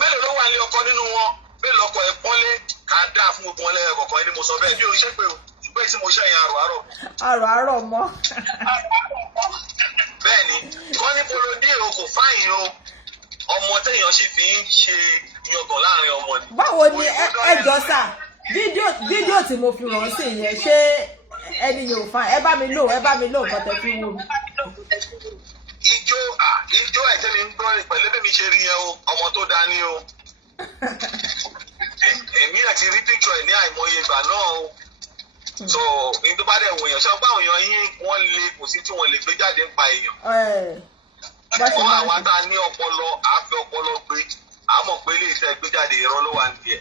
mélòó ló wà ní ọkọ nínú wọn mélòó lọ́kọ ẹ̀ pọ́nlé ká dáa fún gbogbo wọn lẹ́yìn kọ̀ọ̀kan ẹni mo sọ bẹ́ẹ̀ bí o ṣe pé o ṣùgbọ́n tí mo ṣe yẹn àrò mọ́. bẹ́ẹ̀ ni wọ́n ní Polody o kò fáyìn o ọmọ téèyàn sì fi ń ṣe yangàn láàrin ọmọ ni. báwo ni ẹjọ́ sà fídíò tí mo fi ràn sí yẹn ṣé ẹni yóò fa ẹ bá mi lò nǹkan tẹ fi wò mí. ijó ẹ̀jẹ̀ mi ń gbọ́ pẹ̀lú bí mi ṣe rí yẹn o ọmọ tó dání o èmi àti rí picture ẹ̀ ní àìmọye ìgbà náà o so ní tó bá dẹ̀ wò yàn ṣọ́ pé àwọn èèyàn yín wọ́n lè kò sí tí wọ́n lè gbé jáde ń pa èèyàn. wọ́n àwọn tá a ní ọpọlọ àáfẹ́ ọpọlọ gbé àmọ̀ pé ilé iṣẹ́ gbé jáde irọ́ ló wà ní ẹ̀.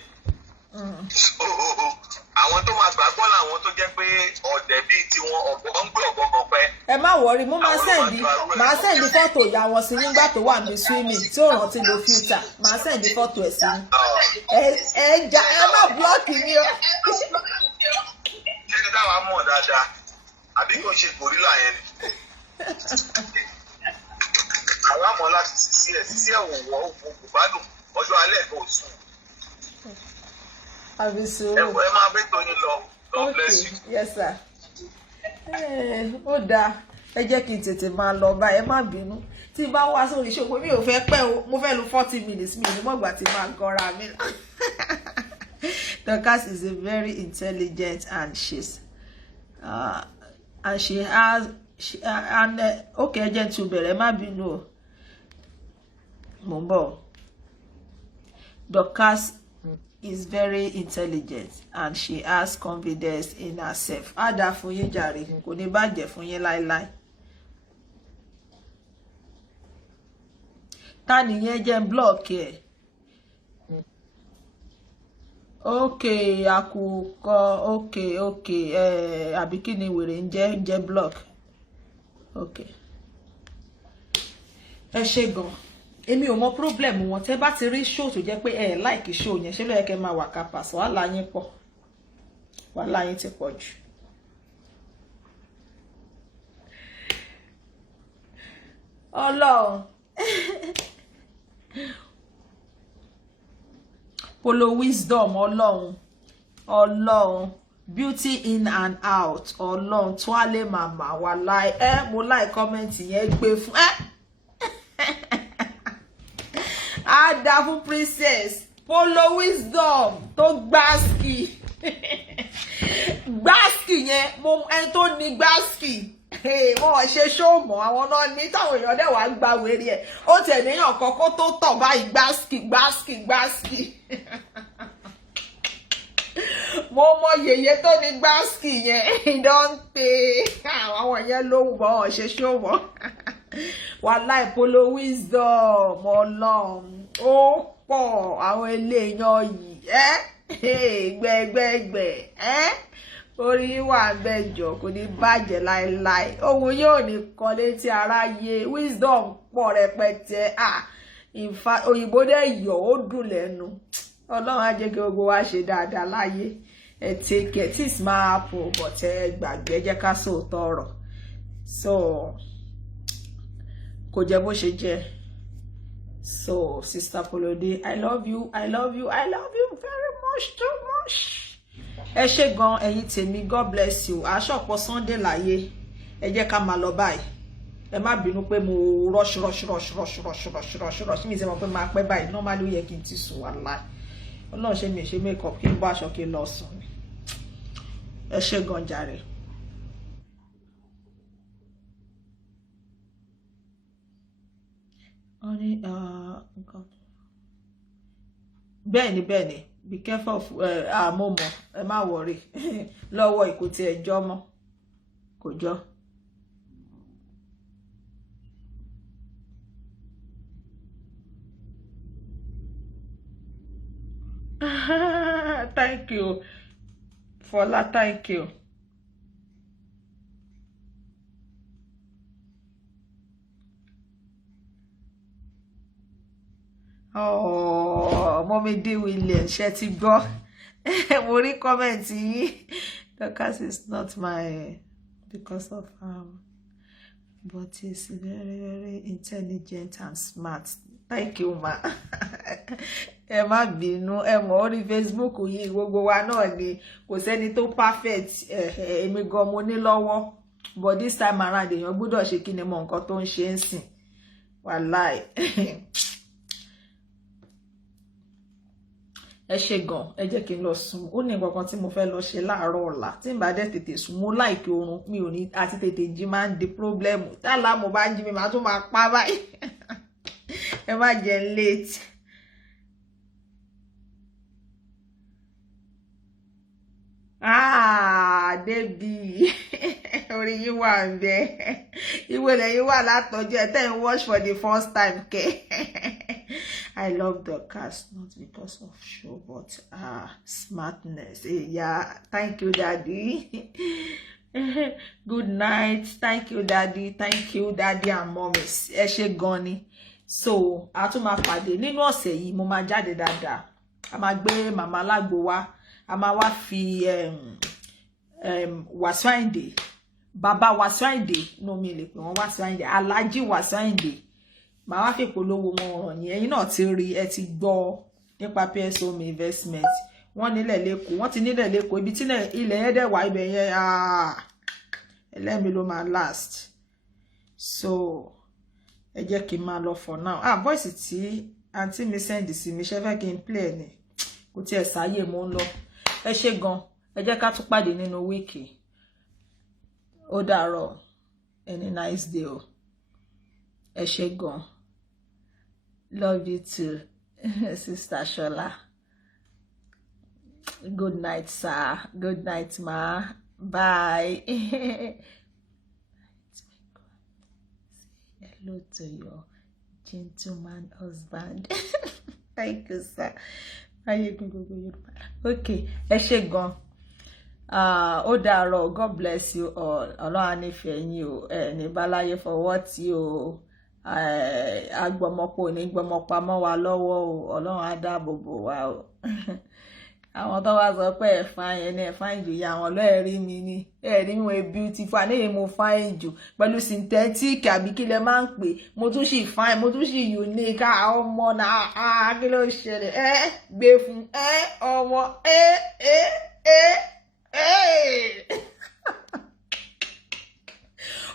àwọn tó máa gbàgbọ́ làwọn tó jẹ́ pé ọ̀dẹ̀ bíi tiwọn ọ̀gbọ́n ń gbé ọ̀gbọ́n pẹ́. ẹ má wọrí mo máa sẹ́ndì fọ́tò ìyá wọn sí nígbà tó wà ní swimming tí ó rántí lo filter máa sẹ́ndì fọ́tò ẹ̀ sí ẹ má búlọ́ọ̀kì mi o. ṣé ní táwa mọ̀ dáadáa àbí kò ṣe gòrílà yẹn ni. àwọn àmọ́ láti sísí ẹ̀ wò kò gbádùn ọjọ́ alẹ́ kò sùn. ẹ máa bẹ́ tóyin lọ. God bless you. Yes sir. Ó dáa ẹ jẹ́ kí n tètè máa lọ bá ẹ má bínú tí bá wá sórí ṣògbó mi ò fẹ́ pẹ́ o mo fẹ́ lo 40 minutes mi ní mọ̀gbà tí máa gọ́ra mi. Dorcas is a very intelligent and she has okay ẹ jẹ́ n tún bẹ̀rẹ̀ má bínú o mo ń bọ̀. Dorcas is very intelligent and she has confidence in herself. Á dáa fún yín jàre kò ní bàjẹ́ fún yín láéláé. Ta nìyẹn jẹ́ block ẹ̀. Okay àkùkọ okay àbí kí ni wèrè ń jẹ́ block. Okay ẹ ṣé gan èmi ò mọ problem wọn tẹ́ bá ti rí show tó jẹ́ pé ẹ like show yẹn ṣé ló yẹ kẹ́ máa wà capas wàhálà yín pọ̀ wàhálà yín ti pọ̀ jù. Ọlọ́run Polo Wisdom Ọlọ́run beauty in and out Ọlọ́run Twale mama wàláì mo like comment yẹn gbé fún á dá fún princess Polo Wisdom tó gbáàsì gbáàsì yẹn mo ẹni tó ní gbáàsì wọn ṣe ṣóòmọ àwọn náà ní táwọn èèyàn dẹ̀ wá gba wèrè ẹ̀ ó tẹ̀ níyàn kọ́kọ́ tó tọ̀ báyìí gbáàsì mo mọ yèyé tó ní gbáàsì yẹn ìdánte àwọn yẹn lóhùn bọ́ wọn ṣe ṣóòmọ wàláì Polo Wisdom Ọlọ́run ó pọ̀ àwọn eléyàn yìí gbẹgbẹgbẹ orí wà bẹjọ kò ní bàjẹ́ láéláé ohun yóò ní kan létí aráyé Wisdom pọ̀ rẹpẹtẹ ìfà òyìnbó dẹ̀ yọ̀ ó dùn lẹ́nu Ọlọ́run á jẹ́ kí gbogbo wa ṣe dáadáa láyé ẹ take it is máa happen but ẹ gbàgbé jẹ́ ká sòótọ́ ọ̀rọ̀ so kò jẹ́ bó ṣe jẹ́. So, Sister Polode, I love you very much, too much. Ẹ ṣé gan ẹ̀yin tèmi, God bless you. Aṣọ́pọ̀ Sunday láyé, ẹ jẹ́ ká máa lọ báyìí. Ẹ má bínú pé mo rush. Mi ṣe mọ̀ pé máa pẹ́ báyìí. Normally ó yẹ kí n ti sùn wàláhì. Ọlọ́run ṣe mi ṣe make up kí n bọ́ aṣọ kí n lọ sùn. Ẹ ṣé gan jàre. Bẹ́ẹ̀ni be careful of àmọ́mọ́ ẹ má worry lọ́wọ́ ìkò tí ẹ jọ mọ́ kò jọ. Thank you Fola, thank you. Oh, Mommy D William, ṣé ti gbọ́. Mo rí comment yín. Dorcas is not my because of but he's very intelligent and smart. Thank you, ma. Ẹ má bínú, ẹ mọ̀ orí Facebook yìí gbogbo wa náà ni kò sẹ́ni tó perfect. Èmi gan mo ní lọ́wọ́. But this time around èèyàn gbọ́dọ̀ ṣe kíni mọ̀ nǹkan tó ń ṣe ń sìn. Wàláì. Ẹ ṣé gan, ẹ jẹ́ kí n lọ sùn. Ó ní nǹkan kan tí mo fẹ́ lọ ṣe láàárọ̀ ọ̀la. Tí n bá dé tètè sùn, mo like oorun, mi ò ní àti tètè jí máa ń di problem. Tálá mo bá jí mi máa tún máa pa báyìí. Ẹ má jẹ́ late. Debbie. Orí yín wà ńbẹ̀. Ìwé lẹ́yìn wà látọjọ́ ẹ tẹ́ ń watch for the first time ke. I love Dorcas not because of show but smartness. Yeah, thank you, Daddy. Good night. Thank you, Daddy. Thank you, Daddy and Mommy. Ẹ ṣé gan ni. So, a tún máa pàdé nínú ọ̀sẹ̀ yìí mo máa jáde dáadáa. A máa gbé Màmá Alágbo wá. A máa wá fi Wasiu Ayinde, Baba Wasiu Ayinde, no mi lè pè wọ́n Wasiu Ayinde, Alhaji Wasiu Ayinde. Màá wá fi polówó wọn ràn yín. Ẹ̀yin náà ti rí, ẹ ti gbọ́ nípa PS Home Investment. Wọ́n nílẹ̀ lÉkòó, wọ́n ti nílẹ̀ lÉkòó. Ibi tí ilẹ̀ yẹn dẹ̀ wà ibẹ̀ yẹn ẹlẹ́mi ló máa last. So ẹ jẹ́ kí n máa lọ for now. Voice tí àǹtí mi send sí mi ṣe fẹ́ kí n play ni. Kò tiẹ̀ sáyé mo ń lọ. Ẹ ṣé gan. Ẹ jẹ́ ká tún pàdé nínú wíìkì. Ó dàárọ̀. Any nice day o. Ẹ ṣé gan. Love you too, Sister Shola. Good night, sir. Good night, ma. Bye. Say hello to your gentleman husband. Thank you, sir. Okay, ẹ ṣé gan. Ó dàárọ̀. God bless you all. Ọlọ́run á nífẹ̀ẹ́ yín o. Ní báláyé fọwọ́ tí o. Agbọmọpọ̀ ní gbọmọpamọ́ wa lọ́wọ́ o. Ọlọ́run á dáàbò bò wá o. Àwọn tó wá sọ pé ẹ fine ẹni ẹ fine jù ya àwọn lọ́ẹ̀rí mi ni. Ẹ̀rí mi wọ́n beautiful. Àníyàn mo fine jù pẹ̀lú synthetic àbí kí lẹ máa ń pè. Mo tún sì fine, mo tún sì unique. Ọmọ náà kí ló ṣẹlẹ̀? Gbé fún ọmọ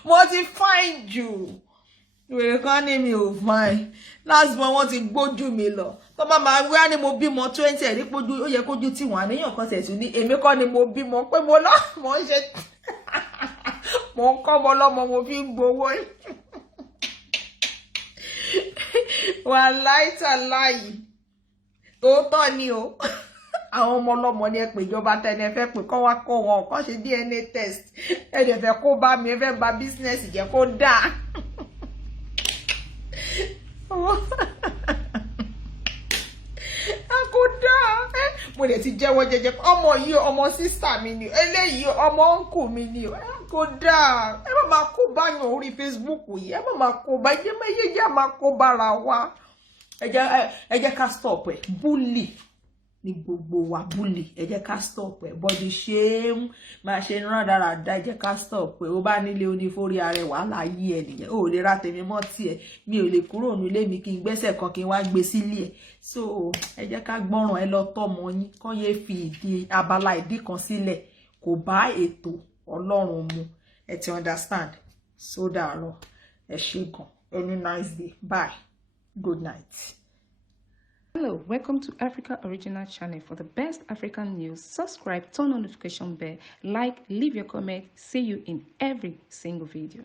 mo ti fine jù. wèrè kan ní mi ò fine last month wọ́n ti gbójú mi lọ tó bá máa wí ní mo bímọ 20 ẹ̀rí pójú ó yẹ kójú tí wọ́n àníyàn kan tẹ̀ tún ní èmi kọ́ ni mo bímọ pé mo lọ mo ń ṣe mo ń kọ́ ọmọ lọ́mọ mo fi ń gbowó wà láìta láàyè tòótọ́ ni o àwọn ọmọ ọlọ́mọ ni ẹ pè ìjọba tẹni ẹ fẹ́ pè kọ́ wá kó wọn kọ́ ṣe DNA test ẹ dẹ̀ fẹ́ kó bá mi ẹ fẹ́ bà business jẹ́ kó dáa. Akódà mo lè ti jẹ́wọ́ jẹ́jẹ́ ọmọ yìí ọmọ sísà mi ni eléyìí ọmọ ọ̀nkù mi ni kódà ẹ má máa kó báyàn orí Facebook yìí ẹ má máa kó bá ẹjẹ méjèèjì máa kó bára wa ẹ jẹ́ ká stop ẹ bully ní gbogbo wa bully ẹ jẹ́ ká stop ẹ body shame máa ṣe rán dáradára ẹ jẹ́ ká stop ẹ ó bá nílé oníforí ààrẹ wàhálà yí ẹ nìyẹn ó lè ra tèmi mọ́ tiẹ̀ mi ò lè kúrò nílé mi kí n gbẹ́sẹ̀ kan kí n wá gbé sílé ẹ so ẹ jẹ́ ká gbọ́ràn ẹ lọ tọ́mọ yín kọ́ yé fi ìdí abala ìdí kan sílẹ̀ kò bá ètò Ọlọ́run mu ẹ ti understand so dàárọ̀ ẹ ṣé gan any nice day bye good night. Hello, welcome to Africa Original Channel. For the best African news, subscribe, turn on notification bell, like, leave your comment. See you in every single video.